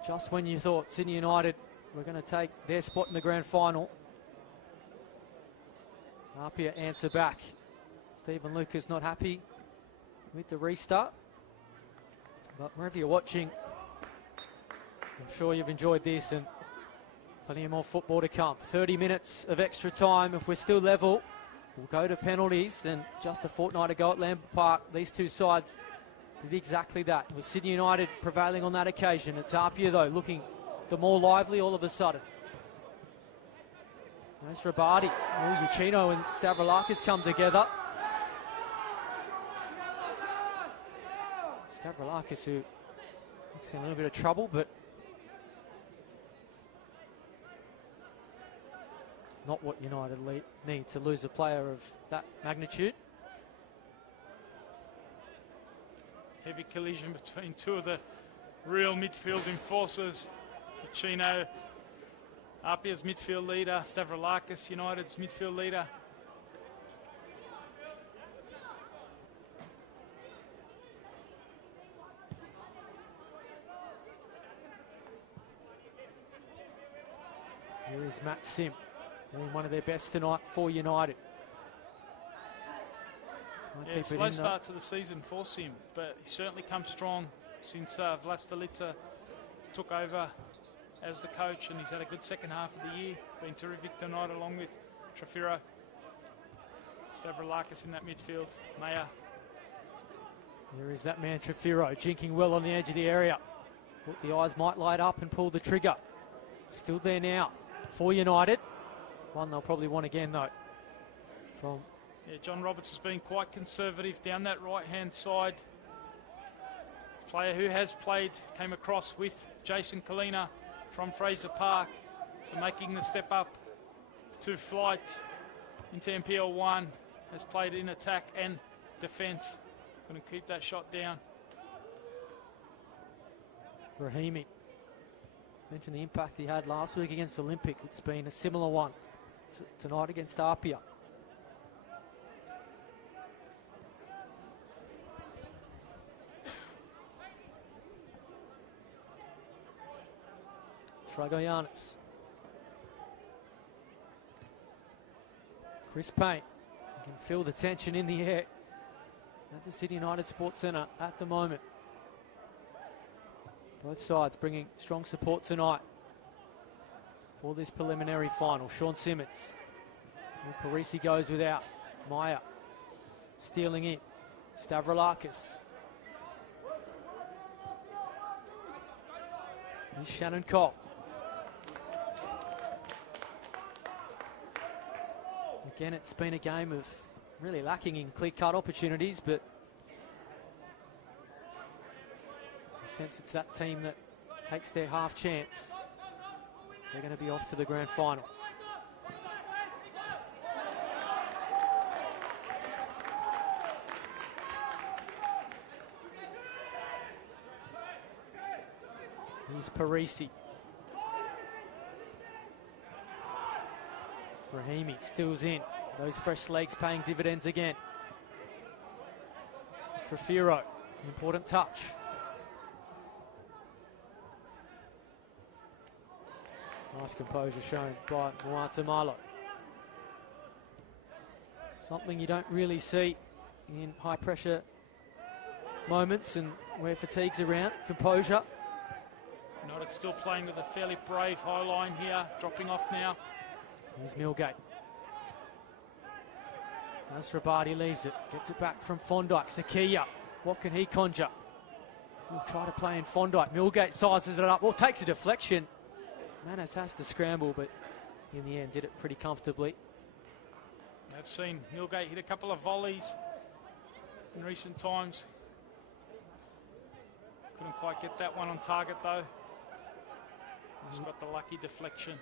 Just when you thought Sydney United were going to take their spot in the grand final, APIA answer back. Stephen Lucas not happy with the restart. But wherever you're watching, I'm sure you've enjoyed this, and plenty of more football to come. 30 minutes of extra time. If we're still level, we'll go to penalties. And just a fortnight ago at Lambert Park, these 2 sides did exactly that. It was Sydney United prevailing on that occasion. It's APIA, though, looking the more lively all of a sudden. Nasrabadi. Oh, Uchino and Stavroulakis come together. Stavroulakis, who looks in a little bit of trouble, but not what United need to lose a player of that magnitude. Heavy collision between 2 of the real midfield enforcers. Uchino, APIA's midfield leader, Stavroulakis, United's midfield leader. Here is Matt Sim, doing one of their best tonight for United. Yeah, slow start to the season for Sim, but he certainly come strong since Vlad Stolica took over as the coach, and he's had a good second half of the year. Been terrific tonight along with Trefiro. Stavroulakis in that midfield. Maya Here is that man, Trefiro, jinking well on the edge of the area. Thought the eyes might light up and pull the trigger. Still there now for United. One they'll probably want again, though. Yeah, John Roberts has been quite conservative down that right-hand side. Player who has played, came across with Jason Kalina from Fraser Park. So making the step up 2 flights into MPL 1. Has played in attack and defence. Going to keep that shot down. Rahimi. Mentioned the impact he had last week against Olympic. It's been a similar one tonight against APIA. Fragoyanis. Chris Payne. You can feel the tension in the air at the Sydney United Sports Centre at the moment. Both sides bringing strong support tonight for this preliminary final. Sean Simmons. Parisi goes without. Maya stealing in. Stavroulakis. Here's Shannon Cole. Again, it's been a game of really lacking in clear-cut opportunities, but I sense it's that team that takes their half chance. They're going to be off to the grand final. Here's Parisi. Rahimi stills in. Those fresh legs paying dividends again. Trefiro, important touch. Nice composure shown by Moatamalo. Something you don't really see in high pressure moments and where fatigue's around. Composure. United still playing with a fairly brave high line here, dropping off now. Here's Milgate. As Rabadi leaves it, gets it back from Fondike. Sakia, what can he conjure? He'll try to play in Fondike. Milgate sizes it up, takes a deflection. Manas has to scramble, but in the end did it pretty comfortably. I've seen Milgate hit a couple of volleys in recent times. Couldn't quite get that one on target though. Just got the lucky deflection.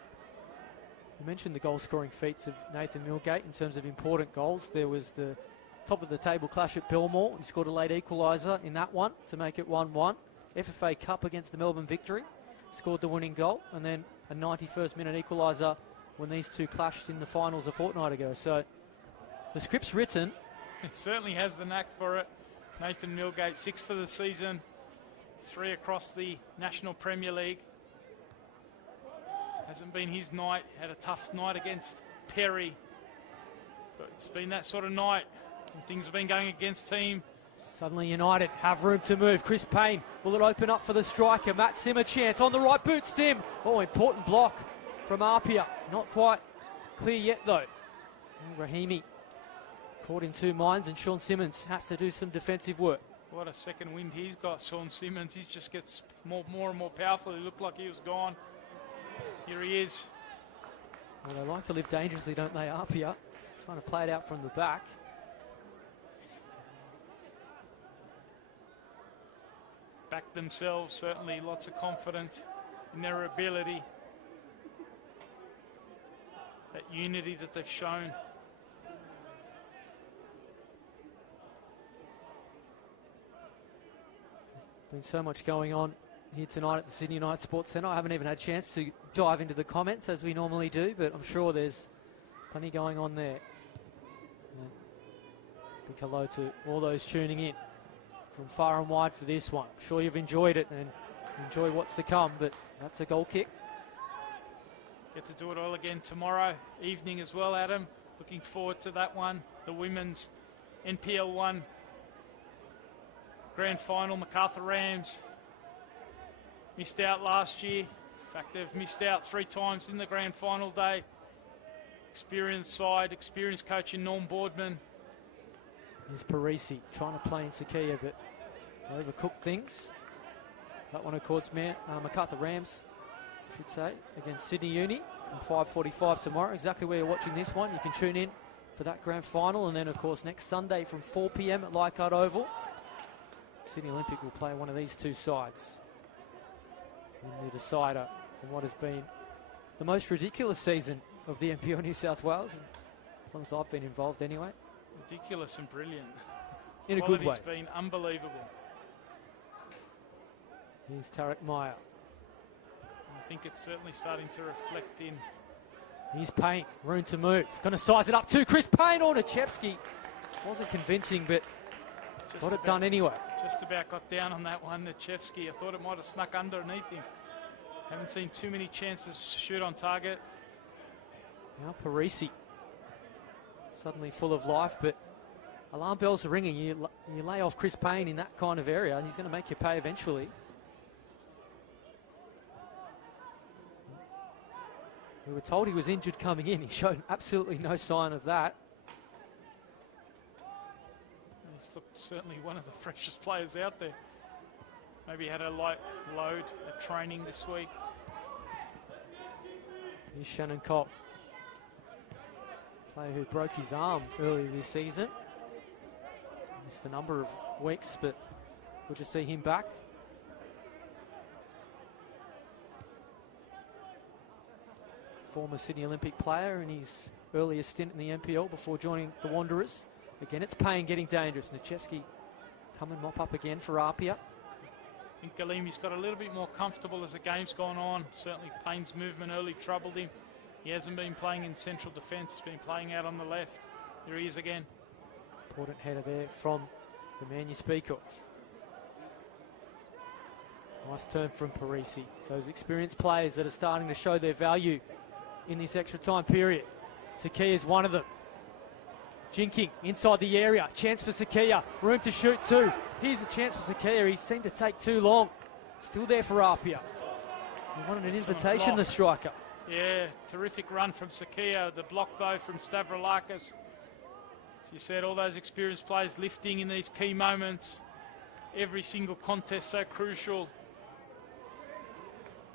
You mentioned the goal-scoring feats of Nathan Milgate in terms of important goals. There was the top-of-the-table clash at Belmore. He scored a late equaliser in that one to make it 1-1. FFA Cup against the Melbourne Victory. Scored the winning goal. And then a 91st-minute equaliser when these two clashed in the finals a fortnight ago. So the script's written. It certainly has the knack for it. Nathan Milgate, 6 for the season. 3 across the National Premier League. Hasn't been his night. Had a tough night against Perry. But it's been that sort of night. And things have been going against team. Suddenly United have room to move. Chris Payne, will it open up for the striker? Matt Sim a chance on the right boot. Sim. Oh, important block from Apia. Not quite clear yet though. Rahimi caught in two minds and Sean Simmons has to do some defensive work. What a second wind he's got, Sean Simmons. He just gets more and more powerful. He looked like he was gone. Here he is. Well, they like to live dangerously, don't they, Apia? Trying to play it out from the back. Back themselves, certainly lots of confidence in their ability. That unity that they've shown. Been so much going on here tonight at the Sydney United Sports Centre. I haven't even had a chance to dive into the comments as we normally do, but I'm sure there's plenty going on there. Yeah. Big hello to all those tuning in from far and wide for this one. I'm sure you've enjoyed it and enjoy what's to come, but that's a goal kick. Get to do it all again tomorrow evening as well, Adam. Looking forward to that one. The women's NPL 1 Grand Final, MacArthur Rams. Missed out last year. In fact, they've missed out 3 times in the Grand Final day. Experienced side, experienced coach in Norm Boardman. Here's Parisi trying to play in Sakia, but overcooked things. That one, of course, MacArthur Rams, I should say, against Sydney Uni from 5:45 tomorrow. Exactly where you're watching this one. You can tune in for that grand final. And then, of course, next Sunday from 4 p.m. at Leichhardt Oval, Sydney Olympic will play one of these two sides in the decider in what has been the most ridiculous season of the NPL New South Wales, as long as I've been involved anyway. Ridiculous and brilliant. In a good way. It's been unbelievable. Here's Tarek Meyer. I think it's certainly starting to reflect in. Here's Payne, room to move. Going to size it up to Chris Payne or Nichevsky. Wasn't convincing, but got it done anyway. Just about got down on that one, Nichevsky. I thought it might have snuck underneath him. Haven't seen too many chances to shoot on target. Now Parisi, suddenly full of life, but alarm bells are ringing. You lay off Chris Payne in that kind of area, he's going to make you pay eventually. We were told he was injured coming in. He showed absolutely no sign of that. He's looked certainly one of the freshest players out there. Maybe had a light load at training this week. Here's Shannon Cobb, player who broke his arm earlier this season. Missed a number of weeks, but good to see him back. Former Sydney Olympic player in his earlier stint in the NPL before joining the Wanderers. Again, it's Payne getting dangerous. Nichevsky come and mop up again for APIA. I think Galimi's got a little bit more comfortable as the game's gone on. Certainly Payne's movement early troubled him. He hasn't been playing in central defence. He's been playing out on the left. Here he is again. Important header there from the man you speak of. Nice turn from Parisi. So those experienced players that are starting to show their value in this extra time period. Sakia is one of them. Jinking inside the area. Chance for Sakia. Room to shoot too. Here's a chance for Sakia. He seemed to take too long. Still there for APIA. He wanted an invitation, the striker. Yeah, terrific run from Sakia. The block, though, from Stavroulakis. As you said, all those experienced players lifting in these key moments. Every single contest so crucial.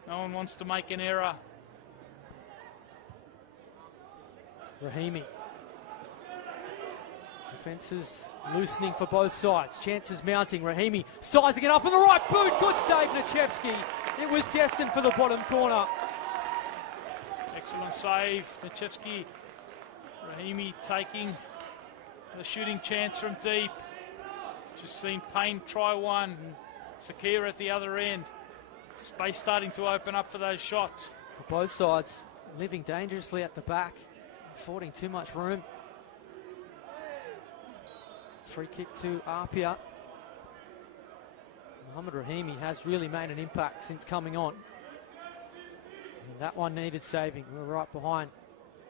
No one wants to make an error. Rahimi. Defences loosening for both sides. Chances mounting. Rahimi sizing it up on the right boot. Good save, Nichevsky. It was destined for the bottom corner. Excellent save, Nichevsky. Rahimi taking the shooting chance from deep. Just seen Payne try one. Sakia at the other end. Space starting to open up for those shots. Both sides living dangerously at the back, affording too much room. Free kick to APIA. Mohamed Rahimi has really made an impact since coming on. And that one needed saving. We're right behind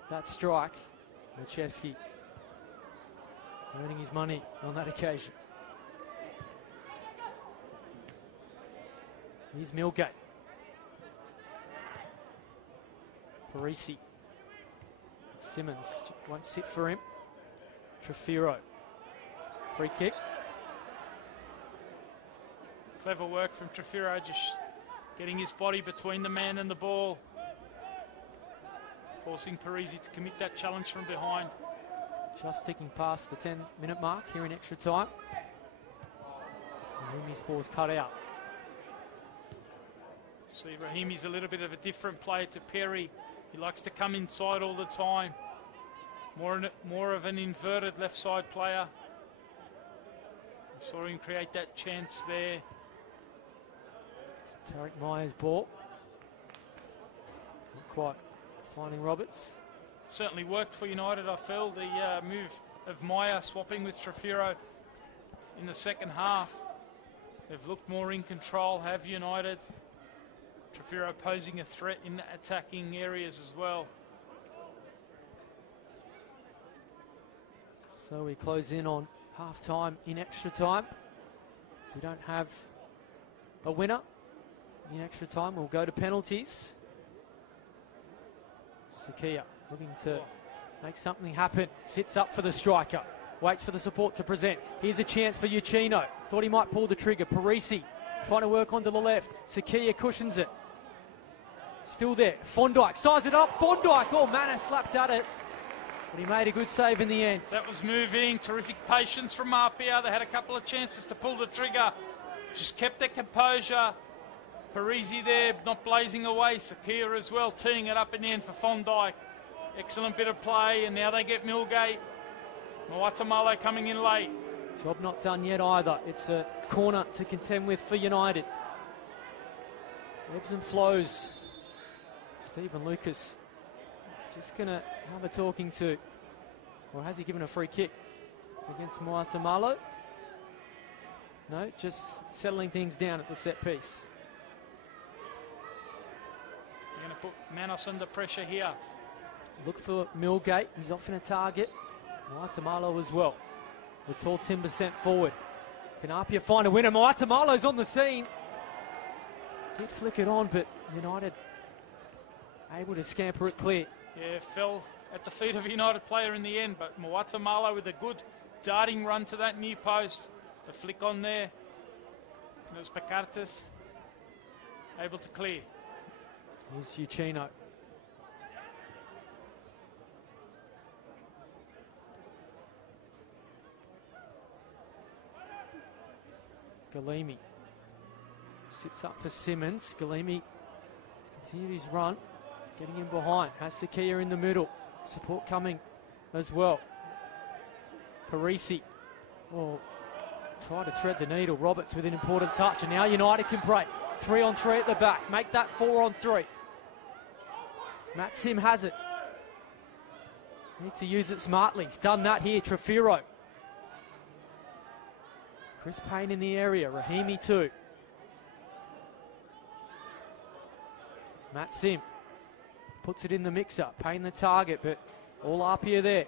that strike. Nichevsky earning his money on that occasion. Here's Millgate. Parisi. Simmons won't sit for him. Trafiro. Free kick. Clever work from Trafiro, just getting his body between the man and the ball. Forcing Parisi to commit that challenge from behind. Just ticking past the 10-minute mark here in extra time. Rahimi's ball's cut out. See, Rahimi's a little bit of a different player to Perry. He likes to come inside all the time. More of an inverted left side player. Saw him create that chance there. It's Tarek Meyer's ball. Not quite finding Roberts. Certainly worked for United, I feel. The move of Meyer swapping with Trafiro in the second half. They've looked more in control, have United. Trafiro posing a threat in attacking areas as well. So we close in on half-time in extra time. We don't have a winner in extra time. We'll go to penalties. Sakia looking to make something happen. Sits up for the striker. Waits for the support to present. Here's a chance for Uchino. Thought he might pull the trigger. Parisi trying to work onto the left. Sakia cushions it. Still there. Fondike size it up. Fondike. Oh, Manor slapped at it. But he made a good save in the end. That was moving. Terrific patience from APIA. They had a couple of chances to pull the trigger. Just kept their composure. Parisi there, not blazing away. Sakia as well, teeing it up in the end for Fondike. Excellent bit of play, and now they get Milgate. Moatamalo coming in late. Job not done yet either. It's a corner to contend with for United. Ebbs and flows. Stephen Lucas just going to have a talking to, or has he given a free kick against Moatamalo? No, just settling things down at the set piece. You're going to put Manos under pressure here. Look for Milgate, who's often a target. Moatamalo as well. The tall timber sent forward. Can APIA find a winner? Moatamalo's on the scene. Did flick it on, but United able to scamper it clear. Yeah, fell at the feet of a United player in the end, but Moatamalo with a good darting run to that near post. The flick on there. And it was Pacartas able to clear. Here's Uchino. Galimi sits up for Simmons. Galimi continued his run, getting in behind. Has Sakia in the middle. Support coming as well. Parisi. Oh, try to thread the needle. Roberts with an important touch, and now United can break. 3-on-3 at the back. Make that 4-on-3. Matt Sim has it. Needs to use it smartly. He's done that here. Trefiro. Chris Payne in the area. Rahimi too. Matt Sim puts it in the mixer. Payne the target, but all APIA there.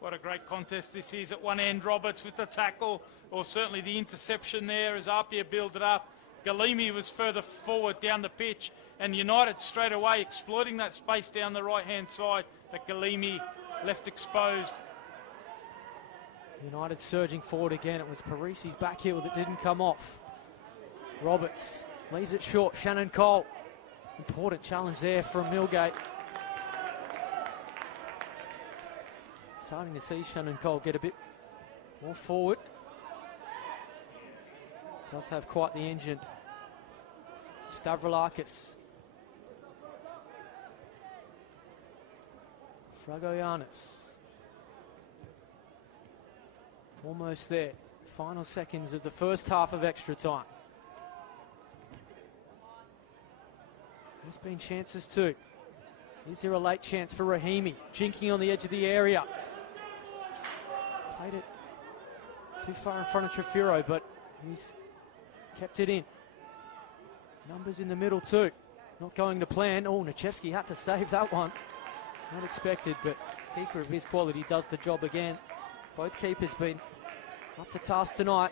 What a great contest this is at one end. Roberts with the tackle, or certainly the interception there as APIA build it up. Galimi was further forward down the pitch, and United straight away exploiting that space down the right-hand side that Galimi left exposed. United surging forward again. It was Parisi's back heel that didn't come off. Roberts leaves it short. Shannon Cole. Important challenge there from Milgate. Starting to see Shannon Cole get a bit more forward. Does have quite the engine. Stavroulakis. Fragoyanis. Almost there. Final seconds of the first half of extra time. There's been chances too. Is there a late chance for Rahimi? Jinking on the edge of the area. Played it too far in front of Trefiro, but he's kept it in. Numbers in the middle too. Not going to plan. Oh, Nichevsky had to save that one. Not expected, but keeper of his quality does the job again. Both keepers been up to task tonight.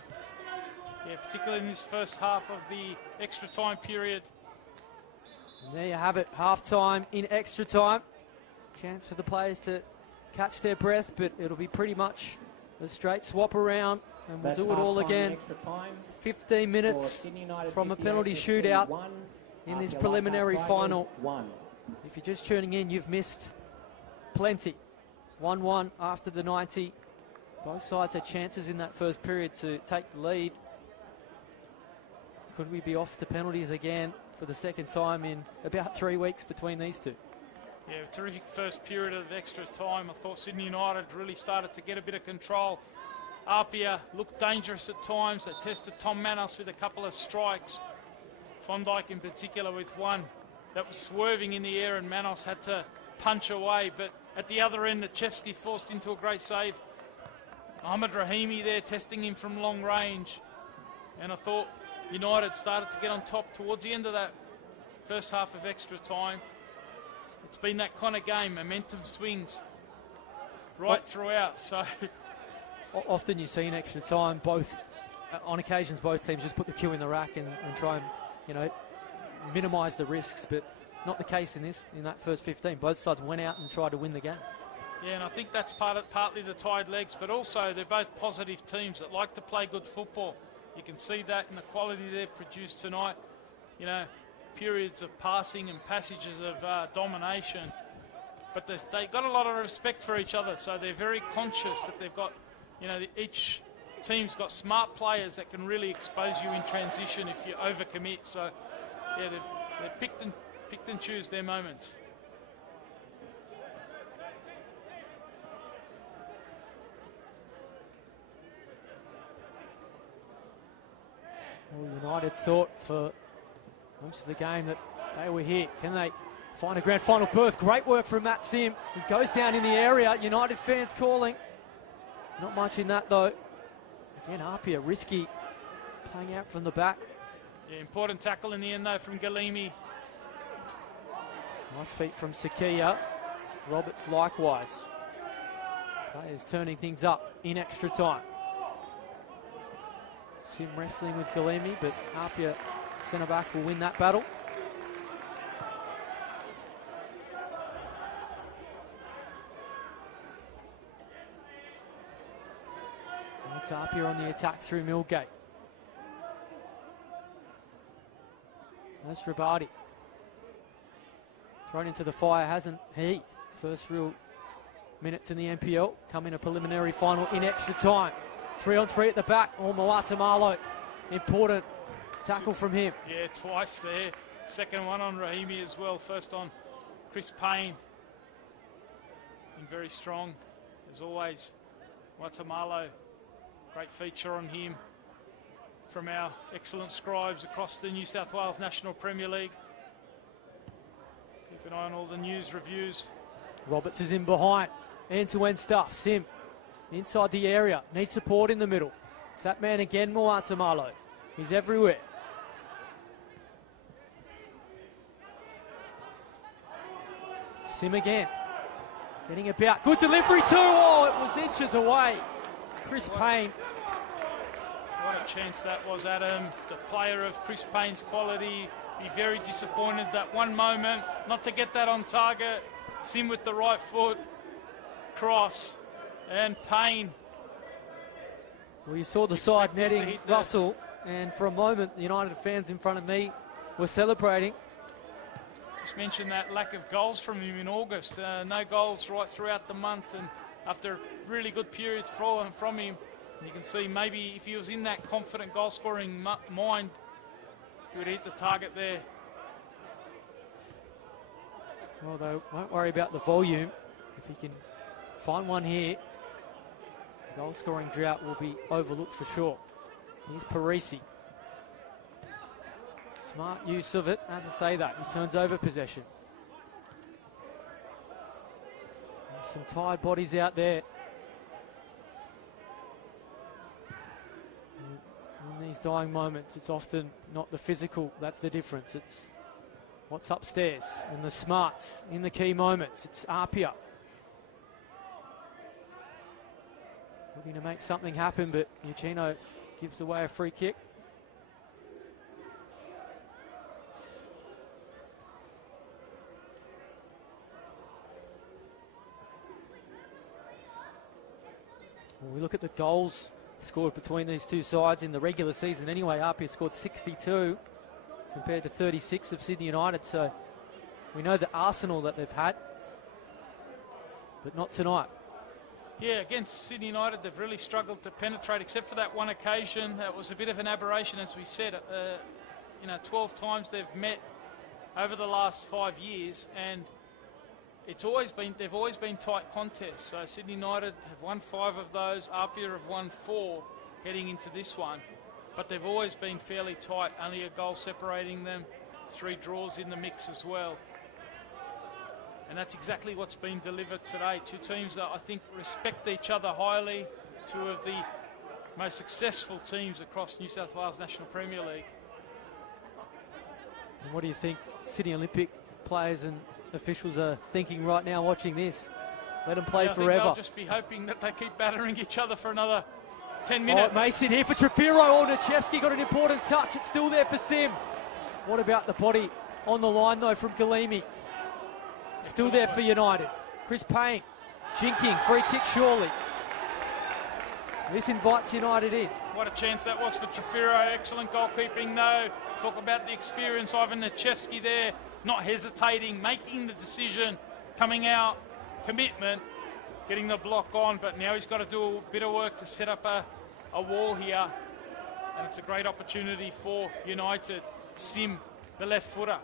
Yeah, particularly in this first half of the extra time period. And there you have it, half-time in extra time. Chance for the players to catch their breath, but it'll be pretty much a straight swap around, and we'll do it all again. 15 minutes from a penalty shootout in this preliminary final. If you're just tuning in, you've missed plenty. 1-1 after the 90. Both sides had chances in that first period to take the lead. Could we be off to penalties again for the second time in about 3 weeks between these two? Yeah, terrific first period of extra time. I thought Sydney United really started to get a bit of control. APIA looked dangerous at times. They tested Tom Manos with a couple of strikes. Fondike in particular with one that was swerving in the air, and Manos had to punch away. But at the other end, Nichevsky forced into a great save. Ahmed Rahimi there testing him from long range. And I thought United started to get on top towards the end of that first half of extra time. It's been that kind of game, momentum swings right throughout. So often you see in extra time, both on occasions both teams just put the cue in the rack and try and, you know, minimise the risks, but not the case in that first 15. Both sides went out and tried to win the game. Yeah, and I think that's partly the tired legs, but also they're both positive teams that like to play good football. You can see that in the quality they've produced tonight. You know, periods of passing and passages of domination. But they've got a lot of respect for each other, so they're very conscious that they've got, you know, each team's got smart players that can really expose you in transition if you overcommit. So, yeah, they've picked and choose their moments. Well, United thought for most of the game that they were here. Can they find a grand final berth? Great work from Matt Sim. He goes down in the area. United fans calling. Not much in that, though. Again, APIA risky, playing out from the back. Yeah, important tackle in the end, though, from Galimi. Nice feet from Sakia. Roberts likewise. Players turning things up in extra time. Sim wrestling with Galimi, but APIA centre-back will win that battle. It's APIA on the attack through Millgate. That's Rabadi. Thrown into the fire, hasn't he? First real minutes in the NPL. Come in a preliminary final in extra time. 3-on-3 at the back. Oh, Moatamalo. Important tackle from him. Yeah, twice there. Second one on Rahimi as well. First on Chris Payne. And very strong, as always. Moatamalo. Great feature on him from our excellent scribes across the New South Wales National Premier League. Keep an eye on all the news reviews. Roberts is in behind. End-to-end stuff. Sim inside the area. Needs support in the middle. It's that man again, Moatamalo. He's everywhere. Sim again. Getting about. Good delivery too. Oh, it was inches away. Chris Payne. What a chance that was, Adam. The player of Chris Payne's quality. Be very disappointed that one moment not to get that on target. Sim with the right foot. Cross. And Payne. Well, you saw the side netting, Russell, and for a moment, the United fans in front of me were celebrating. Just mentioned that lack of goals from him in August. No goals right throughout the month, and after a really good period from him, you can see maybe if he was in that confident goal-scoring mind, he would hit the target there. Well, they won't worry about the volume. If he can find one here, the goal-scoring drought will be overlooked for sure. Here's Parisi. Smart use of it. As I say that, he turns over possession. Some tired bodies out there. In these dying moments, it's often not the physical that's the difference. It's what's upstairs and the smarts in the key moments. It's APIA looking to make something happen, but Uchino gives away a free kick. When we look at the goals scored between these two sides in the regular season anyway, APIA scored 62 compared to 36 of Sydney United, so we know the arsenal that they've had, but not tonight. Yeah, against Sydney United, they've really struggled to penetrate, except for that one occasion. That was a bit of an aberration, as we said. 12 times they've met over the last 5 years, and they've always been tight contests. So Sydney United have won 5 of those. APIA have won 4 heading into this one. But they've always been fairly tight, only a goal separating them, 3 draws in the mix as well. And that's exactly what's been delivered today. 2 teams that I think respect each other highly. 2 of the most successful teams across New South Wales National Premier League. And what do you think Sydney Olympic players and officials are thinking right now watching this? Let them play forever. I think they'll just be hoping that they keep battering each other for another 10 minutes. Oh, Mason here for Trefiro. Oh, Nachevsky got an important touch. It's still there for Sim. What about the body on the line, though, from Galimi? Still there for United. Chris Payne Jinking, free kick surely. This invites United in. What a chance that was for Trefiro. Excellent goalkeeping though. Talk about the experience. Ivan Nichevsky there, not hesitating, making the decision, coming out, commitment, getting the block on. But now he's got to do a bit of work to set up a wall here. And it's a great opportunity for United. Sim, the left footer.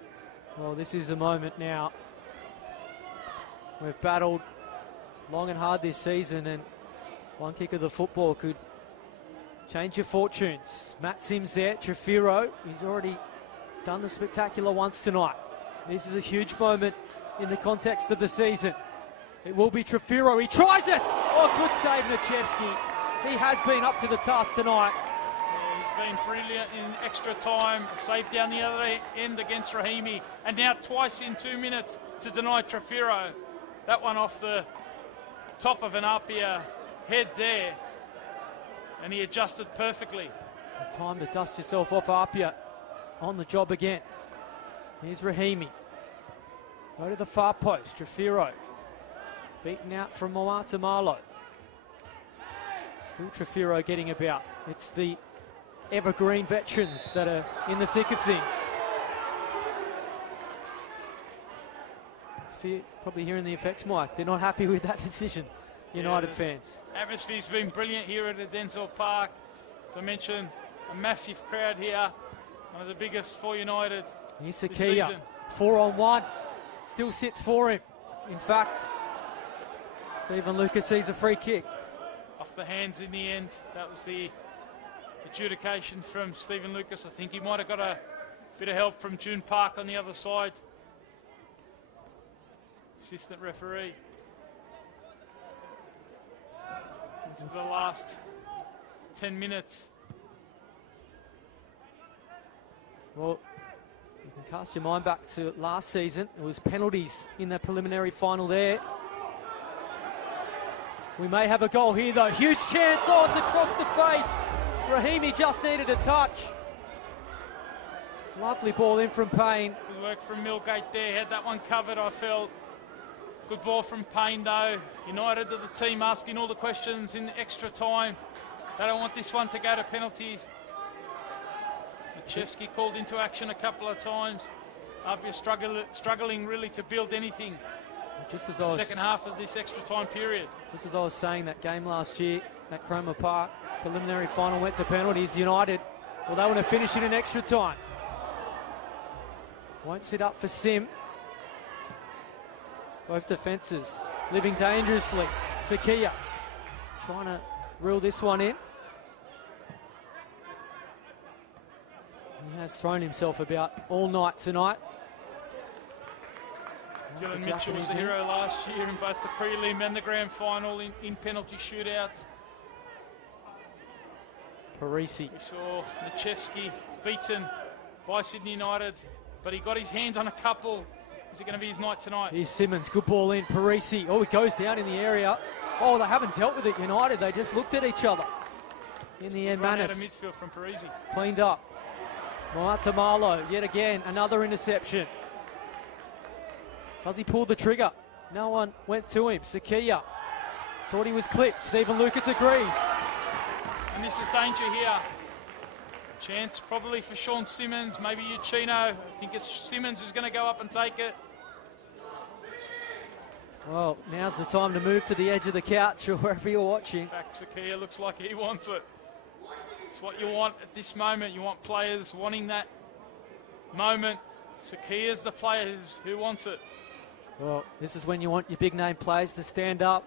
Well, this is the moment now. We've battled long and hard this season, and one kick of the football could change your fortunes. Matt Sims there, Trefiro, he's already done the spectacular once tonight. This is a huge moment in the context of the season. It will be Trefiro, he tries it! Oh, good save, Nichevsky. He has been up to the task tonight. Yeah, he's been brilliant in extra time, safe down the other end against Rahimi, and now twice in 2 minutes to deny Trefiro. That one off the top of an APIA head there, and he adjusted perfectly. Time to dust yourself off. APIA on the job again. Here's Rahimi. Go to the far post. Trefiro beaten out from Moata Marlow. Still Trefiro getting about. It's the evergreen veterans that are in the thick of things. Probably hearing the effects mic. They're not happy with that decision, United fans. Atmosphere's been brilliant here at the Denzel Park. As I mentioned, a massive crowd here. One of the biggest for United. Here's Sakia, 4-on-1. Still sits for him. In fact, Stephen Lucas sees a free kick. Off the hands in the end. That was the adjudication from Stephen Lucas. I think he might have got a bit of help from June Park on the other side. Assistant referee. Into the last 10 minutes. Well, you can cast your mind back to last season. It was penalties in that preliminary final there. We may have a goal here though. Huge chance. Oh, it's across the face. Rahimi just needed a touch. Lovely ball in from Payne. Good work from Millgate there. Had that one covered, I felt. Good ball from Payne though. United to the team asking all the questions in extra time. They don't want this one to go to penalties. Nichevsky called into action a couple of times. APIA struggling really to build anything. Just as I was, second half of this extra time period. Just as I was saying, that game last year at Cromer Park, preliminary final went to penalties. United, well, they want to finish it in extra time. Won't sit up for Sim. Both defences living dangerously. Sakia trying to reel this one in. He has thrown himself about all night tonight. Dylan Mitchell was the hero last year in both the prelim and the grand final in penalty shootouts. Parisi. We saw Nichevsky beaten by Sydney United, but he got his hands on a couple. Is it going to be his night tonight? Here's Simmons, good ball in. Parisi, oh, it goes down in the area. Oh, they haven't dealt with it, United. They just looked at each other. In the end, Run out Manus of midfield from Parisi. cleaned up. Moata Marlow, yet again, another interception. Does he pull the trigger? No one went to him. Sakia thought he was clipped. Stephen Lucas agrees. And this is danger here. Chance probably for Sean Simmons, maybe Uchino. I think it's Simmons who's going to go up and take it. Well, now's the time to move to the edge of the couch or wherever you're watching. In fact, Sakia looks like he wants it. It's what you want at this moment. You want players wanting that moment. Sakia's the player who wants it. Well, this is when you want your big name players to stand up.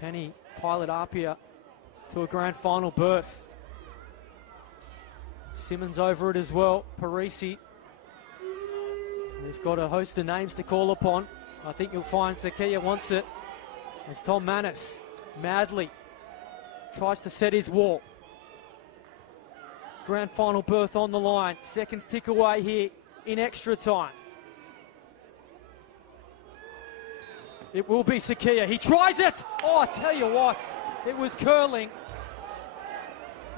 Can he pilot APIA to a grand final berth? Simmons over it as well. Parisi. They've got a host of names to call upon. I think you'll find Sakia wants it. As Tom Manus madly tries to set his wall. Grand final berth on the line. Seconds tick away here in extra time. It will be Sakia. He tries it. Oh, I tell you what, it was curling.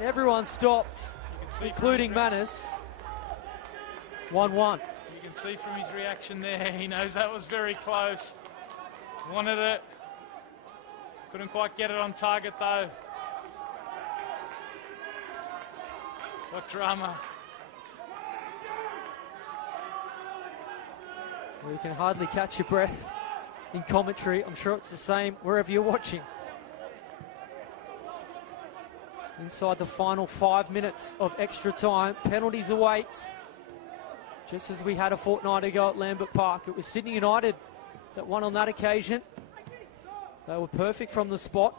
Everyone stopped, including Manus. 1-1. You can see from his reaction there, he knows that was very close. Wanted it. Couldn't quite get it on target though. What drama. Well, you can hardly catch your breath in commentary. I'm sure it's the same wherever you're watching. Inside the final 5 minutes of extra time, penalties await. Just as we had a fortnight ago at Lambert Park, it was Sydney United that won on that occasion. They were perfect from the spot.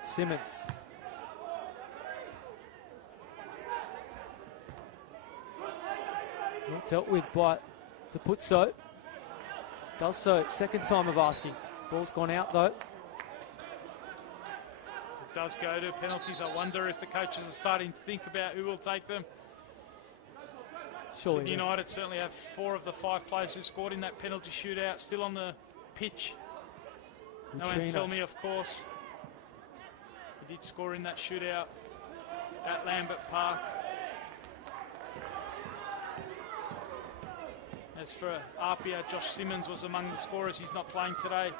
Simmons. Well, dealt with by Tapuzzo. Does so, second time of asking. Ball's gone out though. It does go to penalties. I wonder if the coaches are starting to think about who will take them. Surely Sydney United certainly have 4 of the 5 players who scored in that penalty shootout still on the pitch. No one tell me, of course. He did score in that shootout at Lambert Park. As for APIA, Josh Simmons was among the scorers. He's not playing today.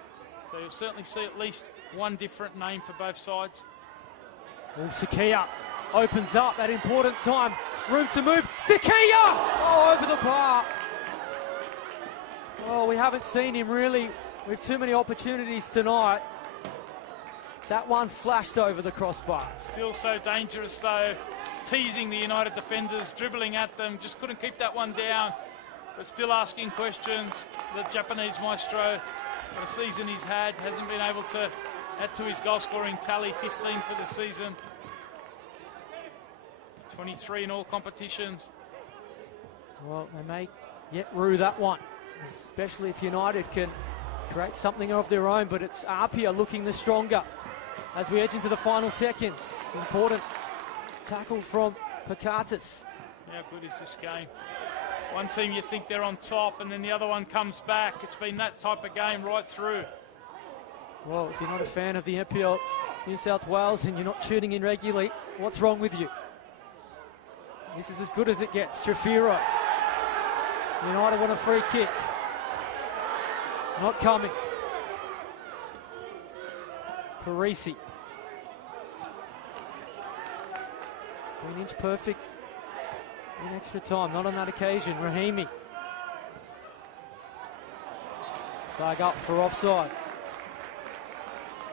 So you'll certainly see at least one different name for both sides. Well, Sakia opens up at important time. Room to move. Sakia! Oh, over the bar. Oh, we haven't seen him really with too many opportunities tonight. That one flashed over the crossbar. Still so dangerous though. Teasing the United defenders, dribbling at them. Just couldn't keep that one down. But still asking questions. The Japanese maestro, what a season he's had, hasn't been able to add to his goal scoring tally, 15 for the season. 23 in all competitions. Well, they may yet rue that one, especially if United can create something of their own, but it's APIA looking the stronger as we edge into the final seconds. Important tackle from Pakatis. How good is this game? One team you think they're on top and then the other one comes back. It's been that type of game right through. Well, if you're not a fan of the NPL New South Wales and you're not tuning in regularly, what's wrong with you? This is as good as it gets. Trafiro. United want a free kick. Not coming. Parisi. Been inch perfect in extra time, not on that occasion. Rahimi. Flag up for offside.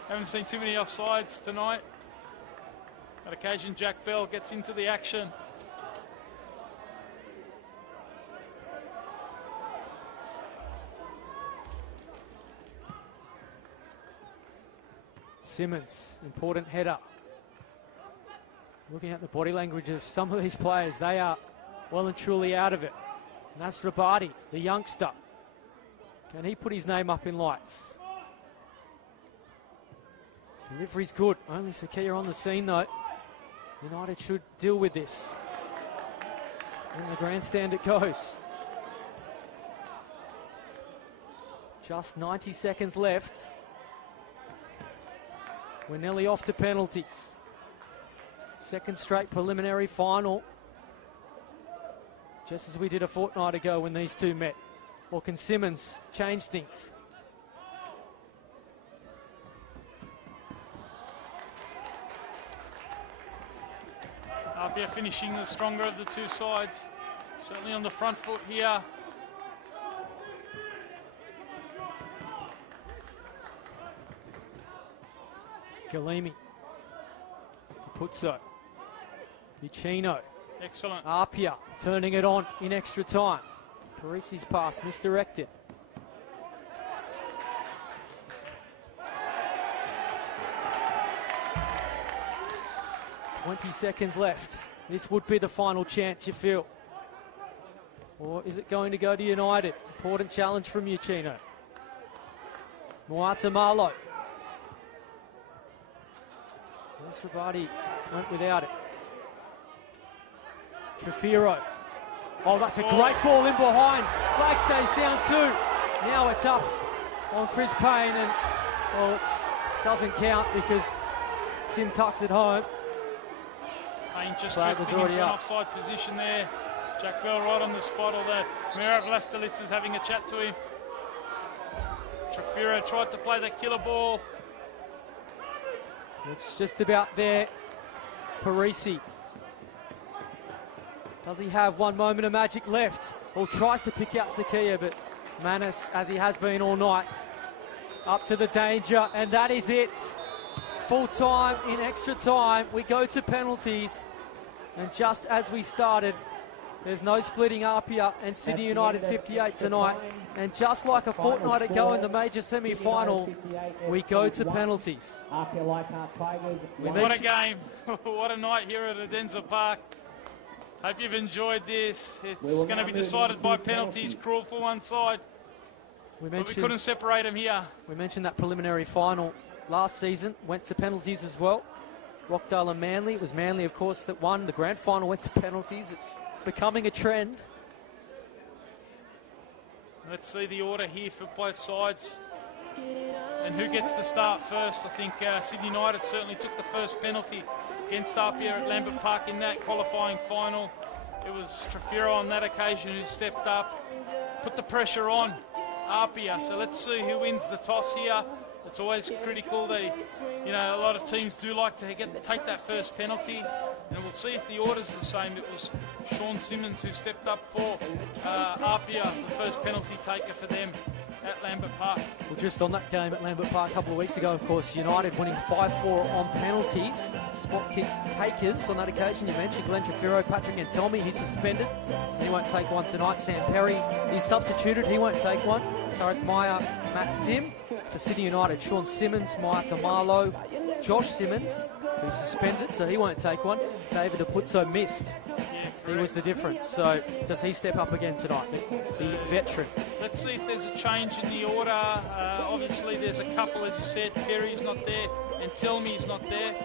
Haven't seen too many offsides tonight. On occasion, Jack Bell gets into the action. Simmons, important header. Looking at the body language of some of these players, they are well and truly out of it. Nasrabadi, the youngster. Can he put his name up in lights? Delivery's good. Only Sakia on the scene though. United should deal with this. In the grandstand it goes. Just 90 seconds left. We're nearly off to penalties. Second straight preliminary final. Just as we did a fortnight ago when these two met. Or can Simmons change things? APIA finishing the stronger of the two sides. Certainly on the front foot here. Galimi. Tapuzzo. Vicino. Excellent. APIA turning it on in extra time. Parisi's pass misdirected. "20 seconds left. This would be the final chance, you feel. Or is it going to go to United? Important challenge from Uchino. Moata Marlow. Nasrabadi went without it. Trafiro. Oh, that's a great ball in behind. Flag stays down too. Now it's up on Chris Payne, and well, it doesn't count because Sim tucks it home. Payne just Flag was drifting already into an up. offside position there. Jack Bell right on the spot, although Mira Vlastelis is having a chat to him. Trafiro tried to play that killer ball. It's just about there. Parisi. Does he have one moment of magic left? Or tries to pick out Sakia, but Manis, as he has been all night, up to the danger, and that is it. Full time in extra time. We go to penalties, and just as we started, there's no splitting APIA and Sydney United 58 tonight. And just like a fortnight ago in the major semi-final, we go to penalties. What a game. What a night here at Adenza Park. Hope you've enjoyed this. It's going to be decided by penalties. Cruel for one side. But we couldn't separate them here. We mentioned that preliminary final last season. Went to penalties as well. Rockdale and Manly. It was Manly, of course, that won. The grand final went to penalties. It's becoming a trend. Let's see the order here for both sides. And who gets to start first? I think Sydney United certainly took the first penalty against APIA at Lambert Park in that qualifying final. It was Trafiro on that occasion who stepped up, put the pressure on APIA. So let's see who wins the toss here. It's always critical. A lot of teams do like to take that first penalty. And we'll see if the order's the same. It was Sean Simmons who stepped up for APIA, the first penalty taker for them at Lambert Park. Well, just on that game at Lambert Park a couple of weeks ago, of course, United winning 5-4 on penalties. Spot kick takers on that occasion. You mentioned Glenn Trafiro, Patrick Antelmi, he's suspended, so he won't take one tonight. Sam Perry, he's substituted, he won't take one. Tarek Meyer, Matt Sim for Sydney United. Sean Simmons, Maya Tamalo, Josh Simmons, who's suspended, so he won't take one. David Apuzzo missed. He was the difference. So does he step up again tonight, the veteran? Let's see if there's a change in the order. Obviously, there's a couple, as you said. Perry's not there, and Telmi's not there.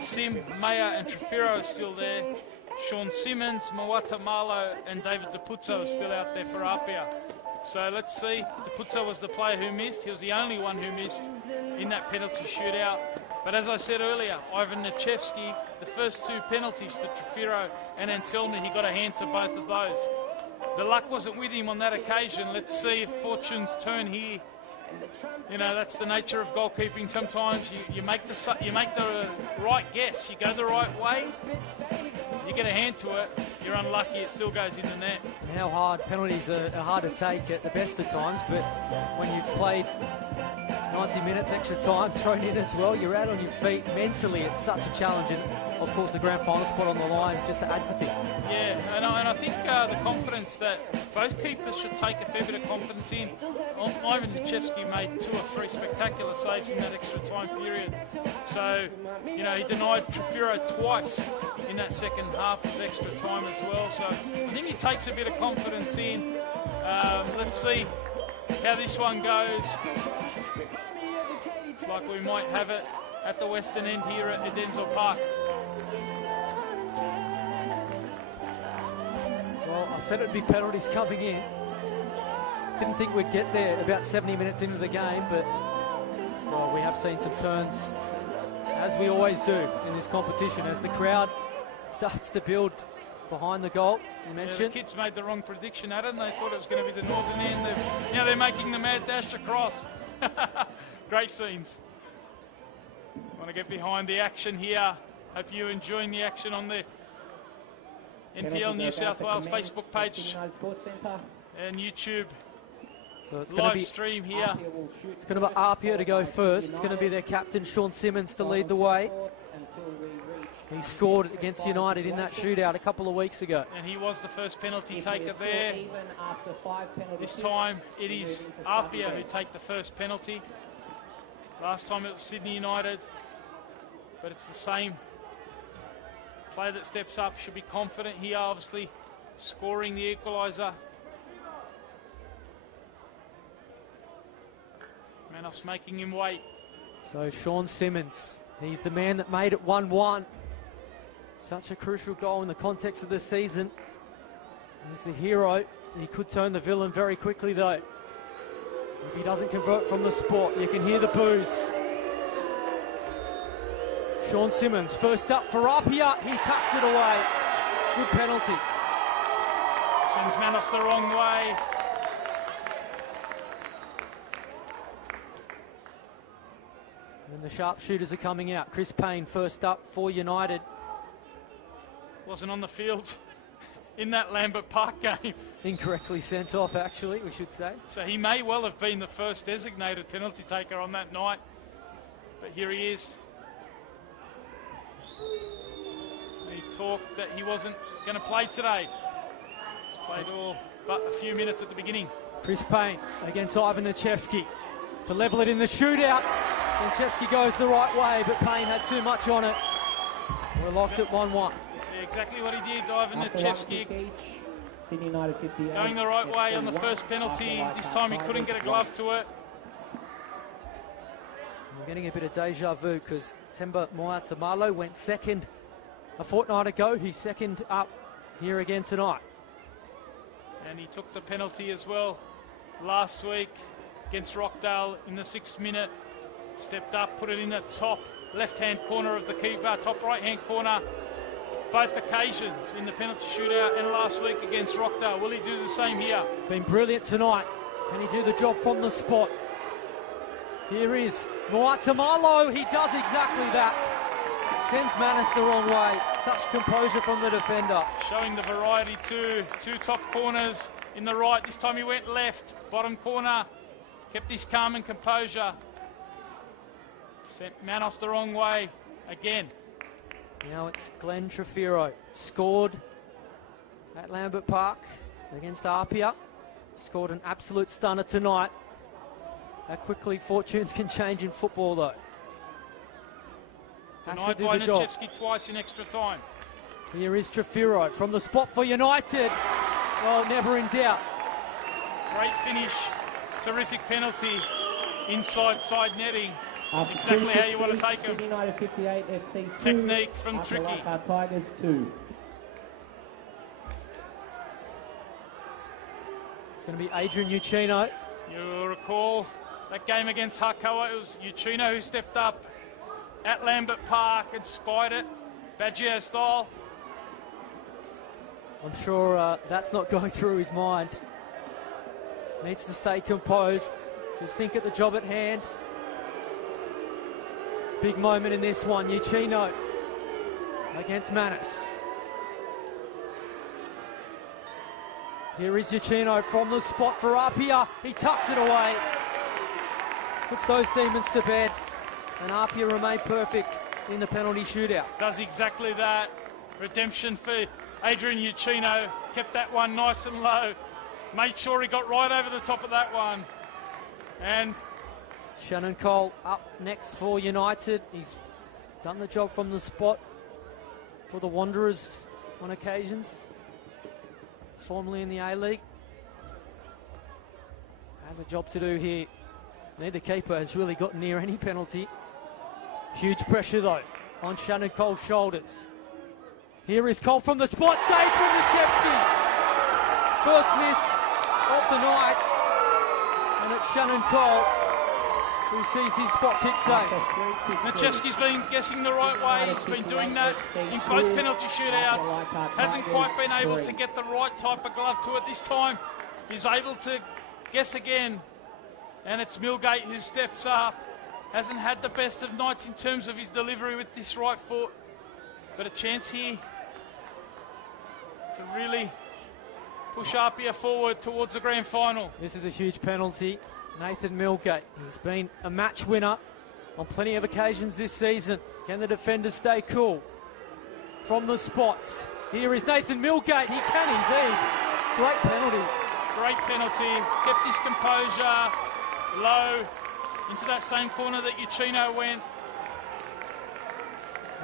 Sim, Maya, and Trafiro are still there. Sean Simmons, Mawata Marlow, and David Depuzzo are still out there for APIA. So let's see. Depuzzo was the player who missed. He was the only one who missed in that penalty shootout. But as I said earlier, Ivan Nichevsky, the first two penalties for Trafiro and Antelmi, he got a hand to both of those. The luck wasn't with him on that occasion. Let's see if fortunes turn here. That's the nature of goalkeeping. Sometimes you make the right guess. You go the right way, you get a hand to it, you're unlucky, it still goes in the net. And how hard penalties are hard to take at the best of times, but when you've played 90 minutes extra time thrown in as well, you're out on your feet. Mentally, it's such a challenge, and of course the grand final spot on the line just to add to things. Yeah, and I think the confidence that both keepers should take a fair bit of confidence in. Ivan Nichevsky made 2 or 3 spectacular saves in that extra time period. So, he denied Trafiro twice in that second half of extra time as well. So I think he takes a bit of confidence in. Let's see how this one goes. Looks like we might have it at the western end here at Adenza Park. Well, I said it'd be penalties coming in. Didn't think we'd get there about 70 minutes into the game, but we have seen some turns, as we always do in this competition, as the crowd starts to build behind the goal. You mentioned the kids made the wrong prediction, Adam. They thought it was going to be the northern end. They're making the mad dash across. Great scenes. Want to get behind the action here. Hope you're enjoying the action on the NPL New South Wales Facebook page and YouTube. So it's live stream here. It's going to be APIA to go first. It's going to be their captain, Sean Simmons, to lead the way. He scored against United in that shootout a couple of weeks ago. And he was the first penalty taker there. This time it is APIA who take the first penalty. Last time it was Sydney United. But it's the same player that steps up. Should be confident here, obviously, scoring the equaliser. Manoff's making him wait. So Sean Simmons, he's the man that made it 1-1. Such a crucial goal in the context of the season. He's the hero. He could turn the villain very quickly, though. If he doesn't convert from the spot, you can hear the boos. Sean Simmons, first up for APIA. He tucks it away. Good penalty. Sends Manos the wrong way. And the sharpshooters are coming out. Chris Payne first up for United. Wasn't on the field in that Lambert Park game. Incorrectly sent off, actually, we should say. So he may well have been the first designated penalty taker on that night. But here he is. He talked that he wasn't going to play today. He's played all but a few minutes at the beginning. Chris Payne against Ivan Nichevsky to level it in the shootout. Nichevsky goes the right way, but Payne had too much on it. We're locked at 1-1. Yeah, exactly what he did, Ivan Nichevsky. Sydney United 58. Going the right way on the first penalty. This time he couldn't get a glove to it. We're getting a bit of deja vu because Temba Moatamalo went second a fortnight ago. He's second up here again tonight. And he took the penalty as well last week against Rockdale in the 6th minute. Stepped up, put it in the top left-hand corner of the keeper, top right-hand corner. Both occasions in the penalty shootout and last week against Rockdale. Will he do the same here? Been brilliant tonight. Can he do the job from the spot? Here is Moatamalo. He does exactly that. Sends Manis the wrong way. Such composure from the defender. Showing the variety too. Two top corners in the right. This time he went left. Bottom corner. Kept his calm and composure. Sent Manos the wrong way again. Now it's Glenn Trefiro. Scored at Lambert Park against APIA. Scored an absolute stunner tonight. How quickly fortunes can change in football, though. Has to do the job. Nichevsky twice in extra time. Here is Trefiro from the spot for United. Well, never in doubt. Great finish. Terrific penalty. Inside side netting. Exactly how you want to take him. United 58 FC 2. Technique from Tricky. Leichhardt Tigers 2. It's going to be Adrian Uccino. You'll recall that game against Hakoa. It was Uccino who stepped up at Lambert Park and skied it, Baggio style. I'm sure that's not going through his mind. Needs to stay composed. Just think at the job at hand. Big moment in this one. Uccino against Manis. Here is Uccino from the spot for APIA. He tucks it away. Puts those demons to bed. And APIA remain perfect in the penalty shootout. Does exactly that. Redemption for Adrian Uccino. Kept that one nice and low. Made sure he got right over the top of that one. And Shannon Cole up next for United. He's done the job from the spot for the Wanderers on occasions. Formerly in the A-League. Has a job to do here. Neither keeper has really gotten near any penalty. Huge pressure though on Shannon Cole's shoulders. Here is Cole from the spot, saved from Nichevsky. First miss of the night, and it's Shannon Cole who sees his spot kick saved. Nichevsky's been guessing the right way. He's been doing that in both penalty shootouts. Hasn't quite been able to get the right type of glove to it. This time he's able to guess again, and it's Milgate who steps up. Hasn't had the best of nights in terms of his delivery with this right foot, but a chance here to really push APIA forward towards the grand final. This is a huge penalty. Nathan Milgate, he's been a match winner on plenty of occasions this season. Can the defenders stay cool? From the spots, here is Nathan Milgate. He can indeed. Great penalty. Great penalty. Kept his composure low into that same corner that Uccino went.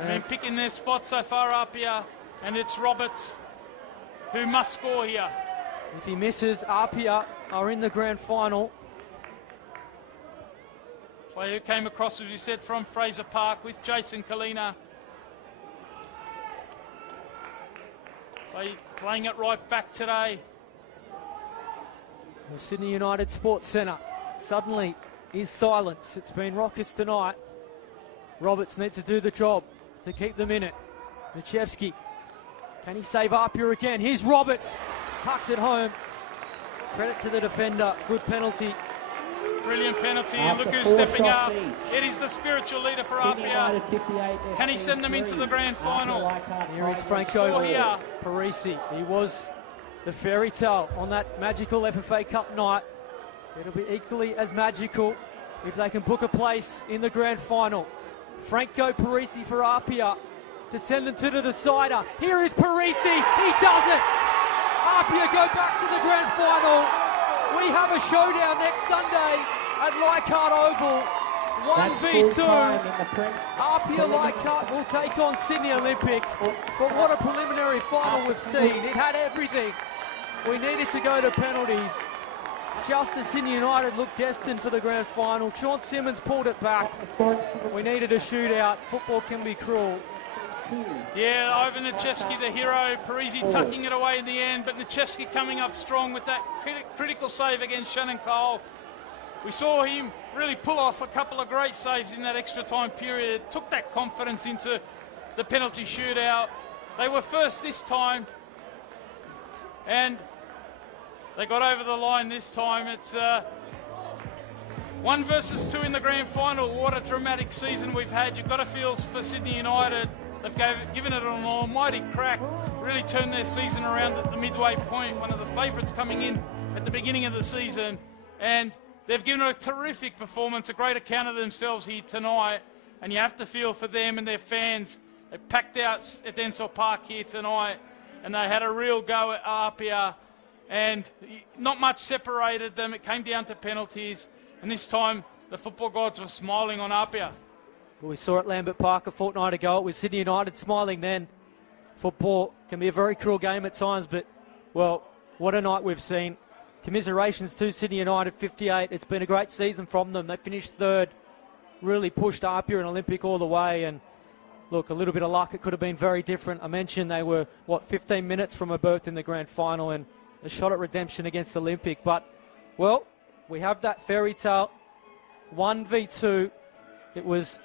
And been picking their spot so far, APIA, and it's Roberts who must score here. If he misses, APIA are in the grand final. Player who came across, as you said, from Fraser Park with Jason Kalina. Playing it right back today. The Sydney United Sports Centre suddenly is silence. It's been raucous tonight. Roberts needs to do the job to keep them in it. Nichevsky, can he save APIA again? Here's Roberts. tucks it home. Credit to the defender. Good penalty. Brilliant penalty, and look who's stepping up. It is the spiritual leader for APIA. Can he send them into the grand final? Here is Franco Parisi. He was the fairy tale on that magical FFA Cup night. It'll be equally as magical if they can book a place in the grand final. Franco Parisi for APIA to send them to the decider. Here is Parisi. He does it. APIA go back to the grand final. We have a showdown next Sunday at Leichhardt Oval. 1v2. APIA Leichhardt will take on Sydney Olympic. But what a preliminary final we've seen. It had everything. We needed to go to penalties. Just as Sydney United looked destined for the grand final, Sean Simmons pulled it back. We needed a shootout. Football can be cruel. Yeah, Ivan Nichevsky, the hero. Parisi tucking it away in the end, but Nichevsky coming up strong with that critical save against Shannon Cole. We saw him really pull off a couple of great saves in that extra time period. Took that confidence into the penalty shootout. They were first this time, and they got over the line this time. It's 1 versus 2 in the grand final. What a dramatic season we've had. You've got to feel for Sydney United. They've given it an almighty crack, really turned their season around at the midway point, one of the favourites coming in at the beginning of the season. And they've given a terrific performance, a great account of themselves here tonight. And you have to feel for them and their fans. They packed out at Densell Park here tonight, and they had a real go at APIA. And not much separated them. It came down to penalties. And this time, the football gods were smiling on APIA. Well, we saw at Lambert Park a fortnight ago. It was Sydney United smiling then. Football can be a very cruel game at times, but, well, what a night we've seen. Commiserations to Sydney United, 58. It's been a great season from them. They finished third, really pushed APIA and Olympic all the way. And, look, a little bit of luck. It could have been very different. I mentioned they were, 15 minutes from a berth in the grand final and a shot at redemption against Olympic. But, well, we have that fairy tale. 1v2. It was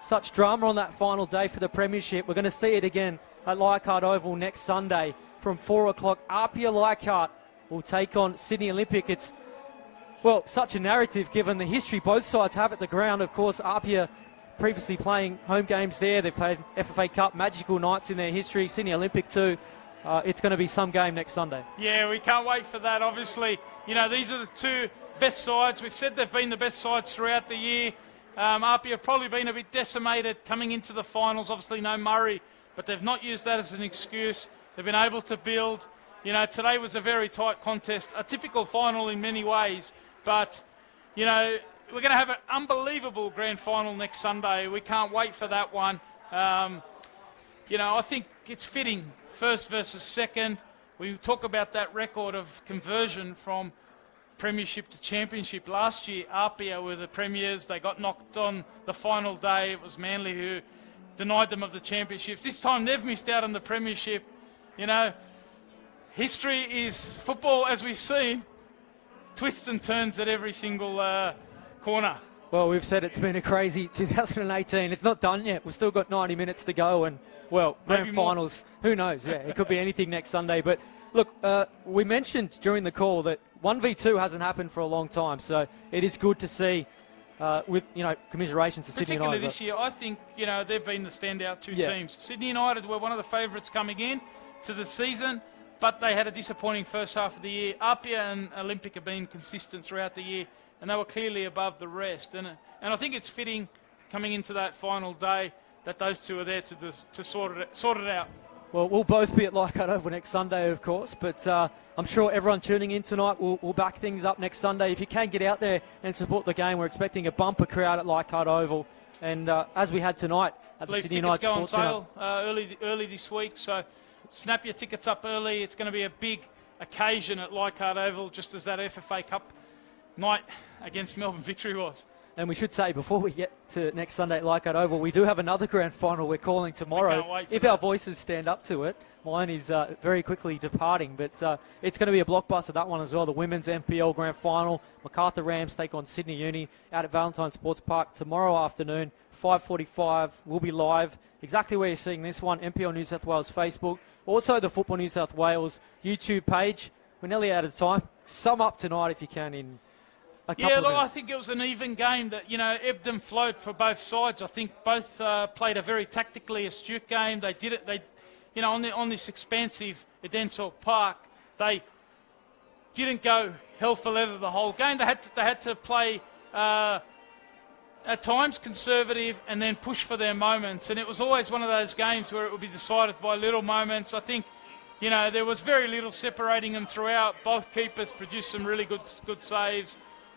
such drama on that final day for the premiership. We're going to see it again at Leichhardt Oval next Sunday from 4 o'clock. APIA Leichhardt will take on Sydney Olympic. It's, well, such a narrative given the history both sides have at the ground. Of course, APIA previously playing home games there. They've played FFA Cup magical nights in their history. Sydney Olympic too. It's going to be some game next Sunday. Yeah, we can't wait for that. Obviously, you know, these are the two best sides. We've said they've been the best sides throughout the year. APIA have probably been a bit decimated coming into the finals. Obviously, no Murray, but they've not used that as an excuse. They've been able to build. You know, today was a very tight contest, a typical final in many ways. But, you know, we're going to have an unbelievable grand final next Sunday. We can't wait for that one. You know, I think it's fitting, first versus second. We talk about that record of conversion from Premiership to Championship. Last year, APIA were the premiers. They got knocked on the final day. It was Manly who denied them of the championships. This time, they've missed out on the Premiership. You know, history is football, as we've seen, twists and turns at every single corner. Well, we've said it's been a crazy 2018. It's not done yet. We've still got 90 minutes to go. And, well, grand finals, who knows? Yeah, it could be anything next Sunday. But, look, we mentioned during the call that 1v2 hasn't happened for a long time. So it is good to see, with, you know, commiserations to Sydney United. Particularly this year, I think, you know, they've been the standout two teams. Sydney United were one of the favourites coming in to the season, but they had a disappointing first half of the year. APIA and Olympic have been consistent throughout the year, and they were clearly above the rest. And I think it's fitting, coming into that final day, that those two are there to sort it out. Well, we'll both be at Leichhardt Oval next Sunday, of course, but I'm sure everyone tuning in tonight will back things up next Sunday. If you can get out there and support the game, we're expecting a bumper crowd at Leichhardt Oval. And as we had tonight at the Sydney United Sports Centre. Tickets go on sale early this week, so snap your tickets up early. It's going to be a big occasion at Leichhardt Oval, just as that FFA Cup night against Melbourne Victory was. And we should say, before we get to next Sunday at Leichhardt Oval, we do have another grand final we're calling tomorrow. If our voices stand up to it. Mine is very quickly departing, but it's going to be a blockbuster, that one as well. The Women's NPL Grand Final. MacArthur Rams take on Sydney Uni out at Valentine Sports Park tomorrow afternoon, 5:45. We'll be live exactly where you're seeing this one, NPL New South Wales Facebook. Also, the Football New South Wales YouTube page. We're nearly out of time. Sum up tonight if you can in a couple of minutes. I think it was an even game that, ebbed and flowed for both sides. I think both played a very tactically astute game. They did it, on this expansive Edentalk Park, they didn't go hell for leather the whole game. They had to play at times conservative and then push for their moments. And it was always one of those games where it would be decided by little moments. I think, there was very little separating them throughout. Both keepers produced some really good saves.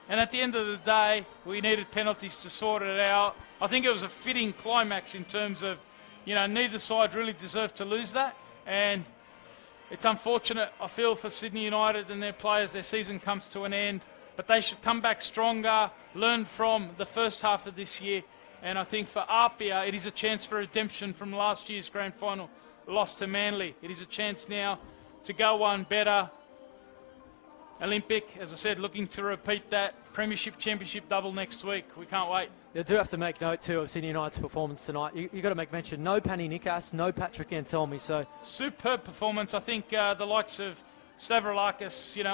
And at the end of the day, we needed penalties to sort it out. I think it was a fitting climax in terms of, neither side really deserved to lose that. And it's unfortunate, I feel, for Sydney United and their players. Their season comes to an end. But they should come back stronger, learn from the first half of this year. And I think for APIA, it is a chance for redemption from last year's grand final loss to Manly. It is a chance now to go one better. Olympic, as I said, looking to repeat that Premiership Championship double next week. We can't wait. You do have to make note, too, of Sydney United's performance tonight. You've got to make mention, no Panny Nikas, no Patrick Antelmi. So superb performance. I think the likes of Stavroulakis,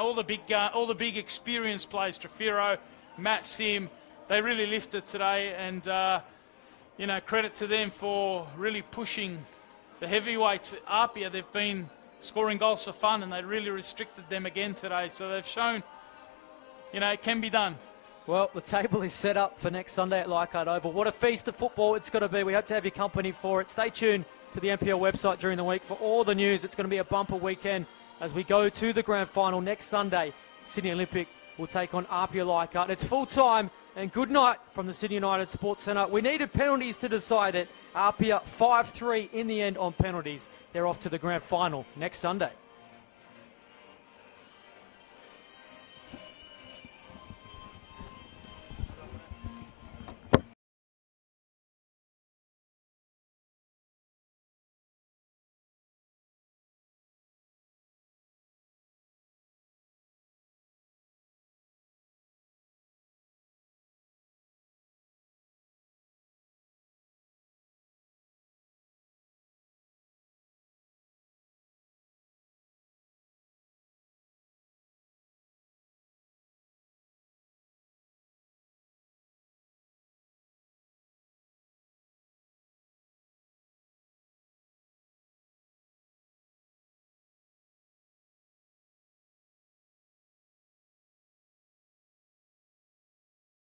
all the big experienced players, Trefiro, Matt Sim, they really lifted today. And, credit to them for really pushing the heavyweights at APIA. They've been scoring goals for fun, and they really restricted them again today. So they've shown, it can be done. Well, the table is set up for next Sunday at Leichhardt Oval. What a feast of football it's going to be. We hope to have your company for it. Stay tuned to the NPL website during the week for all the news. It's going to be a bumper weekend as we go to the grand final next Sunday. Sydney Olympic will take on APIA Leichhardt. It's full time, and good night from the Sydney United Sports Centre. We needed penalties to decide it. APIA 5-3 in the end on penalties. They're off to the grand final next Sunday.